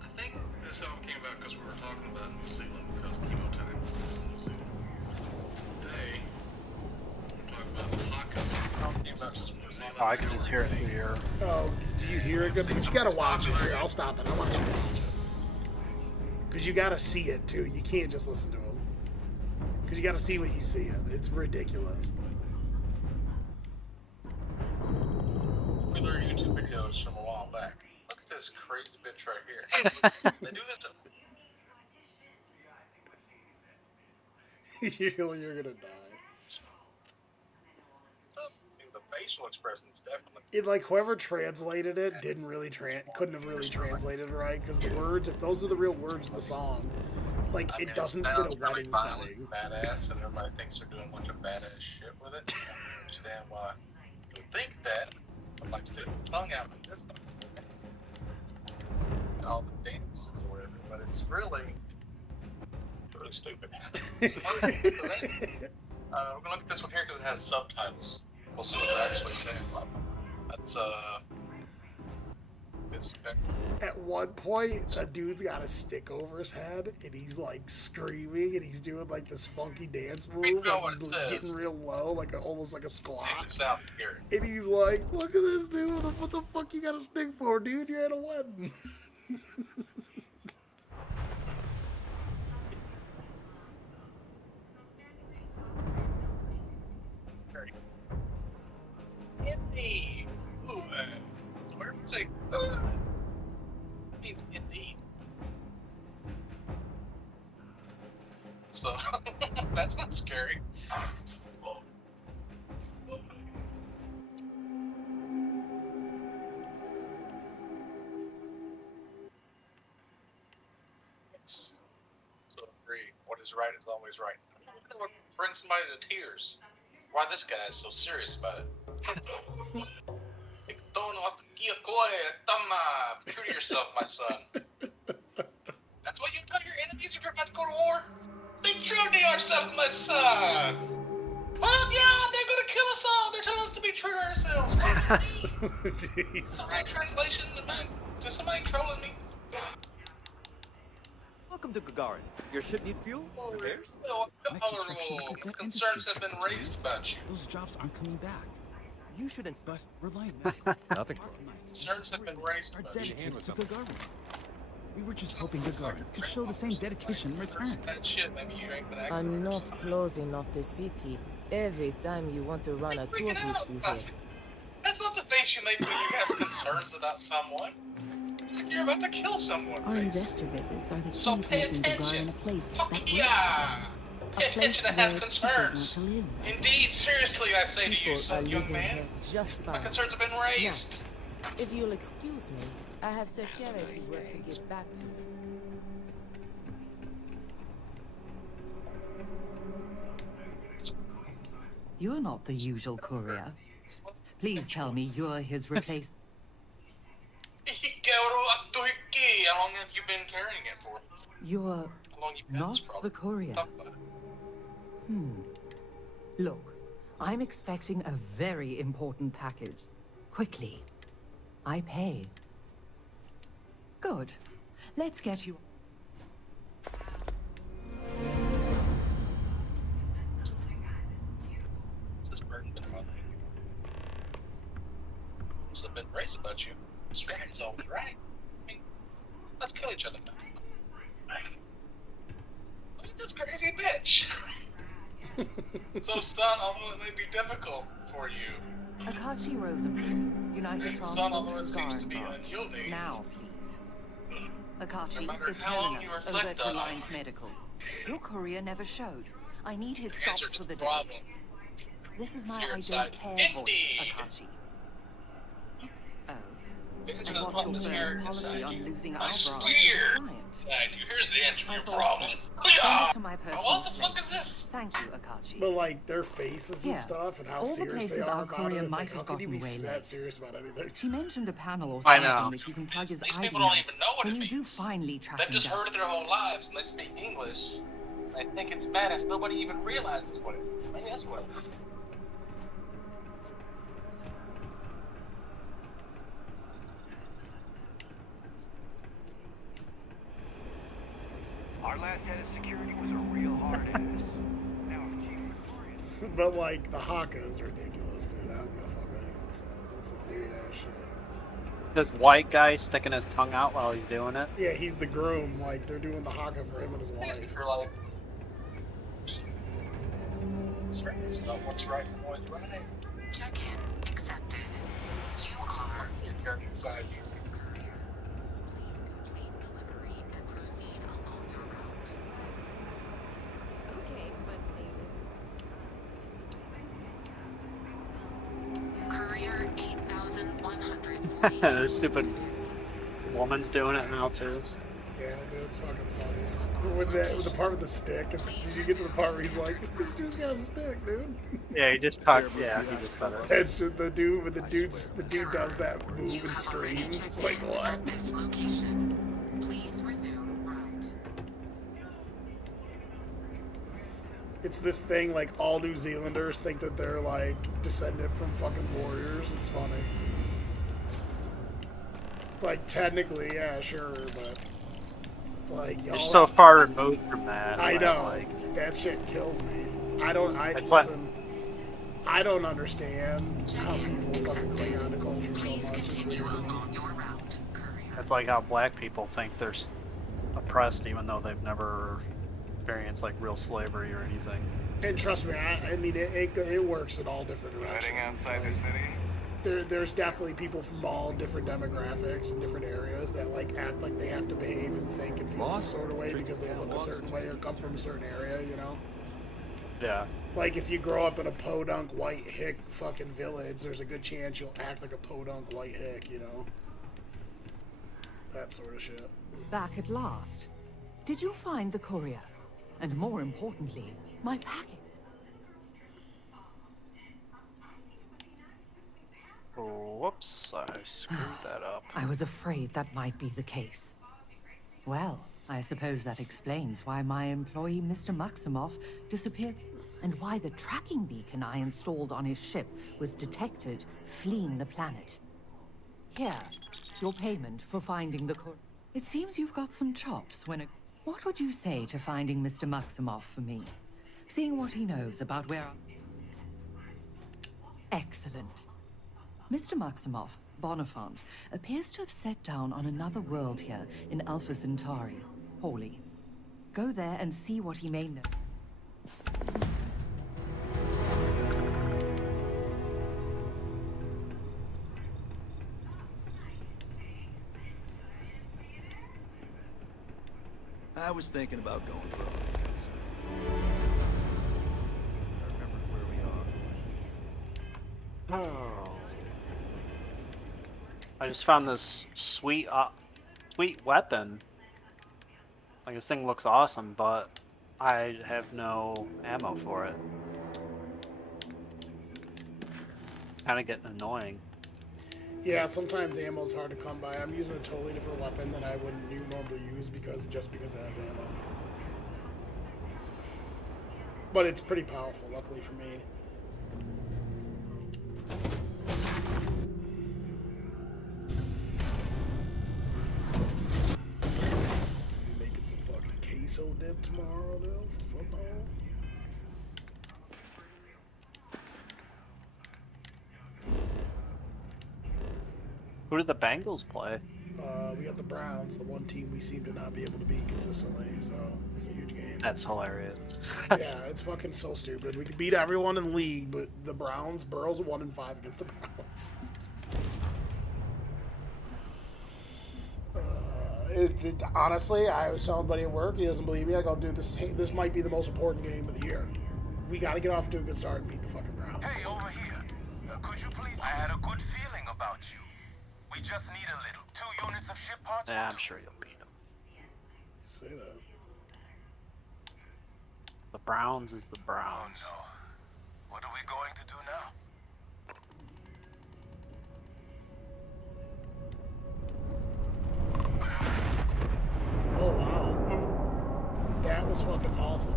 I think this all came about because we were talking about New Zealand, because chemo time was in New Zealand. Today, we're talking about the haka. Came about New Zealand. Oh, I can just hear it through here. Oh, do you hear it good? But you gotta watch it. Here, I'll stop it. I want you to watch it. Because you gotta see it too. You can't just listen to him. Because you gotta see what he's seeing. It's ridiculous. Popular YouTube videos from a while back. Look at this crazy bitch right here. They do this. You're gonna die. The facial expressions definitely. It, like, whoever translated it couldn't have really translated it right, because the words, if those are the real words of the song, like, it doesn't fit a wedding setting. Badass, and everybody thinks they're doing a bunch of badass shit with it. I don't understand why you would think that. I'm like sticking my tongue out like this. All the dances or whatever, but it's really stupid. We're gonna look at this one here because it has subtitles. We'll see what they're actually saying. That's it's At one point, a dude's got a stick over his head, and he's like screaming, and he's doing like this funky dance move, like he's getting real low, like almost like a squat. And he's like, "Look at this dude! What the fuck you got a stick for, dude? You're at a wedding." Indeed. Ooh, where would say? Means indeed. So that's not scary. Yes. So agree. What is right is always right. Bring somebody to tears. Why this guy is so serious about it? True to yourself, my son. That's what you tell your enemies if you're about to go to war? Be true to yourself, my son. Oh yeah, they're gonna kill us all. They're telling us to be true to ourselves. Jeez. Is the right translation? Is somebody trolling me? Welcome to Gagarin. Your ship need fuel? Repairs? Concerns have been raised about you. Those jobs aren't coming back. You should inspect. Rely Nothing. Concerns have been raised are about you. dedicated to Gagarin. We were just hoping Gagarin could show the same dedication in return. That shit, maybe you ain't been acting I'm not closing off the city. Every time you want to run a tour group through here. That's not the face you make when you have concerns about someone. It's like you're about to kill someone. Our investor visits are the key So to pay making Dugar attention. a place that works Yeah. again. Pay attention to have where people concerns. want to live. Indeed, seriously, I say to you, People son, are young living man. here just My fine. concerns have been raised. Now, if you'll excuse me, I have security work to get back to. You're not the usual courier. Please tell me you're his replacement. How long have you been carrying it for? You're How long you been not this problem? the courier. Talk about it. Look, I'm expecting a very important package. Quickly. I pay. Good. Let's get you... This burden been bothering you? What's been raised about you? This right, always right. I mean, let's kill each other now. Look at this crazy bitch. So, son, although it may be difficult for you, Akachi Rosenberg, United son, although Transport it seems to Guard be Branch. unyielding, Now, please. Akachi, no matter it's how long Helena, you over reflect at on Reliant Medical. Your courier never showed. I need his the answer stops to for the the day. problem This is is my here I inside. don't care voice, Indeed. Akachi. Oh. The answer to And the what's problem your is firm's here policy inside on you. losing I our branch as swear. a client? Inside you. Here's the answer to I your thought problem. so. Send it to my Now, personal what the fuck slate. is this? Thank you, Akachi. But like their faces and Yeah. stuff and how All the serious they places are our about courier it. It's might like, have how can you be gotten that waylaid. serious about anything? She mentioned a panel or I something know. that you can plug his These ID people don't in. even know what When it you do means. finally track They've him just down. heard it their whole lives and they speak English. I think it's badass. Nobody even realizes what it is. Maybe that's what it is. Our last head of security was a real hard ass. Now if Chief Victorian... But like the Haka is ridiculous, dude. I don't give a fuck what anyone says. That's some weird ass shit. This white guy sticking his tongue out while he's doing it. Yeah, he's the groom. Like they're doing the Haka for him and his wife. For like, it's not what's right and what's right. Check-in accepted. You are Your character inside you. courier. Please complete delivery and proceed along your route. Okay, but Courier 8140. This stupid woman's doing it now too. Yeah, dude, it's fucking funny. With the part with the stick, did you get to the part where he's like, "This dude's got a stick, dude"? Yeah, he just talked. Yeah, he just said it. That shit, the dude does that move and screams. It's like what? This location. Please resume route. It's this thing like all New Zealanders think that they're like descended from fucking warriors. It's funny. It's like technically, yeah, sure, but it's like You're y'all. so far removed from that. I but, know. Like, That shit kills me. Listen. I don't understand how people fucking cling on to culture so much. It's weird to me. that's like how black people think they're oppressed, even though they've never experienced like real slavery or anything. And trust me, I mean, it works in all different directions. Heading outside the Like, city? There's definitely people from all different demographics and different areas that like act like they have to behave and think and feel some sort of way because they look a certain way or come from a certain area, you know? Yeah. Like if you grow up in a podunk white hick fucking village, there's a good chance you'll act like a podunk white hick, you know? That sort of shit. Back at last. Did you find the courier? And more importantly, my packet. Whoops, I screwed that up. I was afraid that might be the case. Well, I suppose that explains why my employee, Mr. Maximoff, disappeared, and why the tracking beacon I installed on his ship was detected fleeing the planet. Here, your payment for finding the courier. It seems you've got some chops when it... What would you say to finding Mr. Maximoff for me? Seeing what he knows about where Excellent. Mr. Maximoff, Bonifant, appears to have set down on another world here in Alpha Centauri, Hawley. Go there and see what he may know. I was thinking about going for a look outside. I remember where we are. Oh. I just found this sweet weapon. Like, this thing looks awesome, but I have no ammo for it. Kind of getting annoying. Yeah, sometimes ammo's hard to come by. I'm using a totally different weapon than I wouldn't normally use because it has ammo. But it's pretty powerful, luckily for me. Making some fucking queso dip tomorrow, though, for football. Who did the Bengals play? We got the Browns, the one team we seem to not be able to beat consistently, so it's a huge game. That's hilarious. Yeah, it's fucking so stupid. We could beat everyone in the league, but the Browns, Burrow's 1-5 against the Browns. Honestly, I was telling buddy at work, he doesn't believe me. I go, dude, this might be the most important game of the year. We got to get off to a good start and beat the fucking Browns. Hey, over here. Could you please? I had a good feeling about you. We just need a little. 2 units of ship parts. Yeah, I'm sure you'll beat them. Say that. The Browns is the Browns. Oh, no. What are we going to do now? Oh, wow. That was fucking awesome.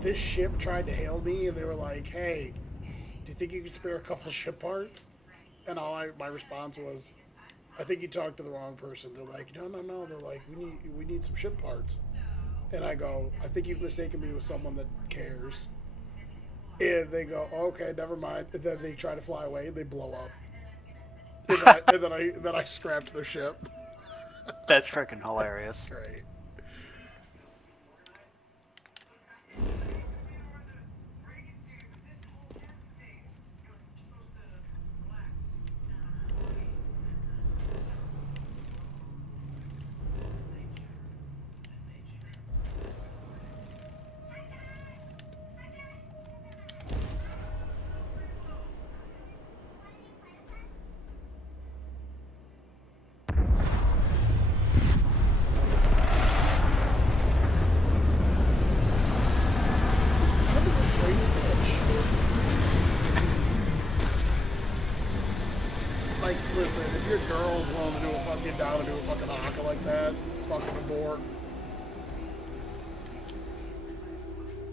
This ship tried to hail me, and they were like, hey, do you think you could spare a couple ship parts? And my response was, I think you talked to the wrong person. They're like, no. They're like, we need some ship parts. And I go, I think you've mistaken me with someone that cares. And they go, okay, never mind. And then they try to fly away, and they blow up. And then I scrapped their ship. That's freaking hilarious. That's great. Like, listen, if your girl's willing to get down and do a fucking haka like that, fucking abort.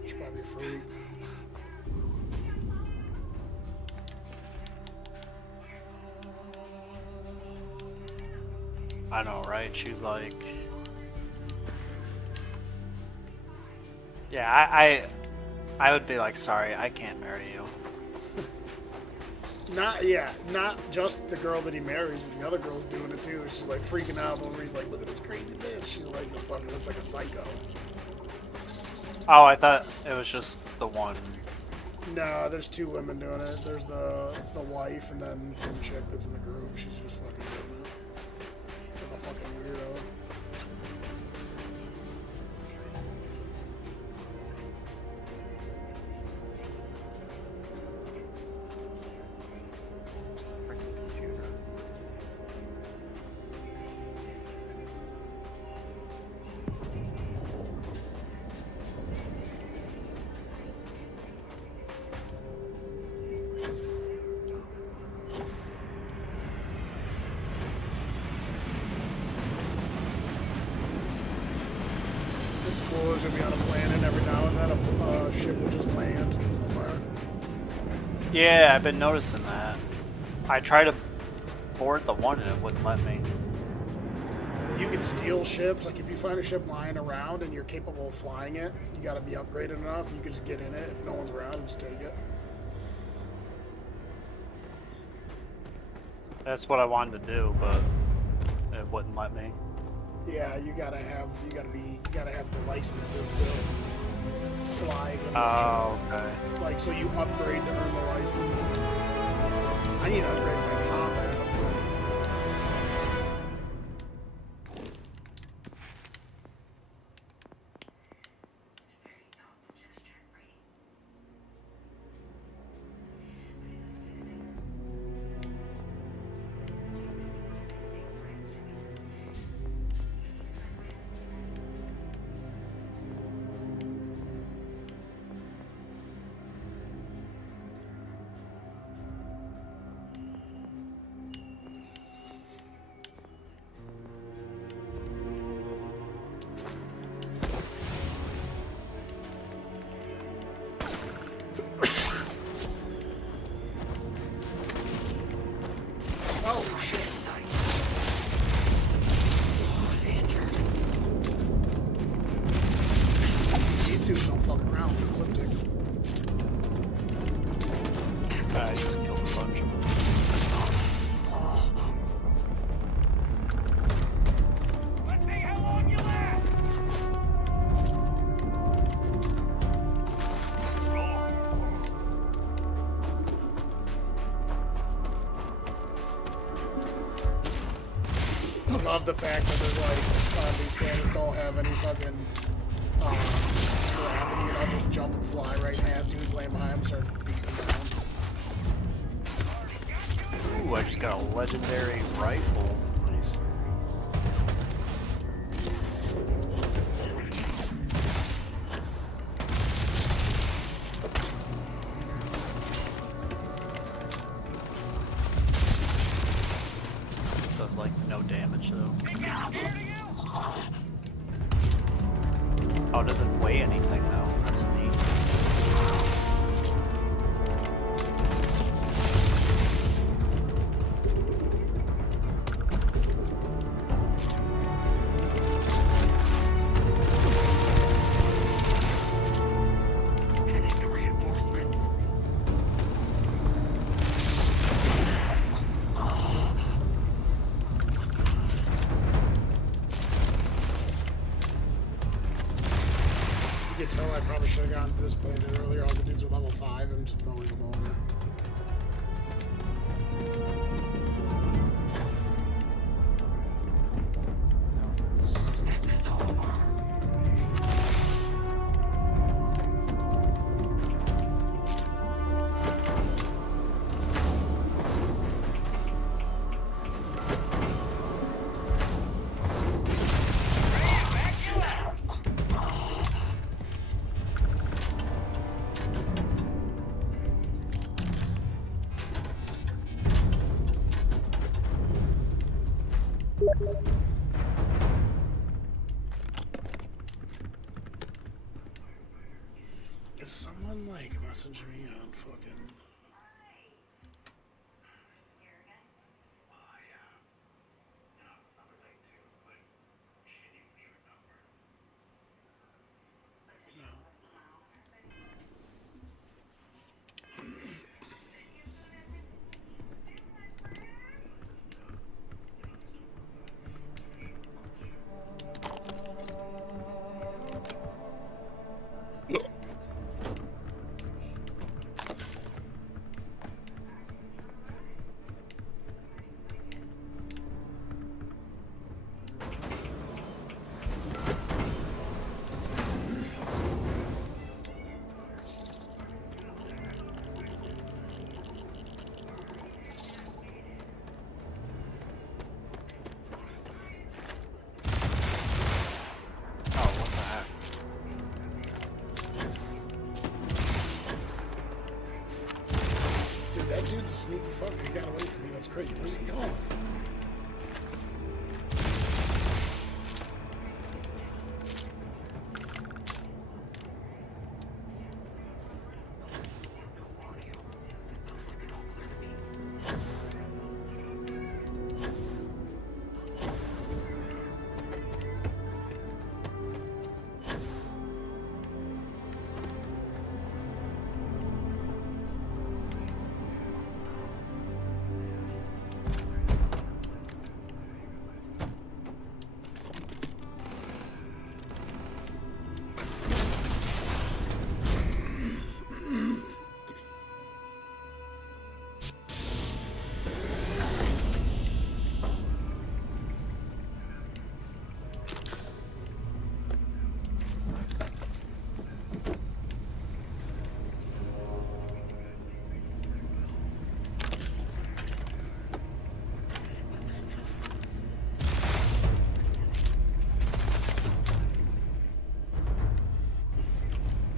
She's probably a freak. I know, right? She's like, yeah, I would be like, sorry, I can't marry you. Not just the girl that he marries, but the other girl's doing it too. She's like freaking out when he's like, look at this crazy bitch. She's like, the fucking looks like a psycho. Oh, I thought it was just the one. No, there's 2 women doing it. There's the wife and then some chick that's in the group. She's just fucking doing it. Like a fucking weirdo. It's cool as you'll be on a planet and every now and then a ship will just land somewhere. Yeah, I've been noticing that. I tried to board the one and it wouldn't let me. You can steal ships. Like if you find a ship lying around and you're capable of flying it, you got to be upgraded enough. You can just get in it if no one's around and just take it. That's what I wanted to do, but it wouldn't let me. Yeah, you gotta have the licenses to fly. Oh, okay. Like so, you upgrade to earn the license. I need to upgrade my combat. That's what I need. love the fact that there's like these planets don't have any fucking gravity, and I'll just jump and fly right past dudes laying behind them, start beating them down. Ooh, I just got a legendary rifle. Nice. Does like no damage though. Oh, it doesn't weigh anything though. That's neat. You can tell I probably should have gone to this planet earlier. All the dudes are level 5 and just mowing them over. Is someone like messaging me on fucking? Maybe not. That dude's a sneaky fucker. He got away from me. That's crazy. Where's he going?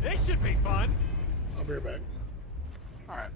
This should be fun. I'll be right back. All right.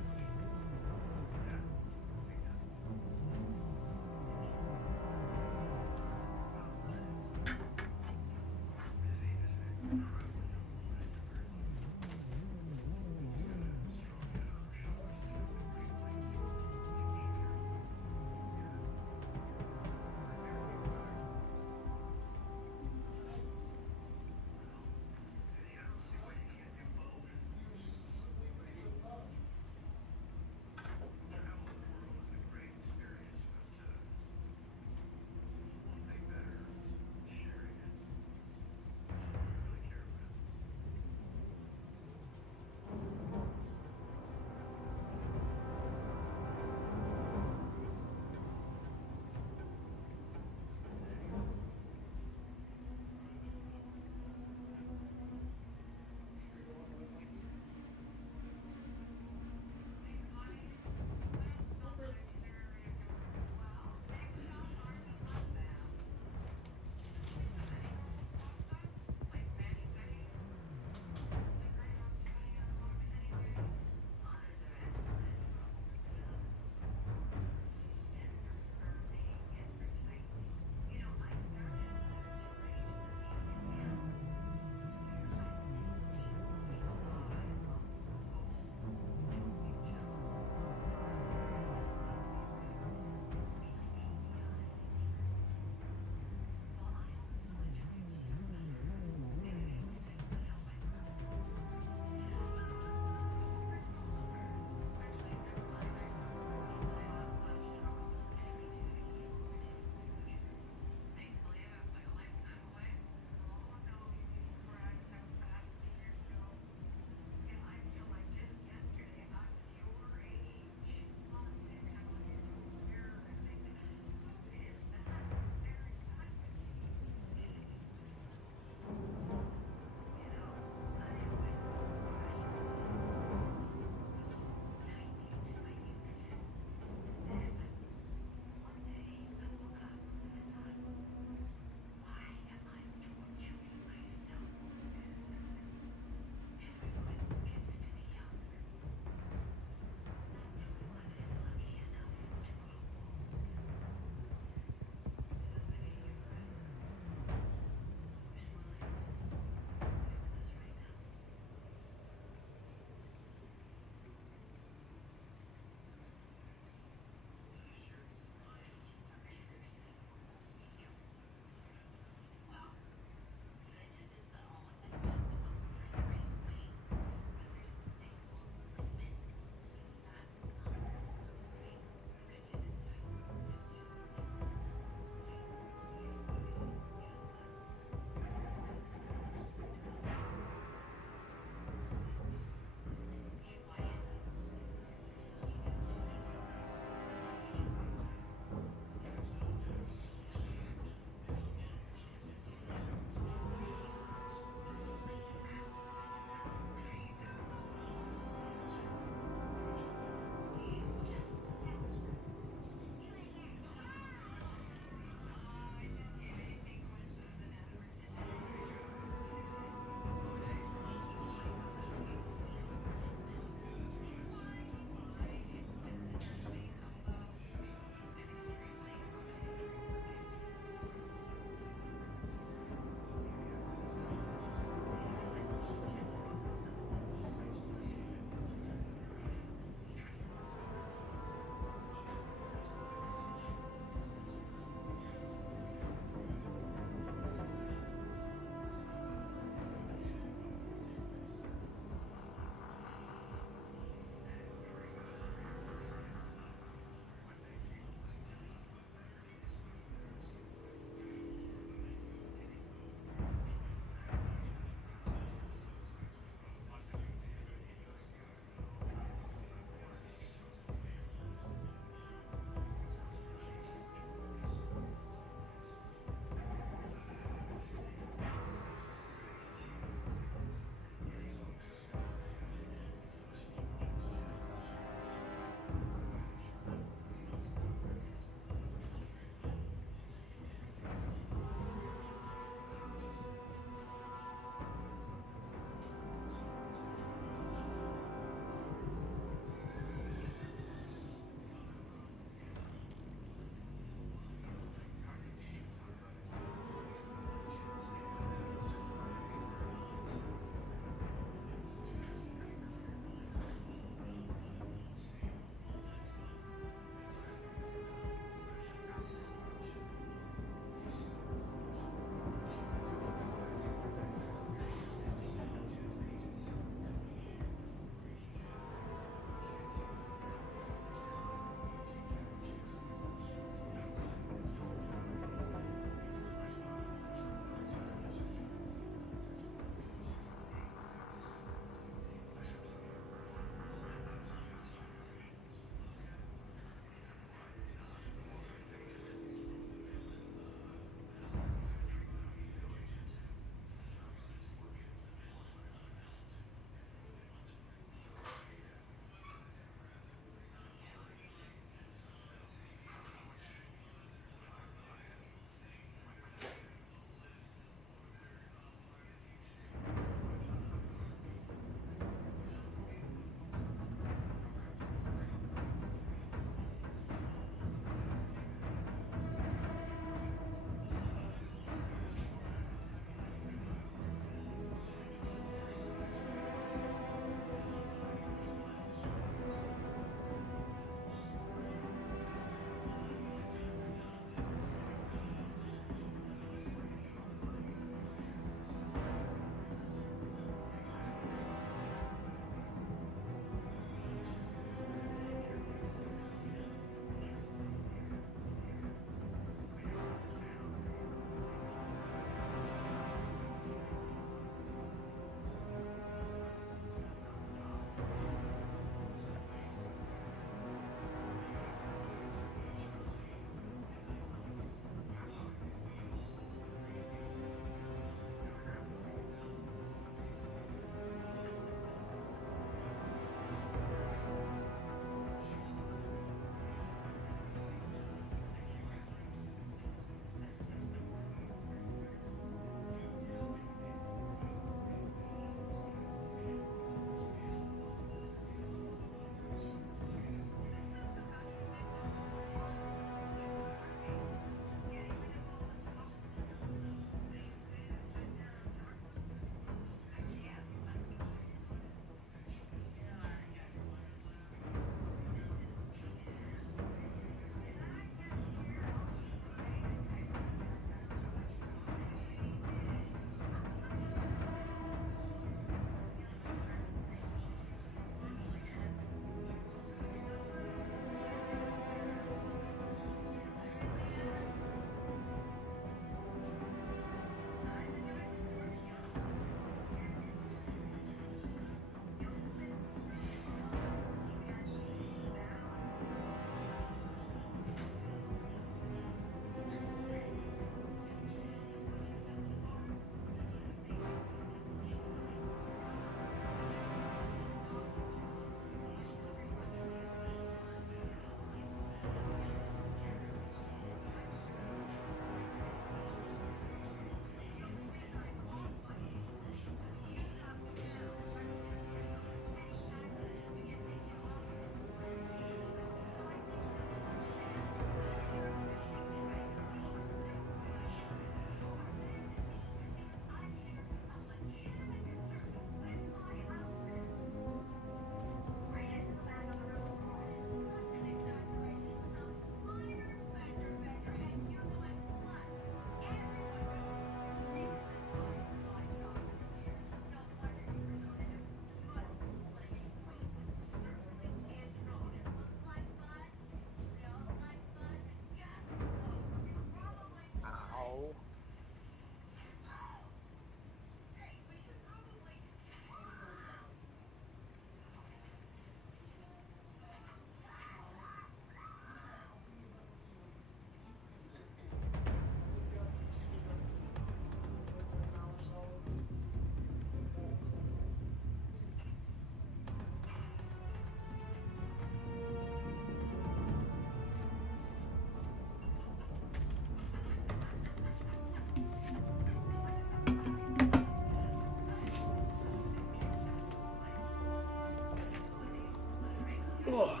Oh,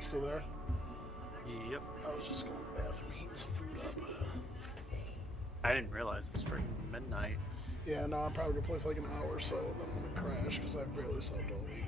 still there? Yep. I was just going to the bathroom, heating some food up. I didn't realize it's freaking midnight. Yeah, no, I'm probably gonna play for like an hour or so, then I'm gonna crash because I've barely slept all week.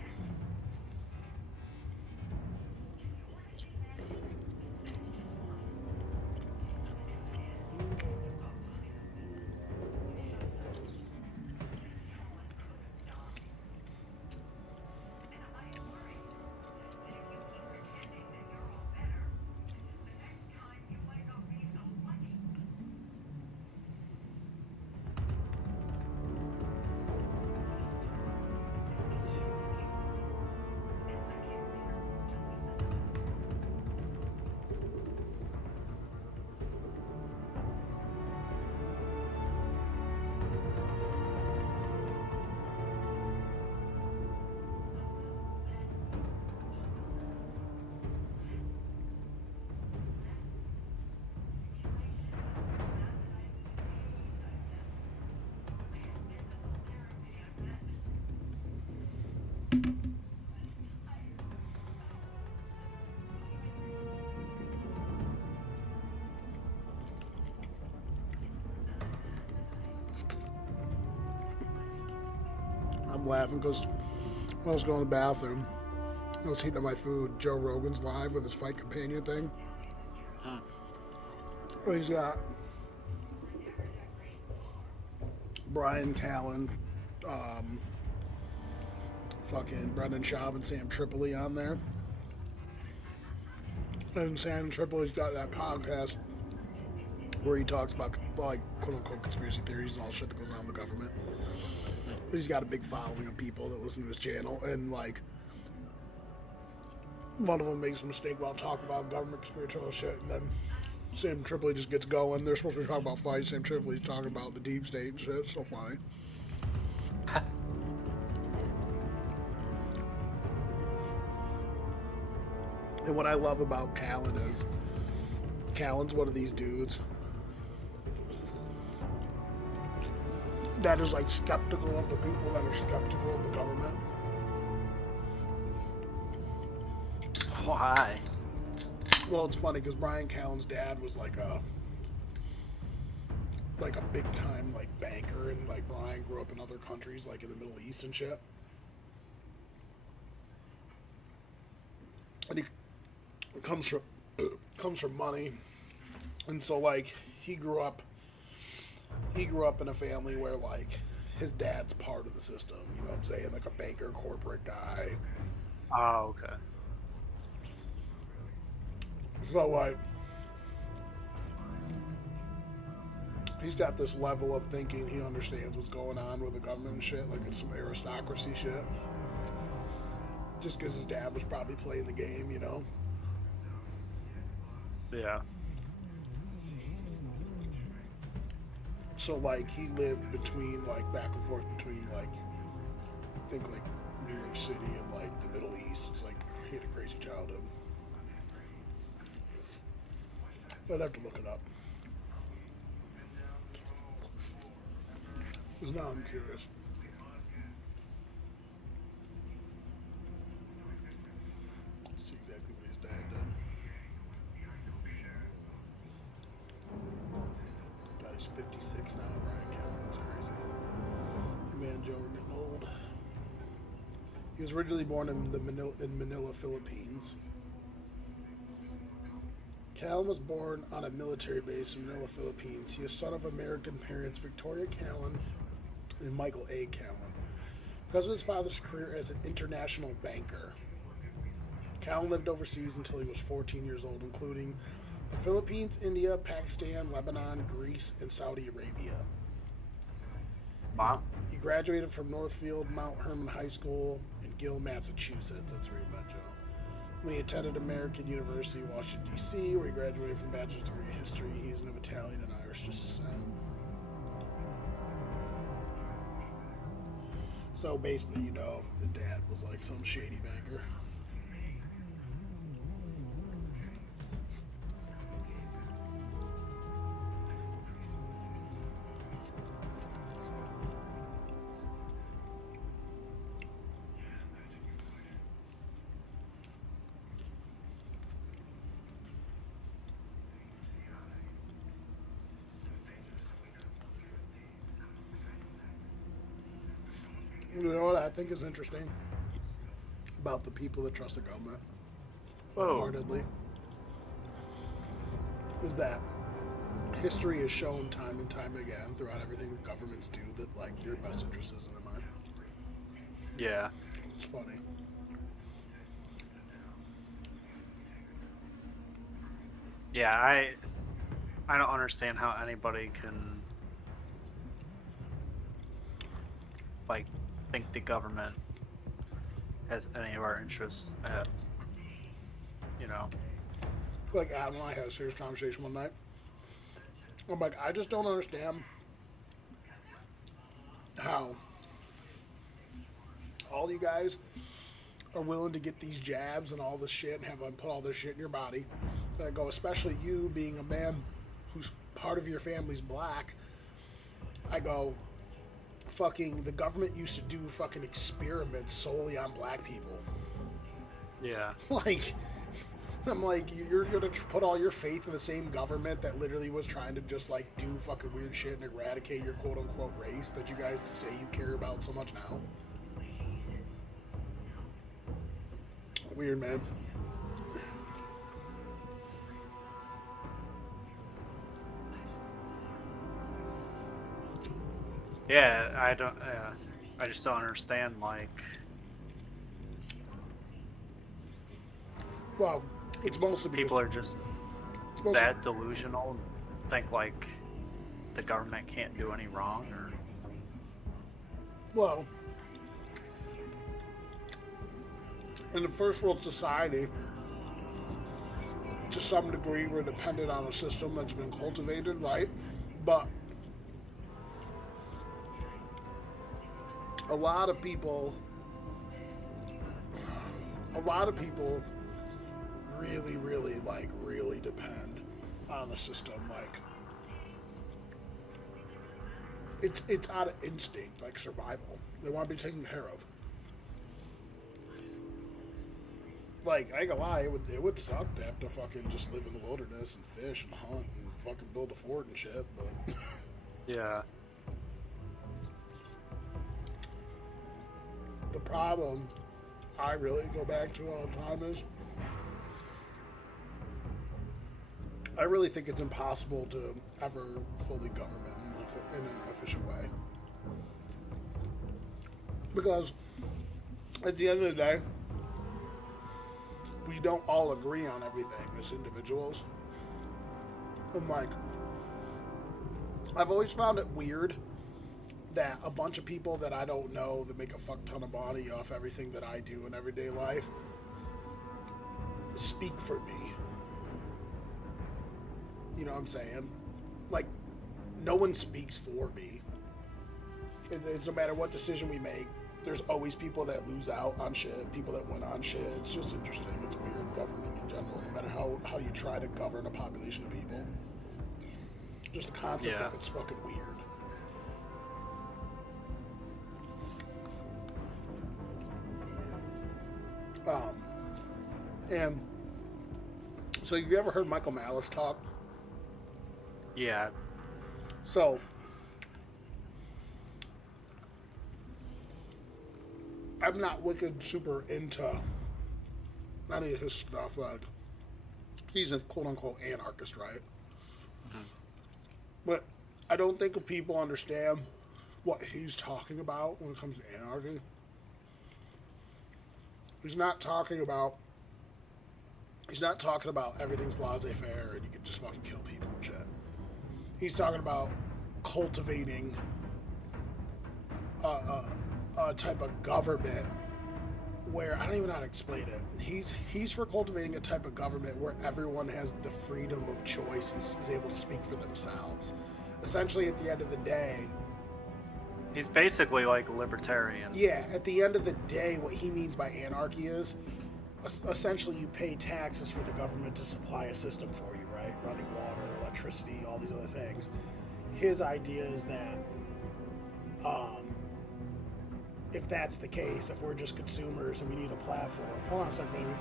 I'm laughing because when I was going to the bathroom, I was heating up my food. Joe Rogan's live with his fight companion thing. Well, he's got Brian Callen, fucking Brendan Schaub and Sam Tripoli on there. And Sam Tripoli's got that podcast where he talks about, like, quote-unquote conspiracy theories and all shit that goes on in the government. But he's got a big following of people that listen to his channel, and, like, one of them makes a mistake while talking about government conspiratorial shit, and then Sam Tripoli just gets going. They're supposed to be talking about fights. Sam Tripoli's talking about the deep state and shit. It's so funny. And what I love about Callen is Callen's one of these dudes that is like skeptical of the people that are skeptical of the government. Why? Well, it's funny because Brian Callen's dad was like a big time like banker, and like Brian grew up in other countries like in the Middle East and shit. And he comes from money, and so like he grew up in a family where like his dad's part of the system, you know what I'm saying, like a banker, corporate guy. Oh, okay. So like he's got this level of thinking, he understands what's going on with the government and shit, like it's some aristocracy shit, just because his dad was probably playing the game, you know. Yeah. So like he lived between like back and forth between like I think like New York City and like the Middle East. It's like he had a crazy childhood. I'd have to look it up. Because now I'm curious. Let's see exactly what his dad did. He's 56 now, Brian Callen. That's crazy. Hey man, Joe, we're getting old. He was originally born in Manila, Philippines. Callen was born on a military base in Manila, Philippines. He is son of American parents Victoria Callen and Michael A. Callen. Because of his father's career as an international banker, Callen lived overseas until he was 14 years old, including the Philippines, India, Pakistan, Lebanon, Greece, and Saudi Arabia. Wow. He graduated from Northfield Mount Hermon High School in Gill, Massachusetts. That's where he met Joe. When he attended American University, Washington, D.C., where he graduated from bachelor's degree in history, he's of Italian and Irish descent. So basically, you know, his dad was like some shady banker. You know what I think is interesting about the people that trust the government wholeheartedly is that history has shown time and time again throughout everything governments do that like your best interest isn't in mind. Yeah. It's funny. Yeah, I don't understand how anybody can like think the government has any of our interests at, you know. Like Adam and I had a serious conversation one night. I'm like, I just don't understand how all you guys are willing to get these jabs and all this shit and have them put all this shit in your body. And I go, especially you being a man who's part of your family's black. I go, fucking, the government used to do fucking experiments solely on black people. Yeah. Like, I'm like, you're gonna put all your faith in the same government that literally was trying to just like do fucking weird shit and eradicate your quote unquote race that you guys say you care about so much now? Weird, man. Yeah, I don't. I just don't understand. Like, well, it's mostly because people are just that delusional and think like the government can't do any wrong, or well, in a first world society, to some degree, we're dependent on a system that's been cultivated, right? But a lot of people really depend on a system. Like, it's out of instinct, like survival. They want to be taken care of. Like, I ain't gonna lie, it would suck to have to fucking just live in the wilderness and fish and hunt and fucking build a fort and shit, but yeah. The problem I really go back to all the time is I really think it's impossible to ever fully government in an efficient way. Because at the end of the day, we don't all agree on everything as individuals. And like, I've always found it weird that a bunch of people that I don't know that make a fuck ton of money off everything that I do in everyday life speak for me. You know what I'm saying? Like, no one speaks for me. It's no matter what decision we make, there's always people that lose out on shit, people that win on shit. It's just interesting. It's weird governing in general, no matter how you try to govern a population of people. Just the concept of it's fucking weird. And so you ever heard Michael Malice talk? Yeah. So I'm not wicked super into any of his stuff. Like, he's a quote unquote anarchist, right? Mm-hmm. But I don't think people understand what he's talking about when it comes to anarchy. He's not talking about everything's laissez-faire and you can just fucking kill people and shit. He's talking about cultivating a type of government where, I don't even know how to explain it. He's for cultivating a type of government where everyone has the freedom of choice and is able to speak for themselves. Essentially, at the end of the day, he's basically like libertarian. Yeah, at the end of the day, what he means by anarchy is essentially you pay taxes for the government to supply a system for you, right? Running water, electricity, all these other things. His idea is that if that's the case, if we're just consumers and we need a platform, hold on a second, baby.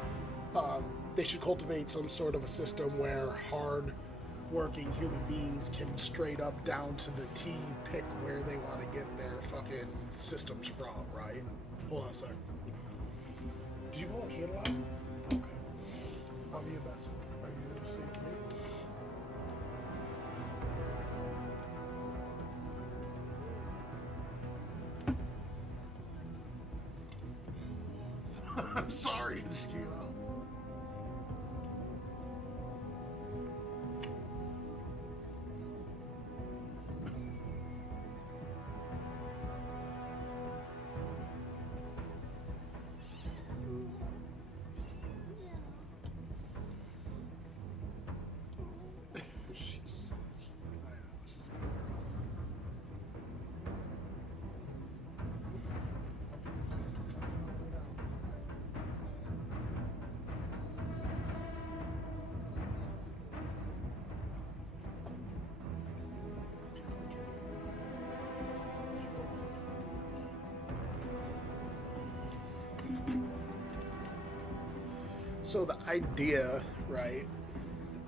They should cultivate some sort of a system where hard working human beings can straight up down to the T pick where they want to get their fucking systems from, right? Hold on a second. Did you blow a candle out? Okay. I'll be your best. Are you going to sleep with me? I'm sorry, it just came out. So the idea, right,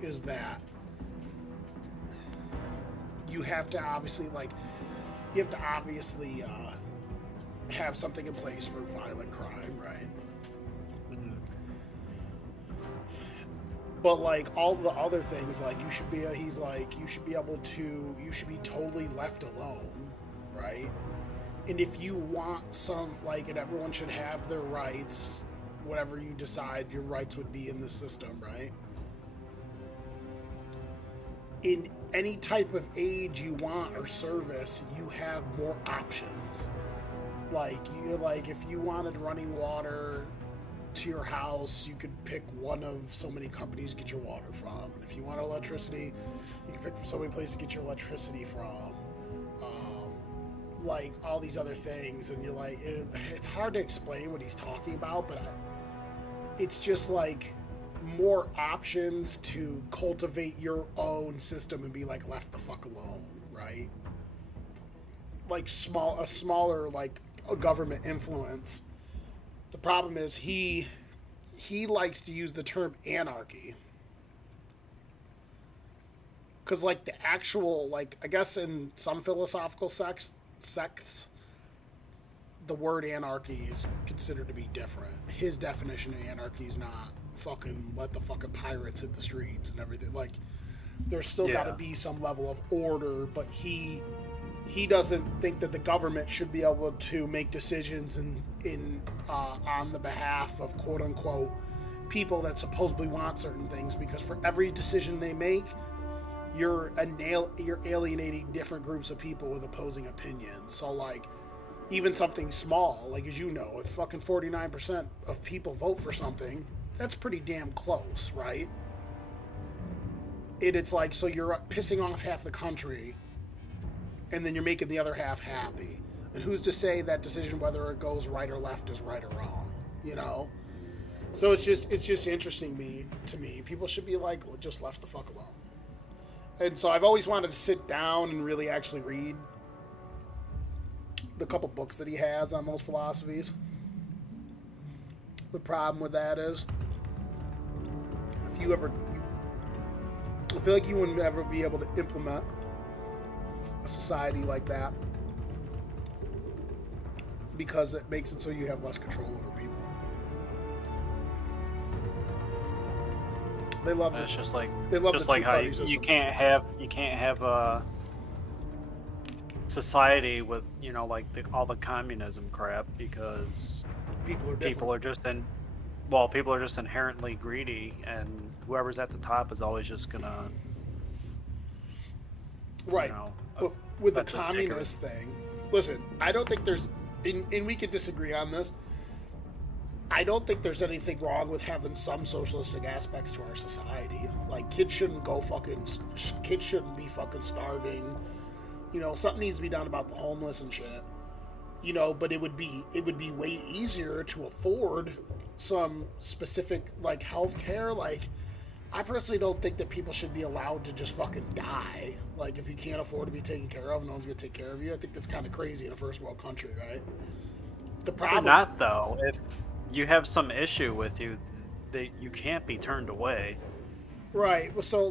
is that you have to obviously, have something in place for violent crime, right? Mm-hmm. But like all the other things, like you should be totally left alone, right? And if you want and everyone should have their rights, whatever you decide your rights would be in the system, right? In any type of age you want or service, you have more options. If you wanted running water to your house, you could pick one of so many companies to get your water from. If you want electricity, you can pick so many places to get your electricity from. All these other things, and you're like, it's hard to explain what he's talking about, but it's just like more options to cultivate your own system and be left the fuck alone, right? A smaller a government influence. The problem is he likes to use the term anarchy. Because the actual, I guess in some philosophical sects, the word anarchy is considered to be different. His definition of anarchy is not fucking let the fucking pirates hit the streets and everything. There's still got to be some level of order, but he doesn't think that the government should be able to make decisions on the behalf of quote unquote people that supposedly want certain things, because for every decision they make, you're alienating different groups of people with opposing opinions. So even something small, as you know, if fucking 49% of people vote for something, that's pretty damn close, right? It's so you're pissing off half the country, and then you're making the other half happy. And who's to say that decision, whether it goes right or left, is right or wrong, you know? So it's just interesting to me. People should be just left the fuck alone. And so I've always wanted to sit down and really actually read the couple books that he has on those philosophies. The problem with that is, I feel like you wouldn't ever be able to implement a society like that, because it makes it so you have less control over people. They love It's just how you can't have a society with all the communism crap, because people are just inherently greedy, and whoever's at the top is always just gonna right. But with the communist thing, listen, I don't think there's, and we could disagree on this, I don't think there's anything wrong with having some socialistic aspects to our society. Kids shouldn't be fucking starving. Something needs to be done about the homeless and shit. But it would be way easier to afford some specific health care. I personally don't think that people should be allowed to just fucking die. If you can't afford to be taken care of, no one's gonna take care of you. I think that's kind of crazy in a first world country, right? The problem, not though. If you have some issue with you, that you can't be turned away. Right. So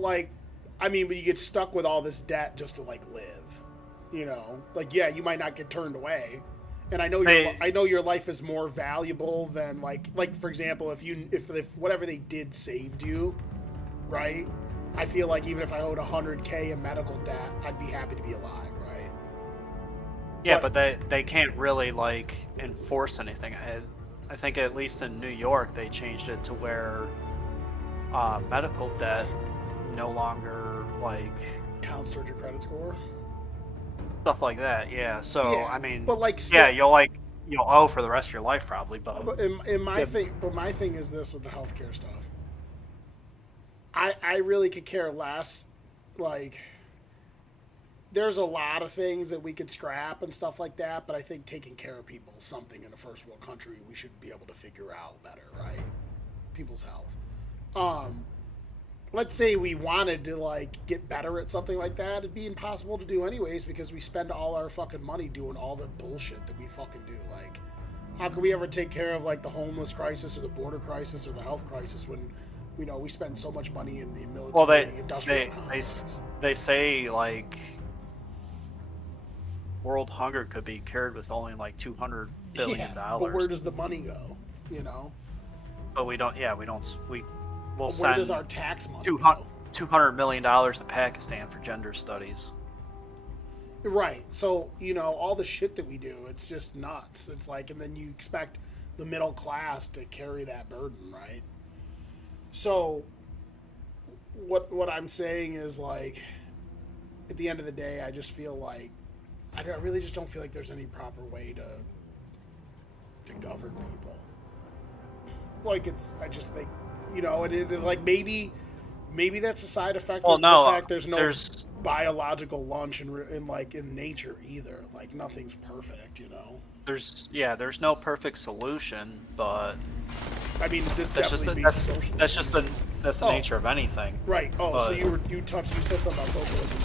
I mean, but you get stuck with all this debt just to like live, you know. Like, yeah, you might not get turned away, and I know your life is more valuable than like for example, if whatever they did saved you, right? I feel like even if I owed $100K in medical debt, I'd be happy to be alive, right? Yeah, but they can't really like enforce anything. I think at least in New York they changed it to where medical debt no longer like counts towards your credit score, stuff like that. Yeah, so yeah, I mean, but like still, yeah, you'll owe for the rest of your life probably, but my thing is this with the healthcare stuff. I really could care less. Like, there's a lot of things that we could scrap and stuff like that, but I think taking care of people is something in a first world country we should be able to figure out better, right? People's health. Let's say we wanted to like get better at something like that, it'd be impossible to do anyways because we spend all our fucking money doing all the bullshit that we fucking do. Like, how can we ever take care of like the homeless crisis or the border crisis or the health crisis when, you know, we spend so much money in the military industrial complex? They say like world hunger could be cured with only like $200 billion. But where does the money go? You know. But we don't. Yeah, we'll where send. Does our tax money $200 million to Pakistan for gender studies. Right. So, you know, all the shit that we do, it's just nuts. It's like, and then you expect the middle class to carry that burden, right? So, what I'm saying is, like, at the end of the day, I just feel like, I really just don't feel like there's any proper way to govern people. Like, I just think, you know, like, maybe that's a side effect of the fact there's no biological lunch in nature either. Like, nothing's perfect, you know. There's no perfect solution, but I mean, that's just the nature of anything. Right. Oh, but, so you said something about socialism.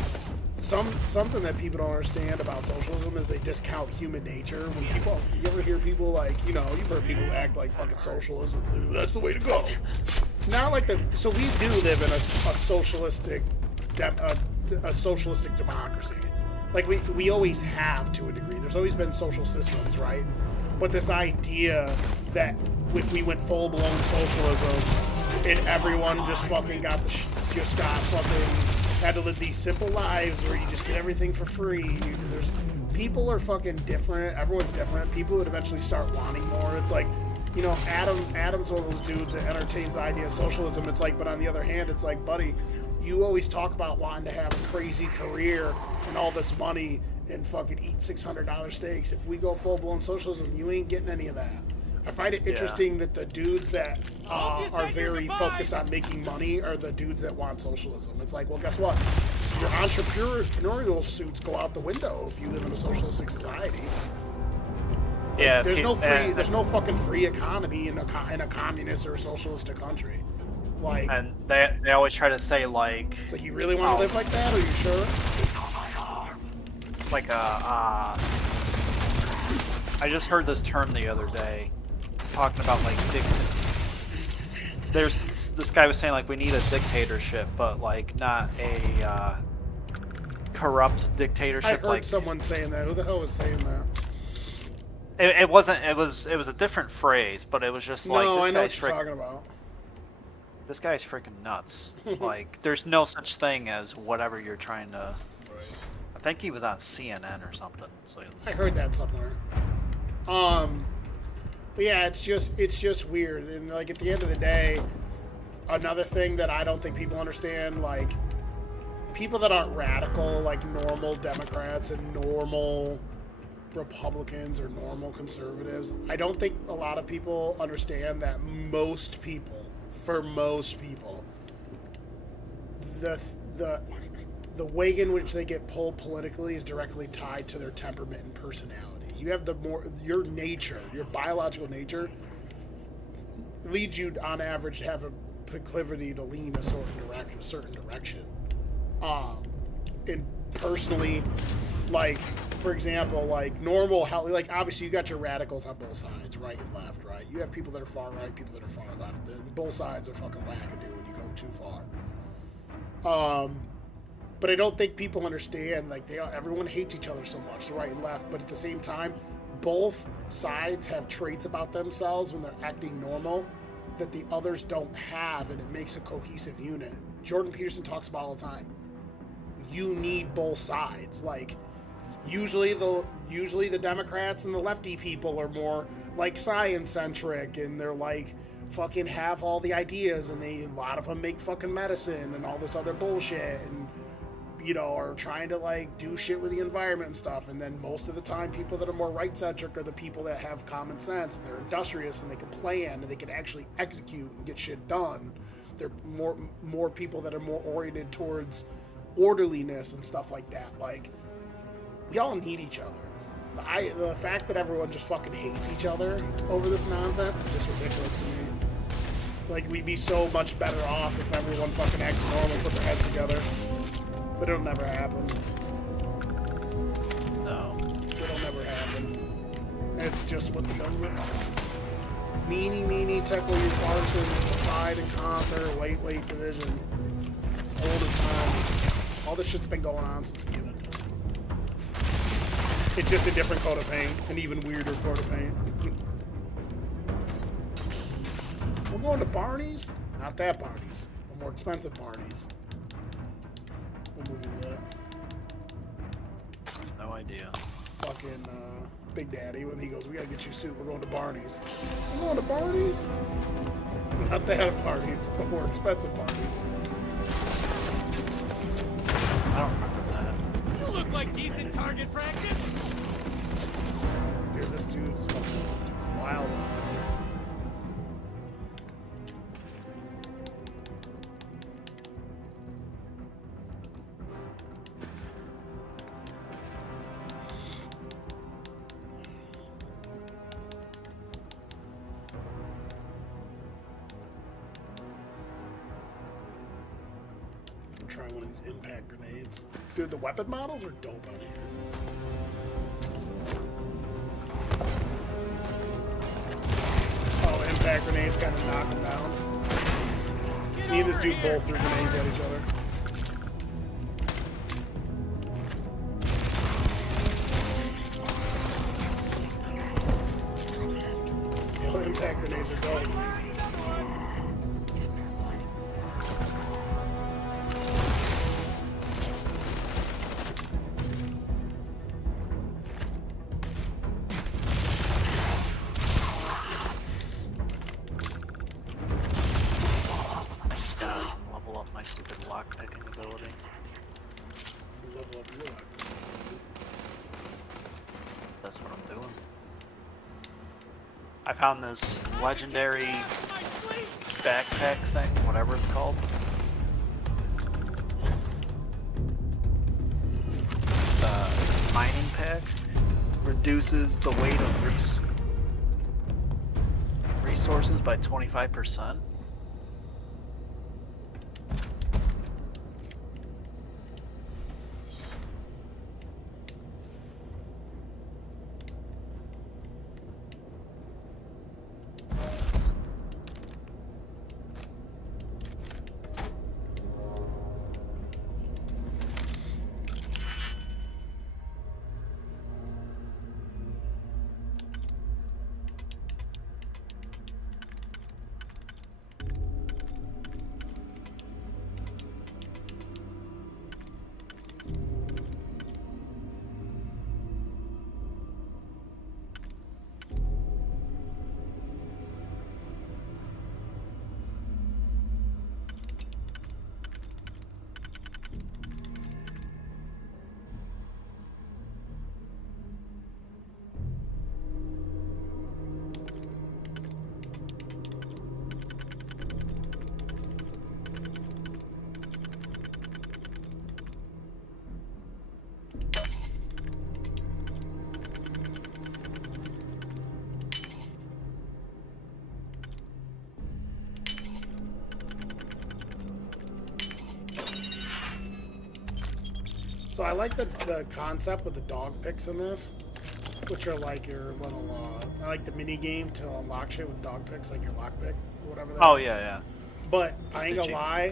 Something that people don't understand about socialism is they discount human nature. When you ever hear people like, you know, you've heard people act like fucking socialism, that's the way to go. Not like so we do live in a socialistic democracy. Like we always have to a degree. There's always been social systems, right? But this idea that if we went full-blown socialism and everyone just fucking had to live these simple lives where you just get everything for free. People are fucking different. Everyone's different. People would eventually start wanting more. It's like, you know, Adam's one of those dudes that entertains the idea of socialism. It's like, but on the other hand, it's like, buddy, you always talk about wanting to have a crazy career and all this money and fucking eat $600 steaks. If we go full-blown socialism, you ain't getting any of that. I find it interesting that the dudes that are very focused on making money are the dudes that want socialism. It's like, well, guess what? Your entrepreneurial suits go out the window if you live in a socialistic society. Yeah, like, there's no fucking free economy in a communist or socialistic country. Like, and they always try to say like, it's like, you really want to live like that? Are you sure? Like I just heard this term the other day, talking about like this guy was saying like we need a dictatorship, but like not a corrupt dictatorship. I heard someone saying that. Who the hell was saying that? It wasn't. It was a different phrase, but it was just like. No, I know what you're talking about. This guy's freaking nuts. Like, there's no such thing as whatever you're trying to. I think he was on CNN or something. So I heard that somewhere. But yeah, it's just weird, and like at the end of the day, another thing that I don't think people understand, like people that aren't radical, like normal Democrats and normal Republicans or normal conservatives, I don't think a lot of people understand that for most people, the way in which they get pulled politically is directly tied to their temperament and personality. You have your nature, your biological nature, leads you on average to have a proclivity to lean a certain direction. And personally, like for example, like normal, like obviously you got your radicals on both sides, right and left, right? You have people that are far right, people that are far left. And both sides are fucking wackadoo when you go too far. But I don't think people understand, like, everyone hates each other so much, the right and left, but at the same time, both sides have traits about themselves when they're acting normal that the others don't have, and it makes a cohesive unit. Jordan Peterson talks about all the time. You need both sides. Like, usually the Democrats and the lefty people are more like science-centric, and they're like fucking have all the ideas, and a lot of them make fucking medicine and all this other bullshit, and you know, are trying to like do shit with the environment and stuff. And then most of the time, people that are more right-centric are the people that have common sense, and they're industrious, and they can plan, and they can actually execute and get shit done. They're more people that are more oriented towards orderliness and stuff like that. Like, we all need each other. The fact that everyone just fucking hates each other over this nonsense is just ridiculous to me. Like, we'd be so much better off if everyone fucking acted normal and put their heads together. But it'll never happen. No. It'll never happen. It's just what the government wants. Meanie, tickle your farces, divide and conquer, wait, division. It's old as time. All this shit's been going on since the beginning of time. It's just a different coat of paint, an even weirder coat of paint. We're going to Barney's? Not that Barney's. A more expensive Barney's. What movie is that? No idea. Fucking Big Daddy, when he goes, we gotta get you a suit, we're going to Barney's. We're going to Barney's? Not that Barney's, but more expensive Barney's. I don't remember that. You look like decent target practice. Dude, this dude's wild. Try one of these impact grenades. Dude, the weapon models are dope on here. Oh, impact grenades kind of knock them down. Me and this dude both threw grenades at each other. Yo, impact grenades are dope. I found this legendary backpack thing, whatever it's called. Mining pack reduces the weight of resources by 25%. So I like the concept with the dog picks in this, which are like your little, I like the mini game to unlock shit with dog picks, like your lockpick or whatever. Oh, yeah. But I ain't gonna lie,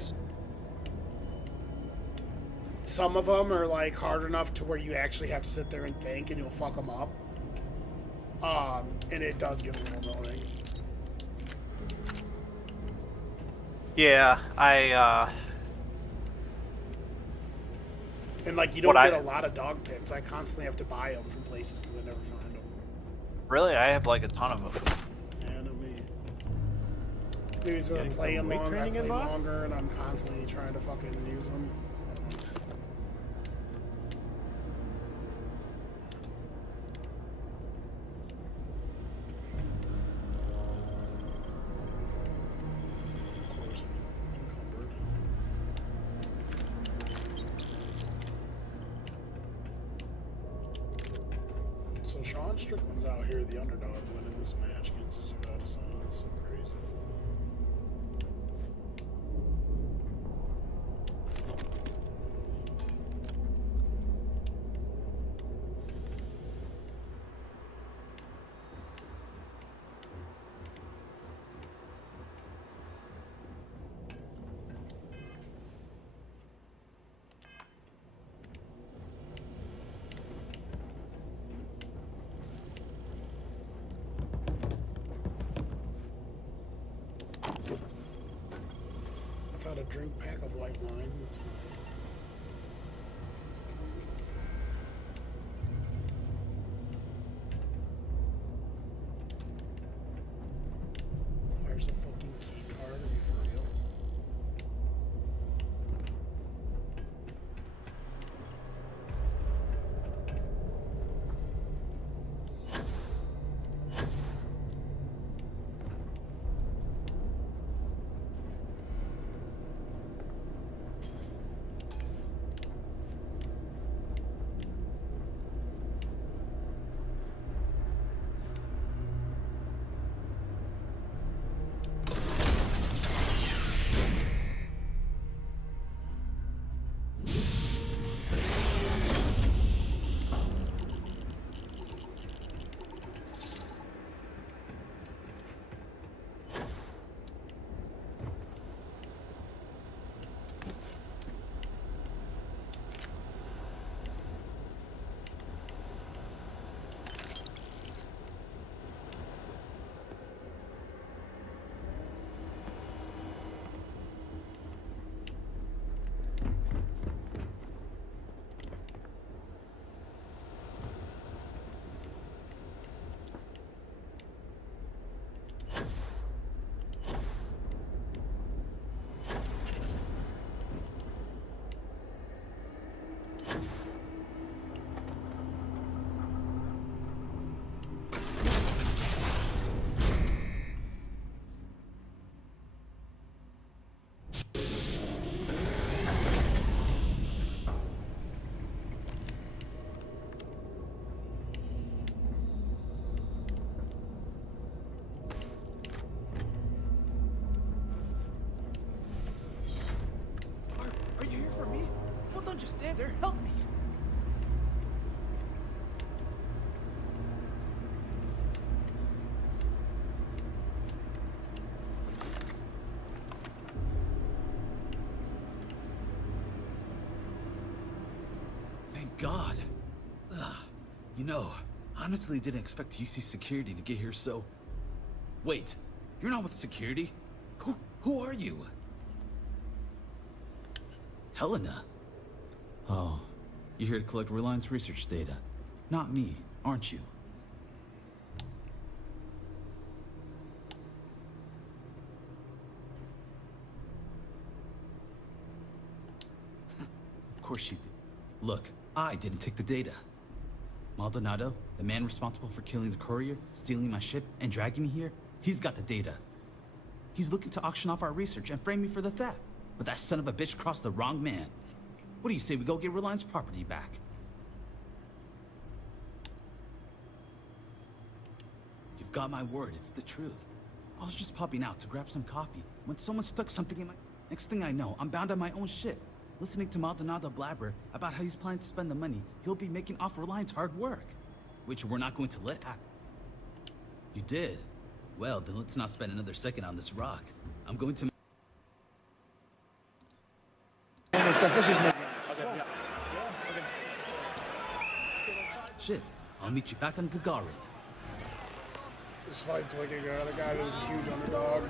some of them are like hard enough to where you actually have to sit there and think, and you'll fuck them up. And it does get a little annoying. Yeah, And like you don't get a lot of dog picks. I constantly have to buy them from places because I never find them. Really, I have like a ton of them. Yeah, no me. Maybe it's playing longer. I play longer, and I'm constantly trying to fucking use them. So Sean Strickland's out here, the underdog, winning this match against Zugada-san. That's so crazy. I've had a drink pack of white wine. That's fine. Where's a fucking key card? Are you for real? Are you here for me? Well, don't just stand there. Help me. Thank God. Ugh. You know, honestly didn't expect UC security to get here so... Wait, you're not with security? Who are you? Helena? Oh, you're here to collect Reliance research data. Not me, aren't you? Of course you did. Look, I didn't take the data. Maldonado, the man responsible for killing the courier, stealing my ship, and dragging me here, he's got the data. He's looking to auction off our research and frame me for the theft. But that son of a bitch crossed the wrong man. What do you say we go get Reliance property back? You've got my word, it's the truth. I was just popping out to grab some coffee when someone stuck something in my... Next thing I know, I'm bound on my own ship, listening to Maldonado blabber about how he's planning to spend the money he'll be making off Reliance hard work, which we're not going to let happen. You did? Well, then let's not spend another second on this rock. I'm going to... ship. I'll meet you back on Gagarin. This fight's wicked good. A guy that was a huge underdog,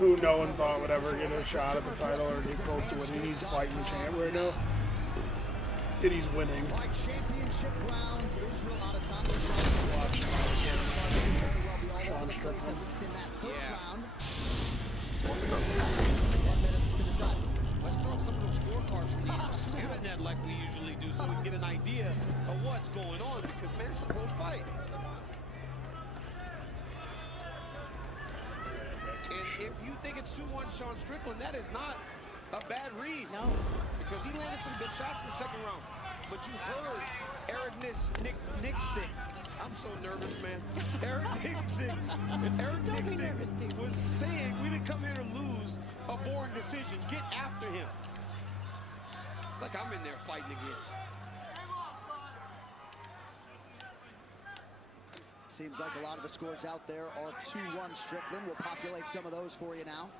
who no one thought would ever get a shot at the title or get close to winning. He's fighting the champ right now, and he's winning. Watch Sean Strickland. Let's throw up some of those scorecards to the internet like we usually do so we can get an idea of what's going on because, man, it's a close fight. And if you think it's 2-1 Sean Strickland, that is not a bad read. No. Because he landed some good shots in the second round. But you heard Eric Nixon. I'm so nervous, man. Eric Nixon. Eric Nixon was saying we didn't come here to lose a boring decision. Get after him. It's like I'm in there fighting again. Seems like a lot of the scores out there are 2-1 Strickland. We'll populate some of those for you now.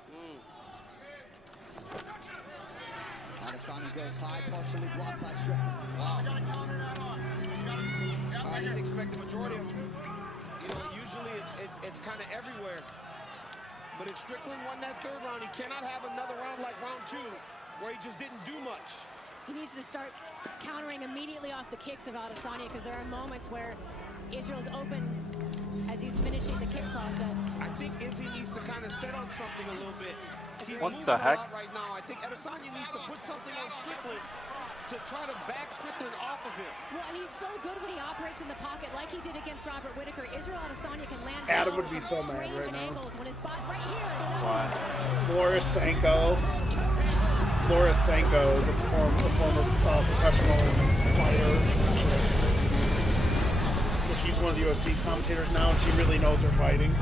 Adesanya goes high, partially blocked by Strickland. Wow. I didn't expect the majority of them. You know, usually it's kind of everywhere. But if Strickland won that third round, he cannot have another round like round 2, where he just didn't do much. He needs to start countering immediately off the kicks of Adesanya because there are moments where Israel's open as he's finishing the kick process. I think Izzy needs to kind of set on something a little bit. He's what moving the heck? a lot right now. I think Adesanya needs to put something on Strickland to try to back Strickland off of him. Well, and he's so good when he operates in the pocket like he did against Robert Whittaker. Israel Adesanya can land. Adam would be so mad right now. When his bot right here. Loris Sanko is a former professional fighter. She's one of the UFC commentators now, and she really knows her fighting.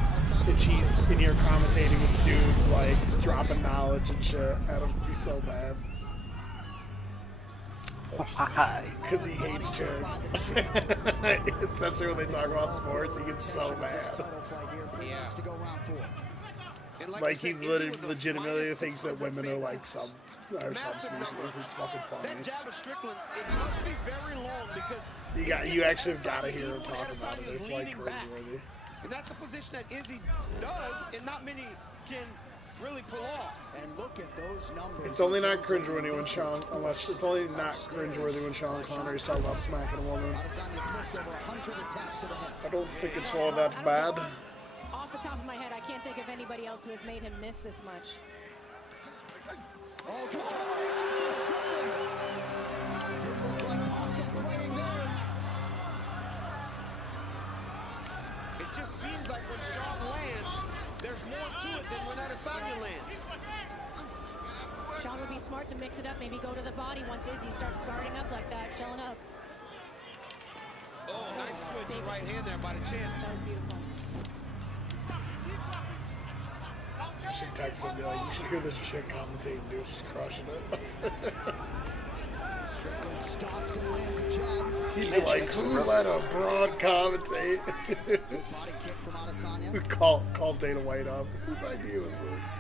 And she's in here commentating with dudes, like, dropping knowledge and shit. Adam would be so bad. Why? Because he hates chicks. Essentially, when they talk about sports, he gets so mad. Like, he legitimately thinks that women are like subspecies. It's fucking funny. That jab of Strickland, it must be very long because you actually have got to hear him talk about it. It's like cringeworthy. And that's a position that Izzy does, and not many can really pull off. And look at those numbers. It's only not cringeworthy when Sean, it's only not cringeworthy when Sean Connery's talking about smacking a woman. I don't think it's all that bad. Off the top of my head, I can't think of anybody else who has made him miss this much. Oh, didn't look like awesome playing there. It just seems like when Sean lands, there's more to it than when Adesanya lands. Sean would be smart to mix it up, maybe go to the body once Izzy starts guarding up like that, showing up. Oh, nice switch right hand there by the chin. That was beautiful. You should text him and be like, you should hear this chick commentating, dude. She's crushing it. Stalks and lands a jab. He'd be like, who let a broad commentate? Calls Dana White up. Whose idea was this?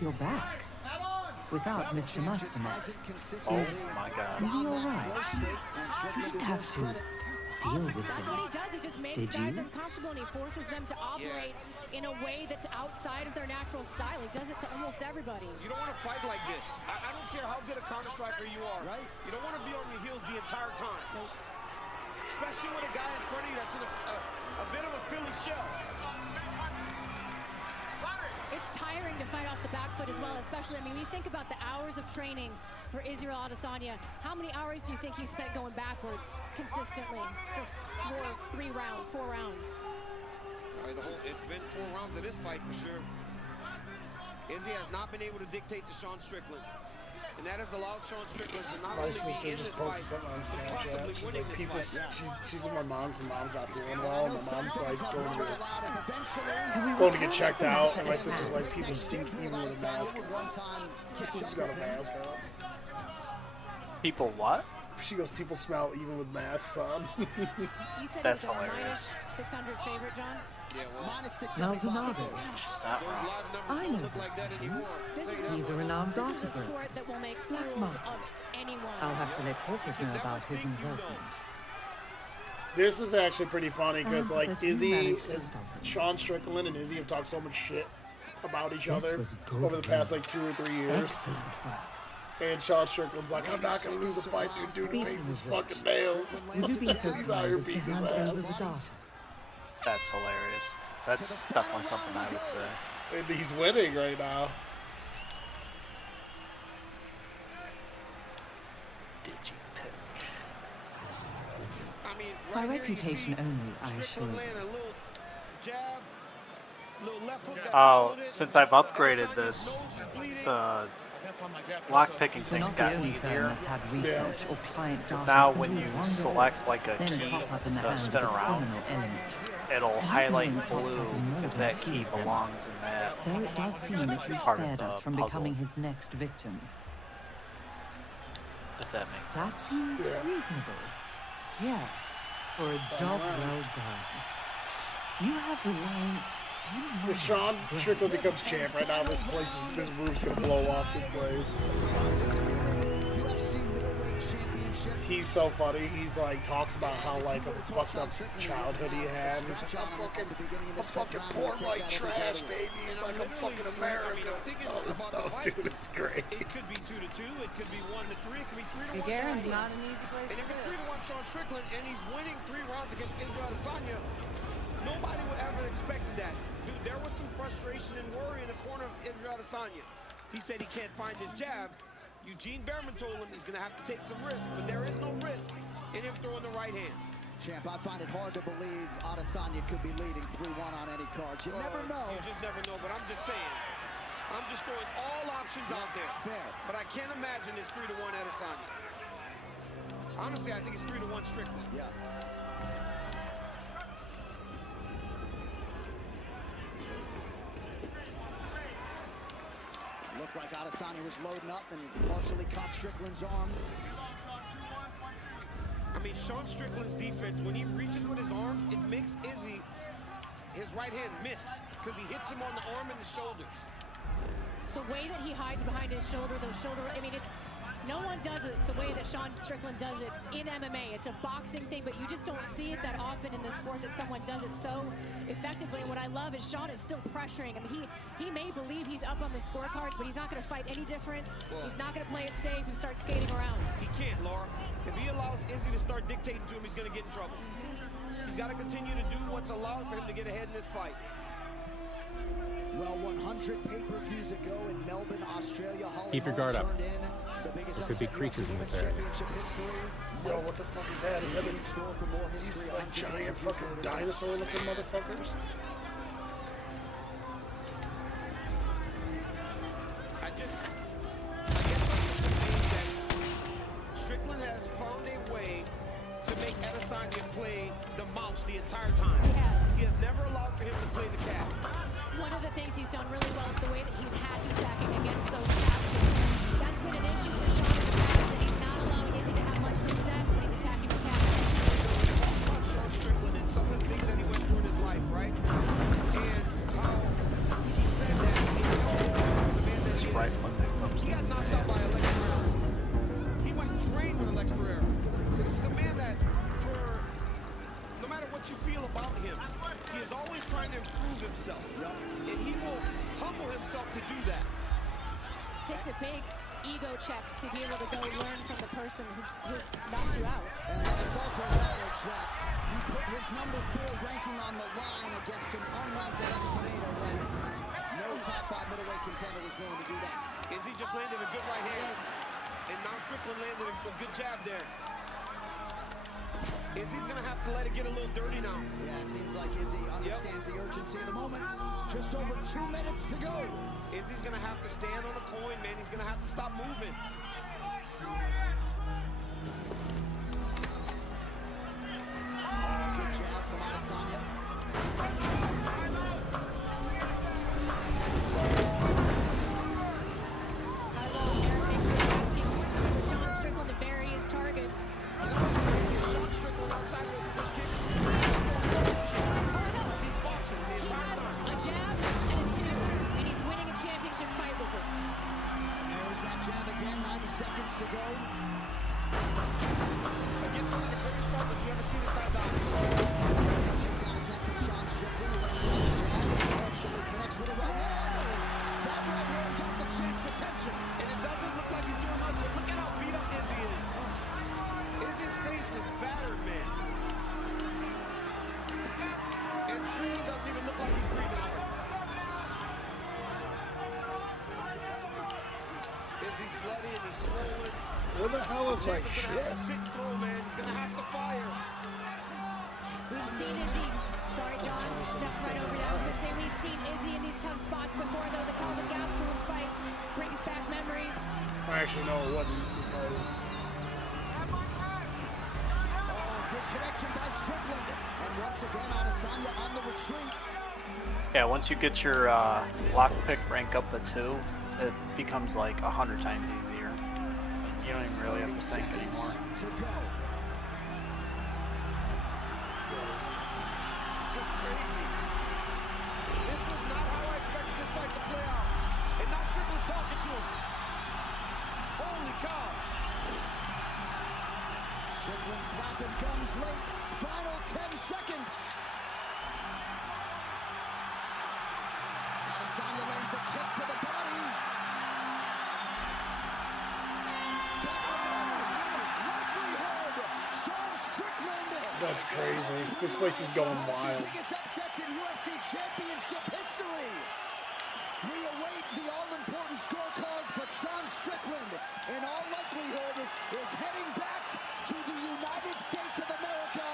You're back. Without Mr. Maximoff. Oh my god. Is he alright? You didn't have to deal with That's him. what he does. He just makes Did guys you? uncomfortable and he forces them to operate in a way that's outside of their natural style. He does it to almost everybody. You don't want to fight like this. I don't care how good a counter striker you are. Right? You don't want to be on your heels the entire time. Nope. Especially with a guy in front of you that's in a bit of a Philly shell. It's tiring to fight off the back foot as well, especially, I mean, when you think about the hours of training for Israel Adesanya, how many hours do you think he spent going backwards consistently for 4 rounds? It's been 4 rounds of this fight for sure. Izzy has not been able to dictate to Sean Strickland. And that has allowed Sean Strickland to not My only sister be in just this posted fight, something on but possibly Snapchat. She's winning like, this people, fight. she's with my mom's not feeling well, and my mom's like going to get checked out, and my sister's like, people stink even with a mask on. My sister's got a mask on. People what? She goes, people smell even with masks on. You said That's it was a hilarious. -600 favorite, John? Maldonado. I know. He's a renowned data This is a broker. sport that will make Black fools market. of anyone. I'll have to let corporate know about his involvement. This is actually pretty funny because, like, But you Izzy, managed to is, stop him. Sean Strickland and Izzy have talked so much shit about each This other was good over the past, work. like, 2 or 3 years. Excellent work. And Sean Strickland's like, I'm not going to lose a fight, dude paints his fucking nails. Would you be so He's out kind here as to beating his hand over ass. the data? That's hilarious. That's definitely something I would say. And he's winning right now. Did you pick? I mean, By right here you reputation see only, I assure Strickland you. land a little jab, little left hook that Oh, followed it. since I've upgraded this, lock picking We're thing's not the gotten only firm easier. that's had research or client data Now when simply you wander select off, like a then key pop up in the to hands spin of a around, criminal element. it'll highlight in popped blue up in more if than that a few key of them. belongs in that. So it does seem that you part of spared the us from puzzle, becoming his next victim. if that makes That sense. seems reasonable. Yeah, for a job well done. You have reliance in If Sean Strickland becomes champ right now, this roof's gonna blow off this place. He's so funny. He's like talks about how like a fucked up childhood he had. He's like, I'm fucking poor like trash, baby. He's like, I'm fucking America. All this stuff, dude. It's great. It could be 2-2. It could be 1-3. It could be 3-1. Gagarin's not an easy place And to if it's live. 3-1 Sean Strickland and he's winning 3 rounds against Israel Adesanya, nobody would ever expected that. Dude, there was some frustration and worry in the corner of Israel Adesanya. He said he can't find his jab. Eugene Behrman told him he's going to have to take some risk, but there is no risk in him throwing the right hand. Champ, I find it hard to believe Adesanya could be leading 3-1 on any cards. You never know. You just never know, but I'm just saying. I'm just throwing all options out there. Fair. But I can't imagine it's 3-1 Adesanya. Honestly, I think it's 3-1 Strickland. Yeah. Looked like Adesanya was loading up and partially caught Strickland's arm. I mean, Sean Strickland's defense, when he reaches with his arms, it makes Izzy, his right hand, miss. Because he hits him on the arm and the shoulders. The way that he hides behind his shoulder, I mean, it's, no one does it the way that Sean Strickland does it in MMA. It's a boxing thing, but you just don't see it that often in the sport that someone does it so effectively. And what I love is Sean is still pressuring. I mean, he may believe he's up on the scorecards, but he's not going to fight any different. He's not going to play it safe and start skating around. He can't, Laura. If he allows Izzy to start dictating to him, he's going to get in trouble. He's got to continue to do what's allowed for him to get ahead in this fight. Well, 100 pay-per-views ago in Melbourne, Australia, Holly Keep your guard up. turned in the biggest There could be upset creatures UFC in this Women's area. Championship history. Yo, what the fuck is that? Is that these like giant fucking dinosaur-looking motherfuckers? I guess it's amazing that Strickland has found a way to make Adesanya play the mouse the entire time. He has never allowed for him to play the cat. One of the things he's done really well is the way that he's hacky sacking against those captains. That's been an issue for Sean in the past, and he's not allowing Izzy to have much success when he's attacking the captain. About Sean Strickland and some of the things that he went through in his life, right? And how he said that the man that he is, he got knocked out by Alex Pereira. He went and trained with Alex Pereira. So this is a man that, for no matter what you feel about him, he is always trying to improve himself. And he will humble himself to do that. Takes a big ego check to be able to go learn from the person who knocked you out. And it's also acknowledged that he put his number 4 ranking on the line against an unranked Alex Pereira when no top 5 middleweight contender was willing to do that. Izzy just landed a good right hand, and now Strickland landed a good jab there. Izzy's gonna have to let it get a little dirty now. Yeah, seems like Izzy understands the urgency of the moment. Just over 2 minutes to go. Izzy's gonna have to stand on a coin, man. He's gonna have to stop moving. Good jab from Adesanya. Sean Strickland to bury his targets. Sean Strickland outside of his push kick. He's boxing. to go. Against one of the greatest strikers you ever seen inside the Takedown attempt from Sean Strickland. Partially connects with a right hand. That right hand got the champ's attention. And it doesn't look like he's doing much, but look at how beat up Izzy is. Izzy's face is battered, man. And truly doesn't even look like he's breathing hard. Izzy's bloody and he's swollen. Where the hell is my shit? Sit through, man. He's gonna have to fire. We've seen Izzy. Sorry, John. Stepped right over that. I was gonna say we've seen Izzy in these tough spots before, though. The Calvin Gastelum fight brings back memories. I actually know it wouldn't because. Good connection by Strickland. And once again, Adesanya on the retreat. Yeah, once you get your lockpick rank up to 2, it becomes like 100 times easier. You don't even really have to think anymore. To go. This is crazy. This was not how I expected this fight to play out. And now Strickland's talking to him. Holy cow. Strickland flapping gums late. Final 10 seconds. Adesanya lands a kick to the body. Likelihood. Sean Strickland. That's crazy. This place is going wild. Biggest upsets in UFC Championship history. We await the all-important scorecards, but Sean Strickland, in all likelihood, is heading back to the United States of America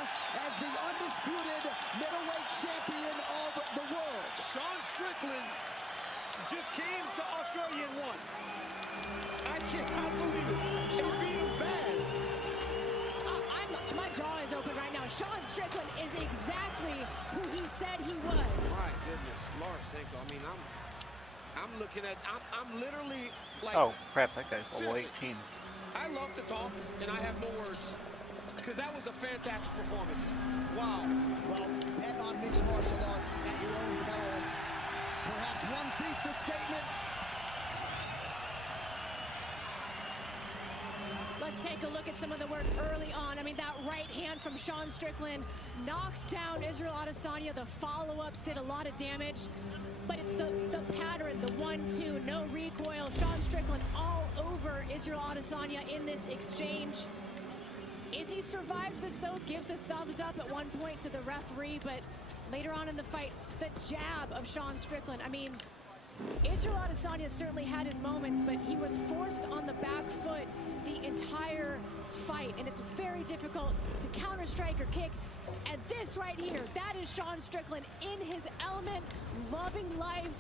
as the undisputed middleweight champion of the world. Sean Strickland just came to Australia and won. I cannot believe it. She beat him bad. My jaw is open right now. Sean Strickland is exactly who he said he was. My goodness, Laura Sanko. I mean, I'm looking at, I'm literally like. Oh crap, that guy's level seriously, 18. I love to talk, and I have no words. Because that was a fantastic performance. Wow. Well, bet on mixed martial arts at your own peril. Perhaps one thesis statement. Let's take a look at some of the work early on. I mean, that right hand from Sean Strickland knocks down Israel Adesanya. The follow-ups did a lot of damage. But it's the pattern, the 1-2, no recoil. Sean Strickland all over Israel Adesanya in this exchange. Izzy survived this, though, gives a thumbs up at one point to the referee, but later on in the fight, the jab of Sean Strickland. I mean, Israel Adesanya certainly had his moments, but he was forced on the back foot the entire fight, and it's very difficult to counter-strike or kick. And this right here, that is Sean Strickland in his element, loving life,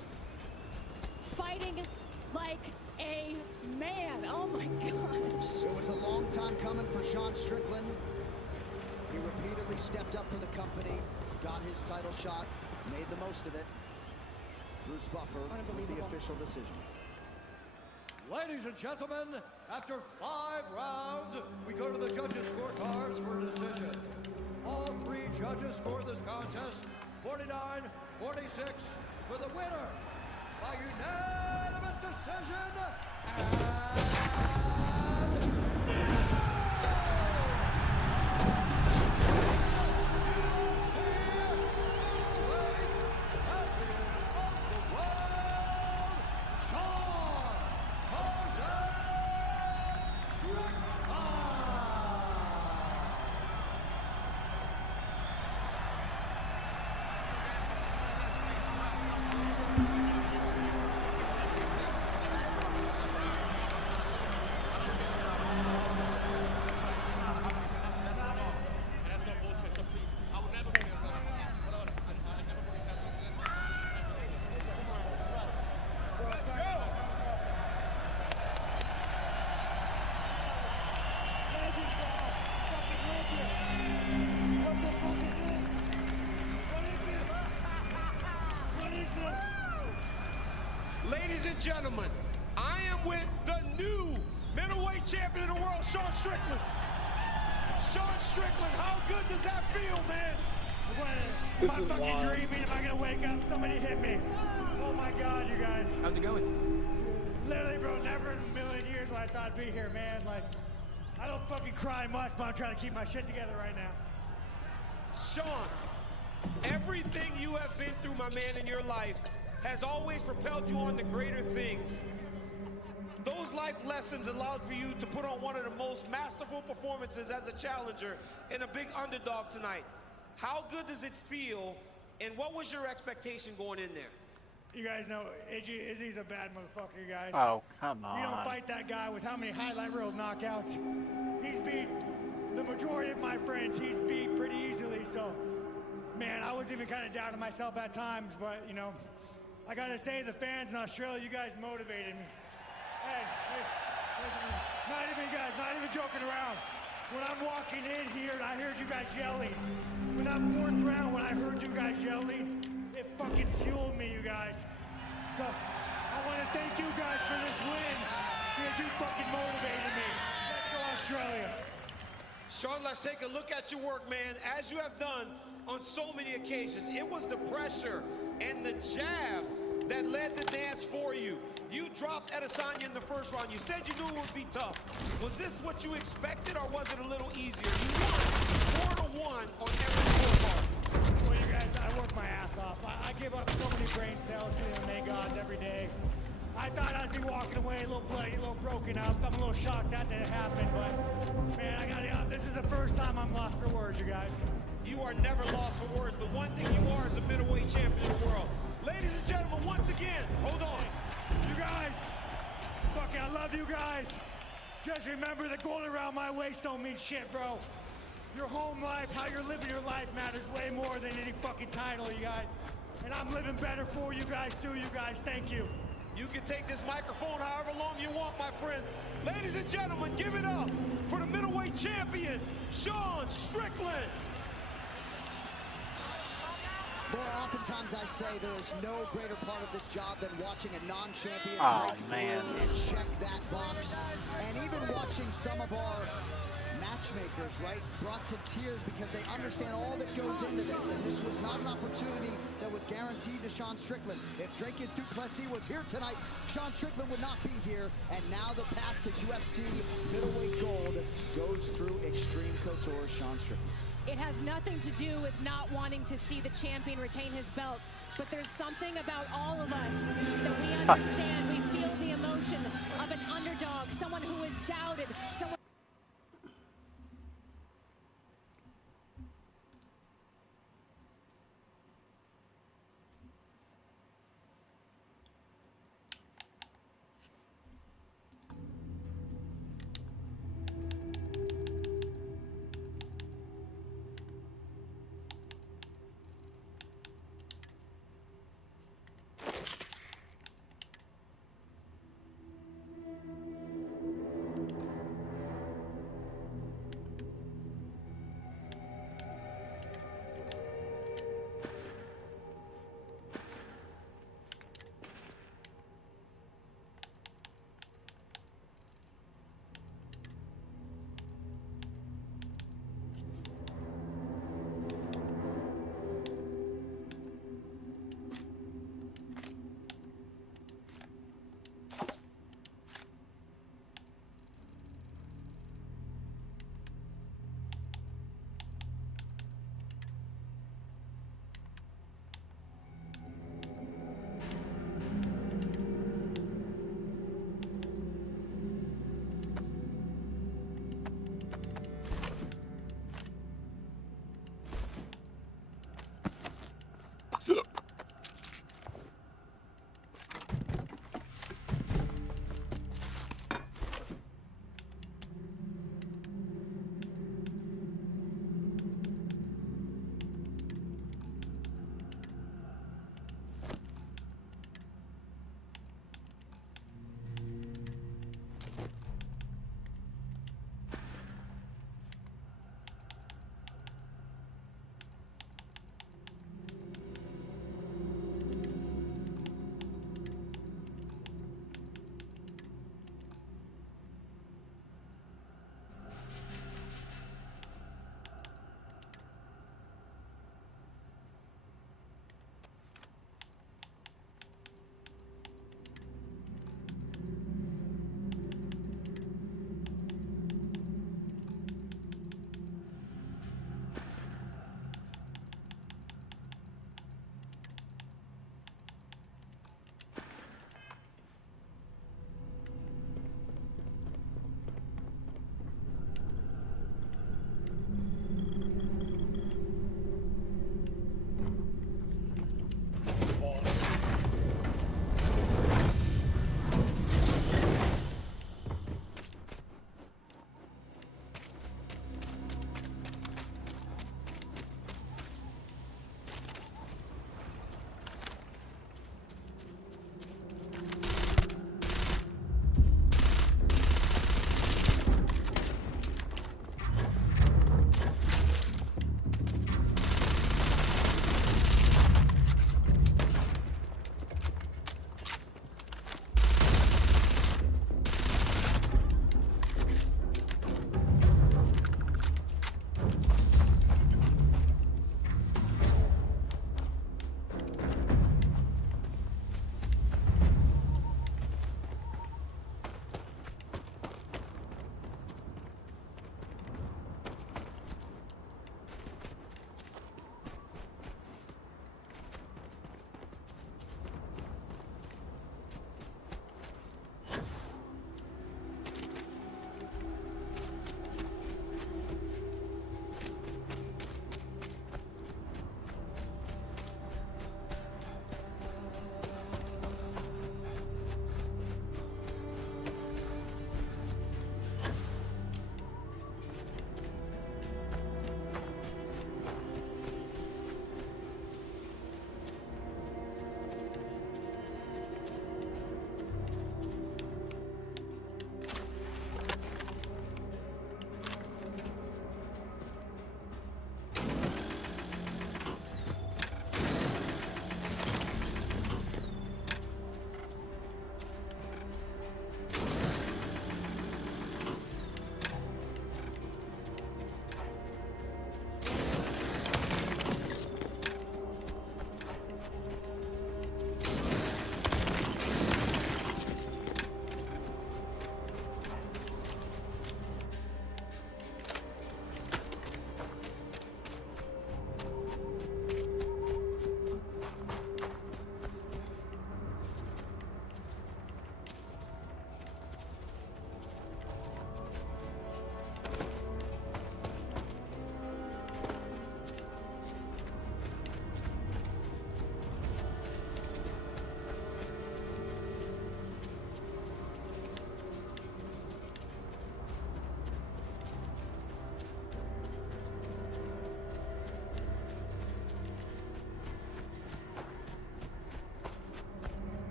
fighting like a man. Oh my gosh. It was a long time coming for Sean Strickland. He repeatedly stepped up for the company, got his title shot, made the most of it. Bruce Buffer with the official decision. Ladies and gentlemen, after 5 rounds, we go to the judges' scorecards for a decision. All 3 judges scored this contest 49-46 for the winner by unanimous decision. Ladies and gentlemen, I am with the new middleweight champion of the world, Sean Strickland. Sean Strickland, how good does that feel, man? This is fucking wild. dreaming. If I gonna wake up, somebody hit me. Oh my God, you guys. How's it going? Literally, bro, never in a million years Here's why I thought I'd be here, man. Like, I don't fucking cry much, but I'm trying to keep my shit together right now. Sean, everything you have been through, my man, in your life has always propelled you on to greater things. Those life lessons allowed for you to put on one of the most masterful performances as a challenger and a big underdog tonight. How good does it feel, and what was your expectation going in there? You guys know Izzy's a bad motherfucker, you guys. Oh, come on. You don't fight that guy with how many highlight reel knockouts. He's beat the majority of my friends. He's beat pretty easily, so, man, I was even kind of down to myself at times, but, you know, I gotta say, the fans in Australia, you guys motivated me. Hey, not even, guys, not even joking around. When I'm walking in here and I heard you guys yelling, when that fourth round, when I heard you guys yelling, it fucking fueled me, you guys. So, I want to thank you guys for this win, because you fucking motivated me. Let's go Australia. Sean, let's take a look at your work, man. As you have done on so many occasions, it was the pressure and the jab that led the dance for you. You dropped Adesanya in the first round. You said you knew it would be tough. Was this what you expected, or was it a little easier? You won 4-1 on every scorecard. Well, you guys, I work my ass off. I give up so many brain cells to the MMA gods every day. I thought I'd be walking away a little bloody, a little broken up. I'm a little shocked that didn't happen, but, man, I gotta, this is the first time I'm lost for words, you guys. You are never lost for words, but one thing you are is a middleweight champion of the world. Ladies and gentlemen, once again, hold on. You guys, fucking, I love you guys. Just remember the gold around my waist don't mean shit, bro. Your home life, how you're living your life matters way more than any fucking title, you guys. And I'm living better for you guys, through you guys. Thank you. You can take this microphone however long you want, my friend. Ladies and gentlemen, give it up for the middleweight champion, Sean Strickland. More oftentimes I say there is no greater part of this job than watching a non-champion break through and check that box. And even watching some of our matchmakers, right, brought to tears because they understand all that goes into this. And this was not an opportunity that was guaranteed to Sean Strickland. If Dracus du Plessis was here tonight, Sean Strickland would not be here. And now the path to UFC middleweight gold goes through Extreme Couture Sean Strickland. It has nothing to do with not wanting to see the champion retain his belt, but there's something about all of us that we understand. We feel the emotion of an underdog, someone who is doubted, someone.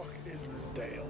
fuck is this Dale?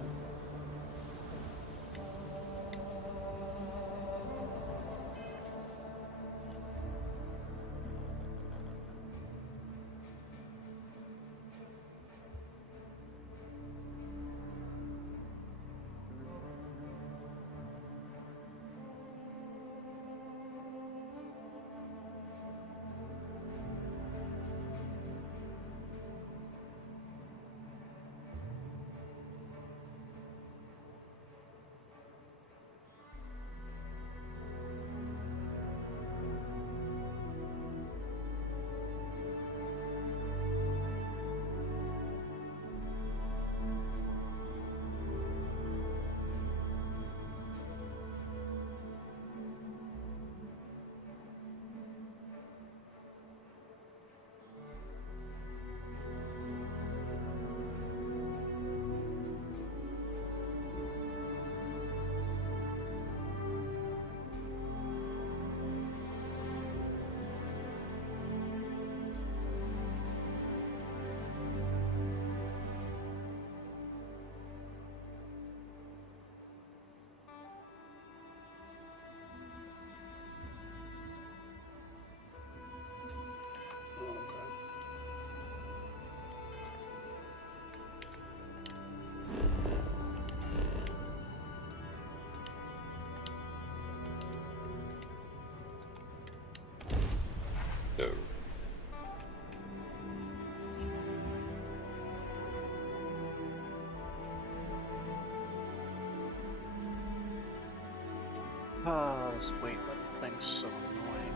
Wait, that thing's so annoying.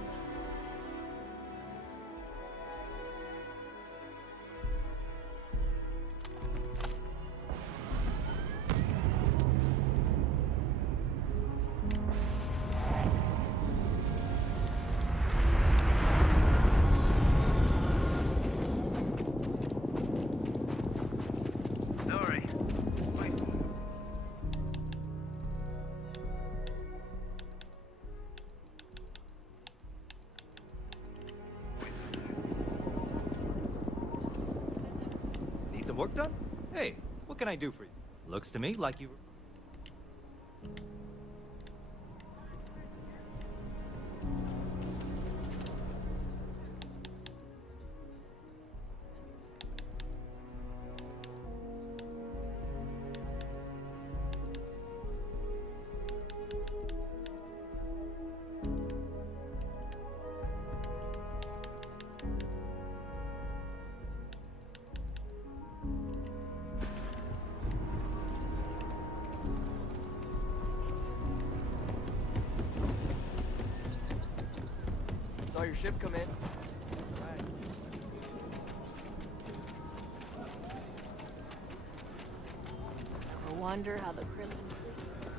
Sorry. Wait. Need some work done? Hey, what can I do for you? Looks to me like you... Saw your ship come in. Ever wonder how the Crimson Fleet system...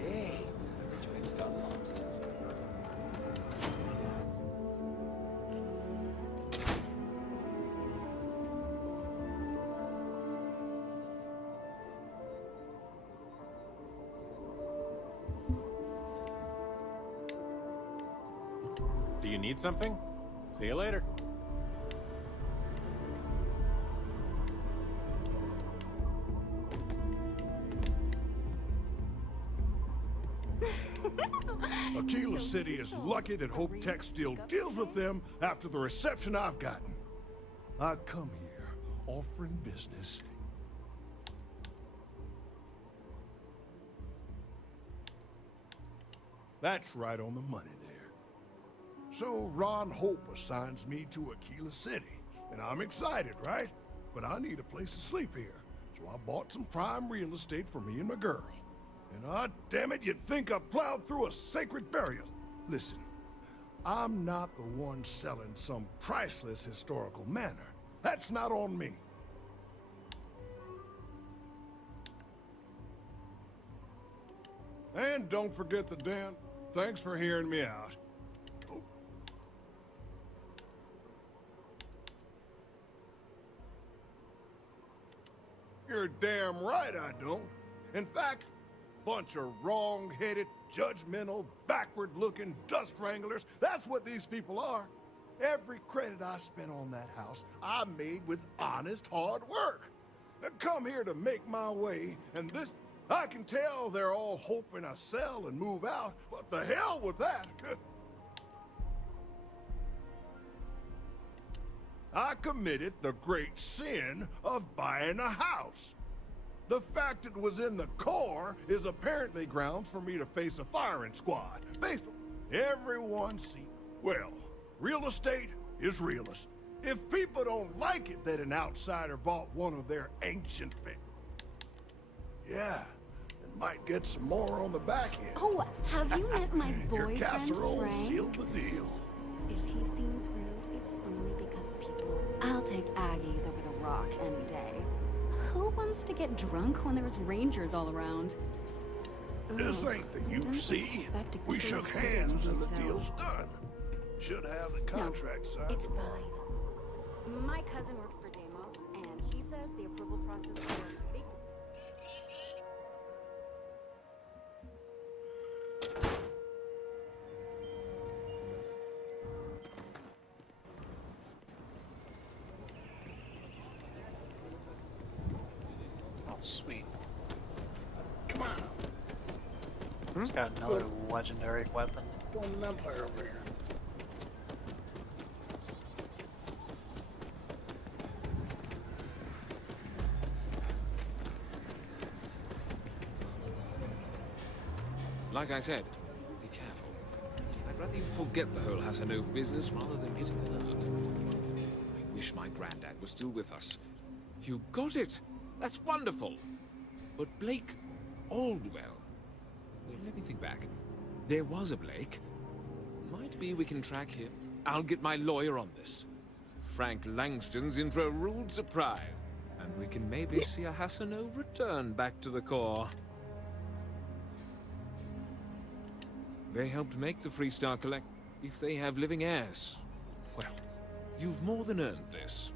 Hey, enjoying the gun lobsters. Do you need something? See you later. Aquila City is lucky that Hope Tech still deals with them after the reception I've gotten. I come here offering business. That's right on the money there. So Ron Hope assigns me to Aquila City, and I'm excited, right? But I need a place to sleep here, so I bought some prime real estate for me and my girl. And damn it, you'd think I plowed through a sacred burial. Listen, I'm not the one selling some priceless historical manor. That's not on me. And don't forget the dent. Thanks for hearing me out. Oh. You're damn right I don't. In fact, Bunch of wrong-headed, judgmental, backward-looking dust wranglers. That's what these people are. Every credit I spent on that house, I made with honest, hard work. I come here to make my way, and this... I can tell they're all hoping I sell and move out, but the hell with that. I committed the great sin of buying a house. The fact it was in the core is apparently grounds for me to face a firing squad. Based on everyone see. Well, real estate is realist. If people don't like it that an outsider bought one of their ancient yeah, it might get some more on the back end. Oh, have you met my boyfriend, Your casserole Frank? sealed the deal. If he seems rude, it's only because the people... I'll take Aggies over the Rock any day. Who wants to get drunk when there's rangers all around? This ain't the UC. We shook hands and the deal's done. Should have the contract signed. It's fine. My cousin works for Deimos, and he says the approval process for big... Oh, sweet. Come on. He's got another legendary weapon. Going an Empire over here. Like I said, be careful. I'd rather you forget the whole Hassanov business rather than getting hurt. I wish my granddad was still with us. You got it! That's wonderful! But Blake Aldwell... Well, let me think back. There was a Blake. Might be we can track him. I'll get my lawyer on this. Frank Langston's in for a rude surprise. And we can maybe see a Hassanov return back to the core. They helped make the Freestar Collect. If they have living heirs, well, you've more than earned this.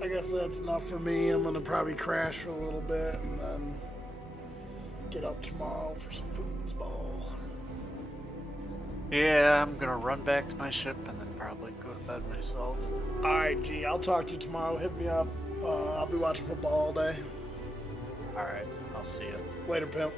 I guess that's enough for me. I'm gonna probably crash for a little bit and then get up tomorrow for some foosball. Yeah, I'm gonna run back to my ship and then probably go to bed myself. Alright, G, I'll talk to you tomorrow. Hit me up. I'll be watching football all day. Alright, I'll see you. Later, pimp.